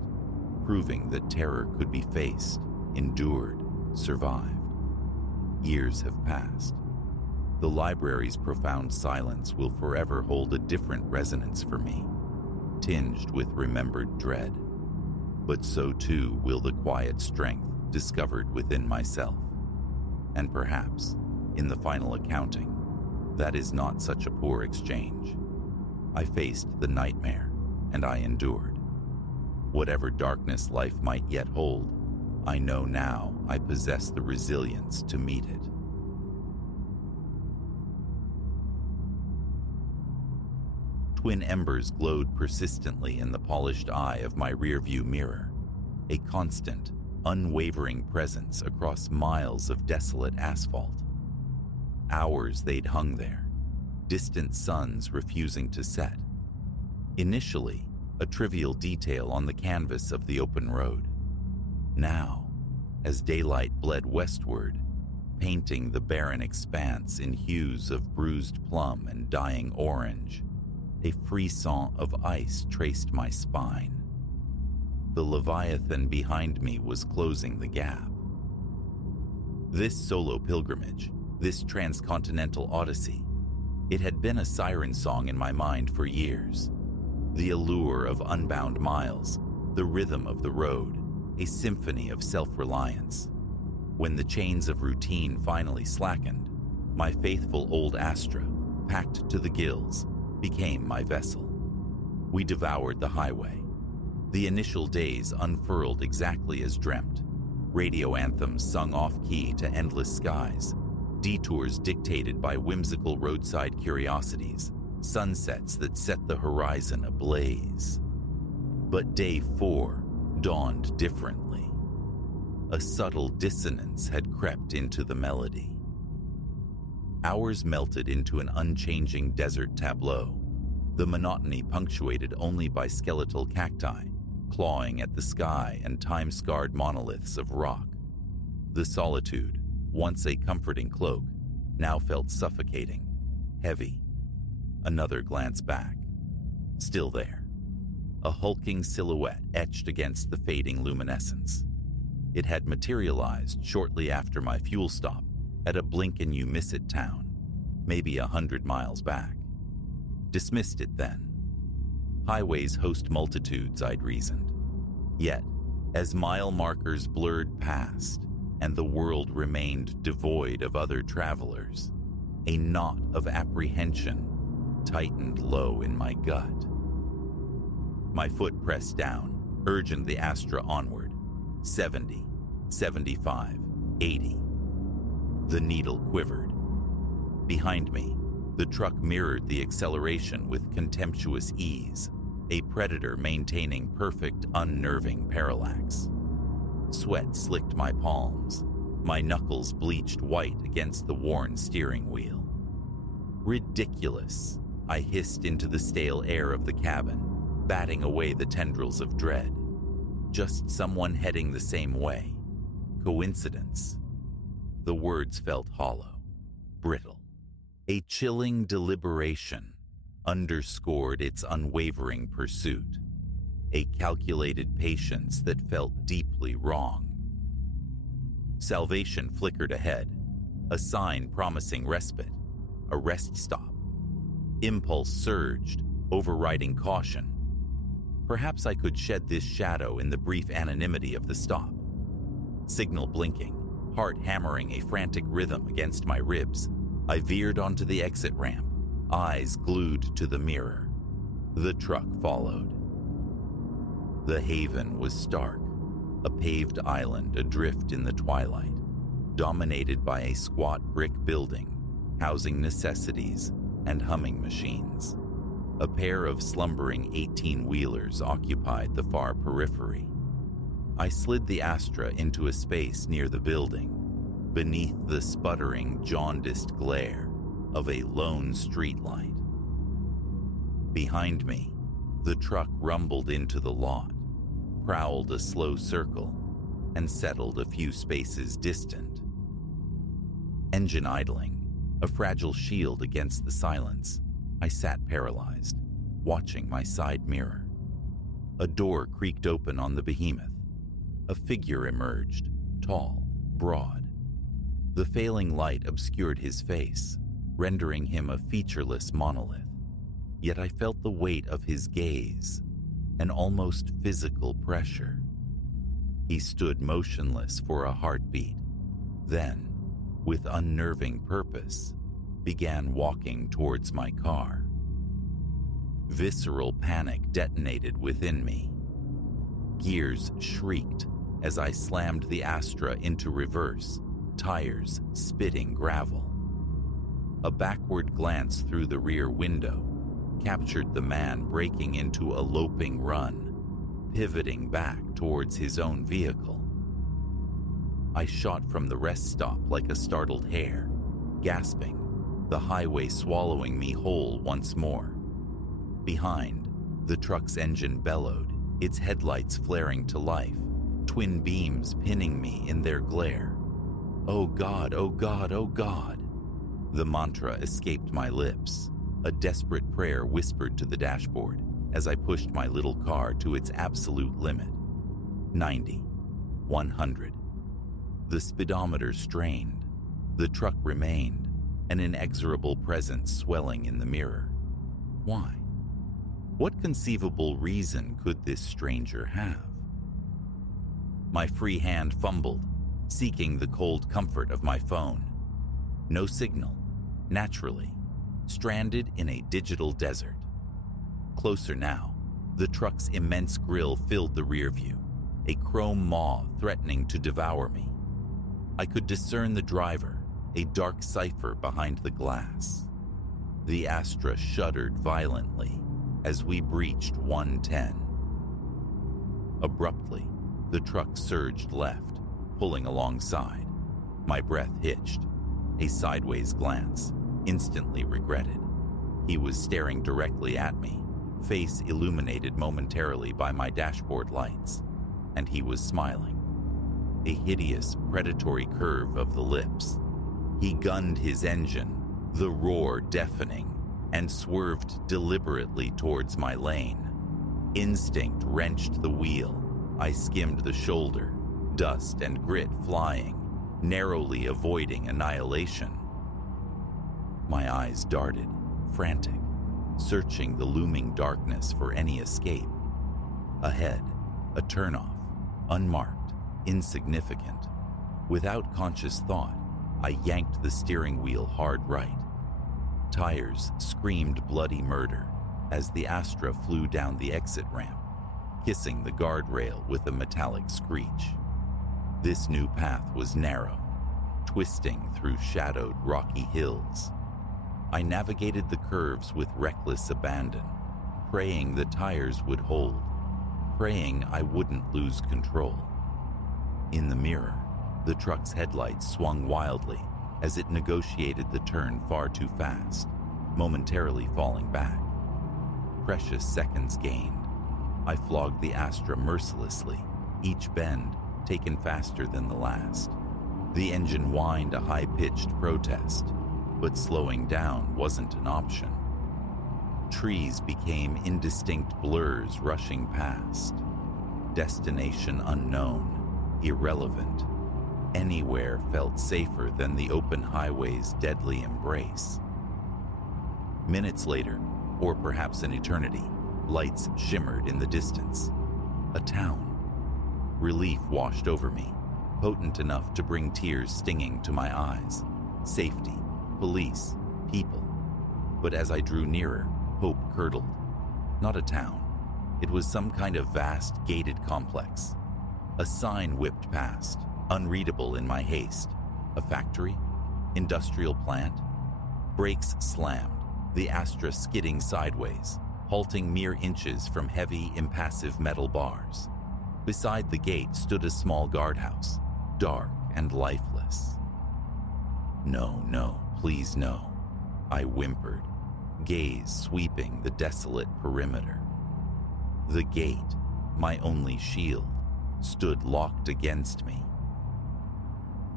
proving that terror could be faced, endured, survived. Years have passed. The library's profound silence will forever hold a different resonance for me, tinged with remembered dread. But so too will the quiet strength discovered within myself. And perhaps, in the final accounting, that is not such a poor exchange. I faced the nightmare, and I endured. Whatever darkness life might yet hold, I know now I possess the resilience to meet it. Twin embers glowed persistently in the polished eye of my rearview mirror, a constant, unwavering presence across miles of desolate asphalt. Hours they'd hung there, distant suns refusing to set. Initially, a trivial detail on the canvas of the open road. Now, as daylight bled westward, painting the barren expanse in hues of bruised plum and dying orange, a frisson of ice traced my spine. The Leviathan behind me was closing the gap. This solo pilgrimage, this transcontinental odyssey, it had been a siren song in my mind for years. The allure of unbound miles, the rhythm of the road, a symphony of self-reliance. When the chains of routine finally slackened, my faithful old Astra, packed to the gills, became my vessel. We devoured the highway. The initial days unfurled exactly as dreamt. Radio anthems sung off-key to endless skies, detours dictated by whimsical roadside curiosities, sunsets that set the horizon ablaze. But day 4 dawned differently. A subtle dissonance had crept into the melody. Hours melted into an unchanging desert tableau, the monotony punctuated only by skeletal cacti, clawing at the sky and time-scarred monoliths of rock. The solitude, once a comforting cloak, now felt suffocating, heavy. Another glance back. Still there. A hulking silhouette etched against the fading luminescence. It had materialized shortly after my fuel stop at a blink-and-you-miss-it town, maybe 100 miles back. Dismissed it then. Highways host multitudes, I'd reasoned. Yet, as mile markers blurred past and the world remained devoid of other travelers, a knot of apprehension tightened low in my gut. My foot pressed down, urging the Astra onward. 70, 75, 80. The needle quivered. Behind me, the truck mirrored the acceleration with contemptuous ease, a predator maintaining perfect, unnerving parallax. Sweat slicked my palms. my knuckles bleached white against the worn steering wheel. Ridiculous, I hissed into the stale air of the cabin, batting away the tendrils of dread. Just someone heading the same way. Coincidence? The words felt hollow, brittle. A chilling deliberation underscored its unwavering pursuit. A calculated patience that felt deeply wrong. Salvation flickered ahead, a sign promising respite, a rest stop. Impulse surged, overriding caution. Perhaps I could shed this shadow in the brief anonymity of the stop. Signal blinking, heart hammering a frantic rhythm against my ribs, I veered onto the exit ramp, eyes glued to the mirror. The truck followed. The haven was stark, a paved island adrift in the twilight, dominated by a squat brick building, housing necessities and humming machines. A pair of slumbering 18-wheelers occupied the far periphery. I slid the Astra into a space near the building, beneath the sputtering, jaundiced glare of a lone streetlight. Behind me, the truck rumbled into the lot, prowled a slow circle, and settled a few spaces distant. Engine idling, a fragile shield against the silence, I sat paralyzed, watching my side mirror. A door creaked open on the behemoth. A figure emerged, tall, broad. The failing light obscured his face, rendering him a featureless monolith. Yet I felt the weight of his gaze, an almost physical pressure. He stood motionless for a heartbeat, then, with unnerving purpose, began walking towards my car. Visceral panic detonated within me. Gears shrieked as I slammed the Astra into reverse, tires spitting gravel. A backward glance through the rear window captured the man breaking into a loping run, pivoting back towards his own vehicle. I shot from the rest stop like a startled hare, gasping, the highway swallowing me whole once more. Behind, the truck's engine bellowed, its headlights flaring to life, twin beams pinning me in their glare. Oh God, oh God, oh God. The mantra escaped my lips, a desperate prayer whispered to the dashboard as I pushed my little car to its absolute limit. 90, 100. The speedometer strained. The truck remained, an inexorable presence swelling in the mirror. Why? What conceivable reason could this stranger have? My free hand fumbled, seeking the cold comfort of my phone. No signal, naturally, stranded in a digital desert. Closer now, the truck's immense grille filled the rear view, a chrome maw threatening to devour me. I could discern the driver, a dark cipher behind the glass. The Astra shuddered violently as we breached 110. Abruptly, the truck surged left, pulling alongside. My breath hitched. A sideways glance, instantly regretted. He was staring directly at me, face illuminated momentarily by my dashboard lights, and he was smiling. A hideous, predatory curve of the lips. He gunned his engine, the roar deafening, and swerved deliberately towards my lane. Instinct wrenched the wheel. I skimmed the shoulder, dust and grit flying, narrowly avoiding annihilation. My eyes darted, frantic, searching the looming darkness for any escape. Ahead, a turnoff, unmarked, insignificant. Without conscious thought, I yanked the steering wheel hard right. Tires screamed bloody murder as the Astra flew down the exit ramp, kissing the guardrail with a metallic screech. This new path was narrow, twisting through shadowed rocky hills. I navigated the curves with reckless abandon, praying the tires would hold, praying I wouldn't lose control. In the mirror, The truck's headlights swung wildly as it negotiated the turn far too fast, momentarily falling back. Precious seconds gained. I flogged the Astra mercilessly, each bend taken faster than the last. The engine whined a high-pitched protest, but slowing down wasn't an option. Trees became indistinct blurs rushing past. Destination unknown, irrelevant. Anywhere felt safer than the open highway's deadly embrace. Minutes later, or perhaps an eternity, lights shimmered in the distance. A town. Relief washed over me, potent enough to bring tears stinging to my eyes. Safety, police, people. But as I drew nearer, hope curdled. Not a town. It was some kind of vast, gated complex. A sign whipped past, unreadable in my haste. A factory? Industrial plant? Brakes slammed, the Astra skidding sideways, halting mere inches from heavy, impassive metal bars. Beside the gate stood a small guardhouse, dark and lifeless. No, please no, I whimpered, gaze sweeping the desolate perimeter. The gate, my only shield, stood locked against me.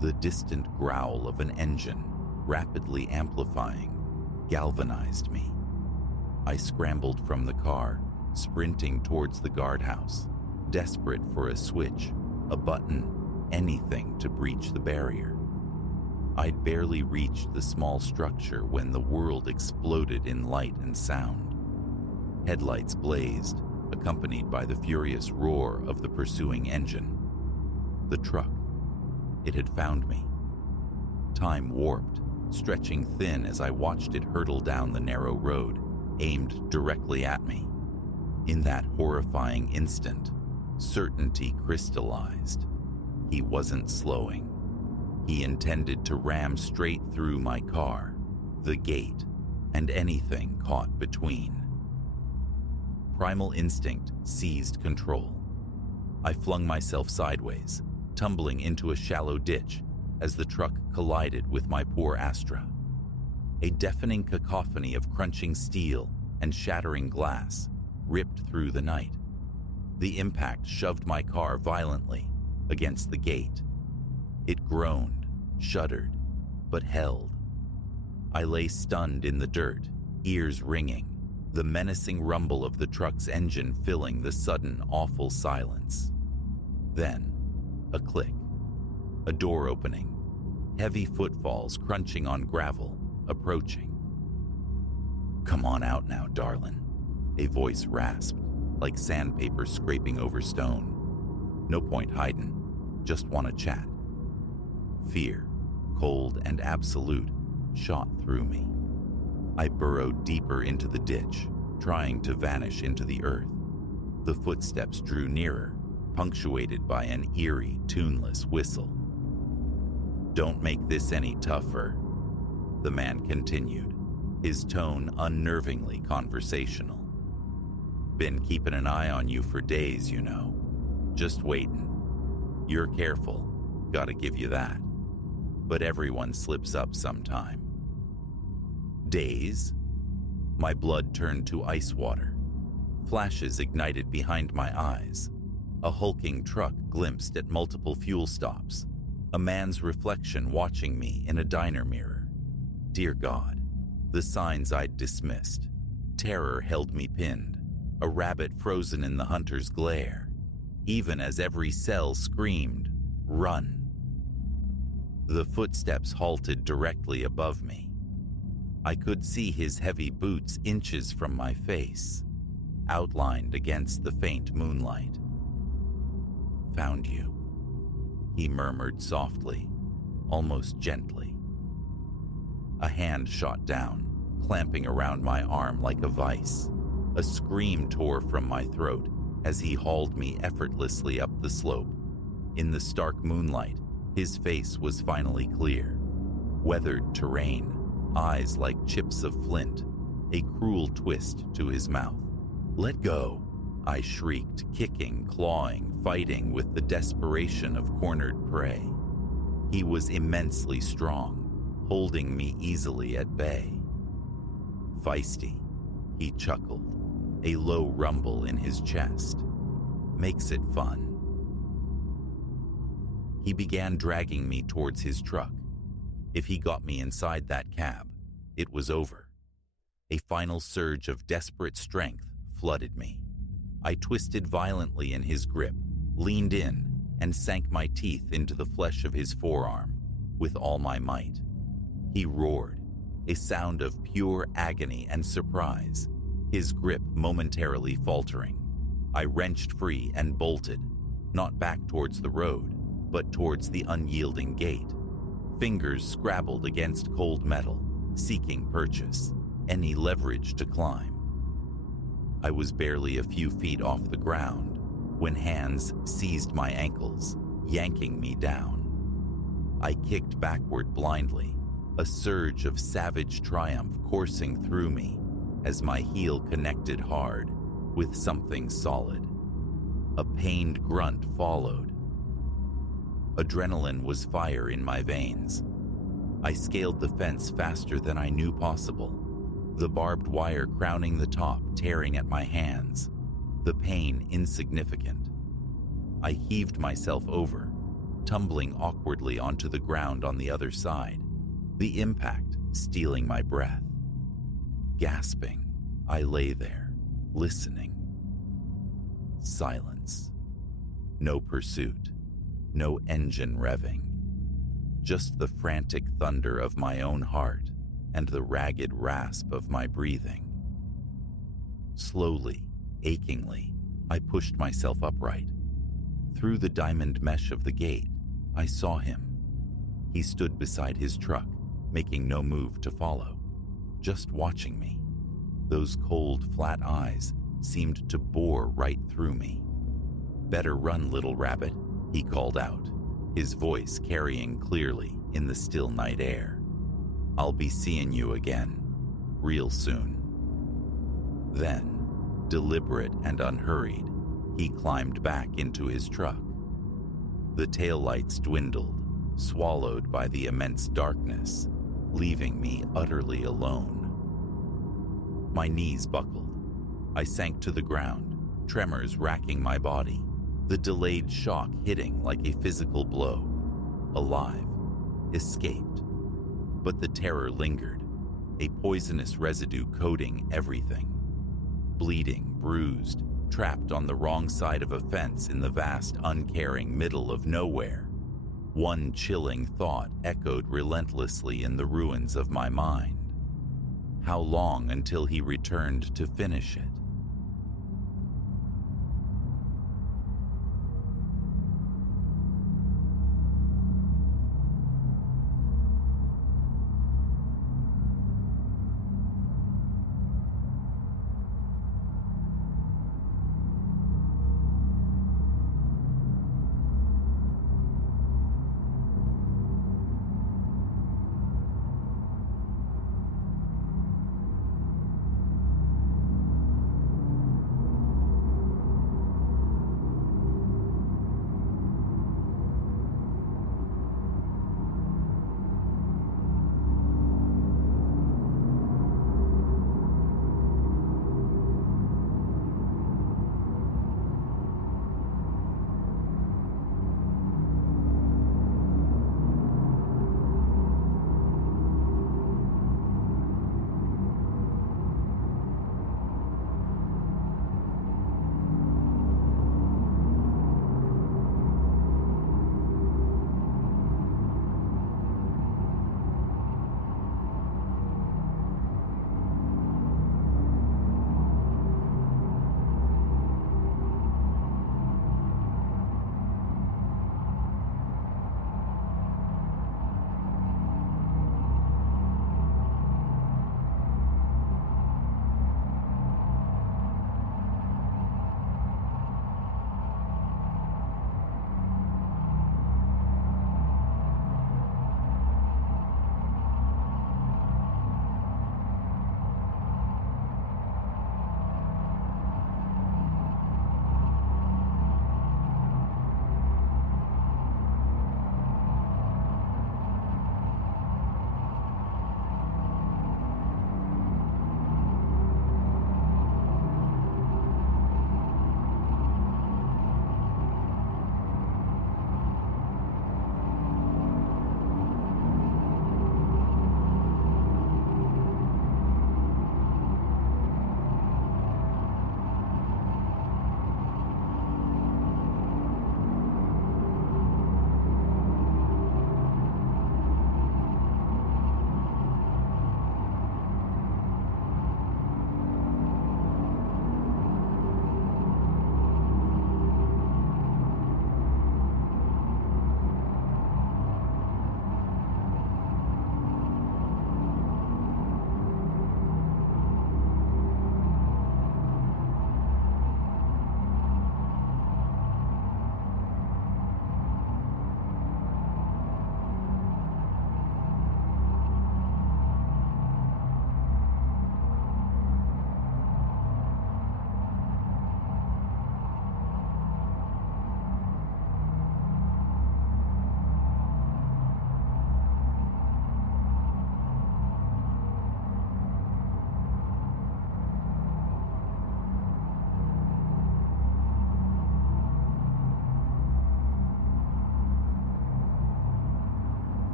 The distant growl of an engine, rapidly amplifying, galvanized me. I scrambled from the car, sprinting towards the guardhouse, desperate for a switch, a button, anything to breach the barrier. I'd barely reached the small structure when the world exploded in light and sound. Headlights blazed, accompanied by the furious roar of the pursuing engine. The truck. It had found me. Time warped, stretching thin as I watched it hurtle down the narrow road, aimed directly at me. In that horrifying instant, certainty crystallized. He wasn't slowing. He intended to ram straight through my car, the gate, and anything caught between. Primal instinct seized control. I flung myself sideways, tumbling into a shallow ditch as the truck collided with my poor Astra. A deafening cacophony of crunching steel and shattering glass ripped through the night. The impact shoved my car violently against the gate. It groaned, shuddered, but held. I lay stunned in the dirt, ears ringing, the menacing rumble of the truck's engine filling the sudden, awful silence. Then, a click, a door opening, heavy footfalls crunching on gravel, approaching. "Come on out now, darlin'," a voice rasped, like sandpaper scraping over stone. No point hiding, just wanna chat. Fear, cold and absolute, shot through me. I burrowed deeper into the ditch, trying to vanish into the earth. The footsteps drew nearer, punctuated by an eerie, tuneless whistle. "Don't make this any tougher," the man continued, his tone unnervingly conversational. "Been keeping an eye on you for days, you know. Just waiting. You're careful, gotta give you that. But everyone slips up sometime." Days? My blood turned to ice water. Flashes ignited behind my eyes. A hulking truck glimpsed at multiple fuel stops. A man's reflection watching me in a diner mirror. Dear God, the signs I'd dismissed. Terror held me pinned, a rabbit frozen in the hunter's glare, even as every cell screamed, "Run." The footsteps halted directly above me. I could see his heavy boots inches from my face, outlined against the faint moonlight. "Found you," he murmured softly, almost gently. A hand shot down, clamping around my arm like a vice. A scream tore from my throat as he hauled me effortlessly up the slope. In the stark moonlight, his face was finally clear. Weathered terrain, eyes like chips of flint, a cruel twist to his mouth. "Let go," I shrieked, kicking, clawing, fighting with the desperation of cornered prey. He was immensely strong, holding me easily at bay. Feisty, he chuckled, a low rumble in his chest. Makes it fun. He began dragging me towards his truck. If he got me inside that cab, it was over. A final surge of desperate strength flooded me. I twisted violently in his grip, leaned in, and sank my teeth into the flesh of his forearm with all my might. He roared, a sound of pure agony and surprise, his grip momentarily faltering. I wrenched free and bolted, not back towards the road, but towards the unyielding gate. Fingers scrabbled against cold metal, seeking purchase, any leverage to climb. I was barely a few feet off the ground when hands seized my ankles, yanking me down. I kicked backward blindly, a surge of savage triumph coursing through me as my heel connected hard with something solid. A pained grunt followed. Adrenaline was fire in my veins. I scaled the fence faster than I knew possible, the barbed wire crowning the top, tearing at my hands, the pain insignificant. I heaved myself over, tumbling awkwardly onto the ground on the other side, the impact stealing my breath. Gasping, I lay there, listening. Silence. No pursuit, no engine revving. Just the frantic thunder of my own heart and the ragged rasp of my breathing. Slowly, achingly, I pushed myself upright. Through the diamond mesh of the gate, I saw him. He stood beside his truck, making no move to follow, just watching me. Those cold, flat eyes seemed to bore right through me. "Better run, little rabbit," he called out, his voice carrying clearly in the still night air. "I'll be seeing you again, real soon." Then, deliberate and unhurried, he climbed back into his truck. The taillights dwindled, swallowed by the immense darkness, leaving me utterly alone. My knees buckled. I sank to the ground, tremors racking my body, the delayed shock hitting like a physical blow. Alive, escaped. But the terror lingered, a poisonous residue coating everything. Bleeding, bruised, trapped on the wrong side of a fence in the vast, uncaring middle of nowhere. One chilling thought echoed relentlessly in the ruins of my mind. How long until he returned to finish it?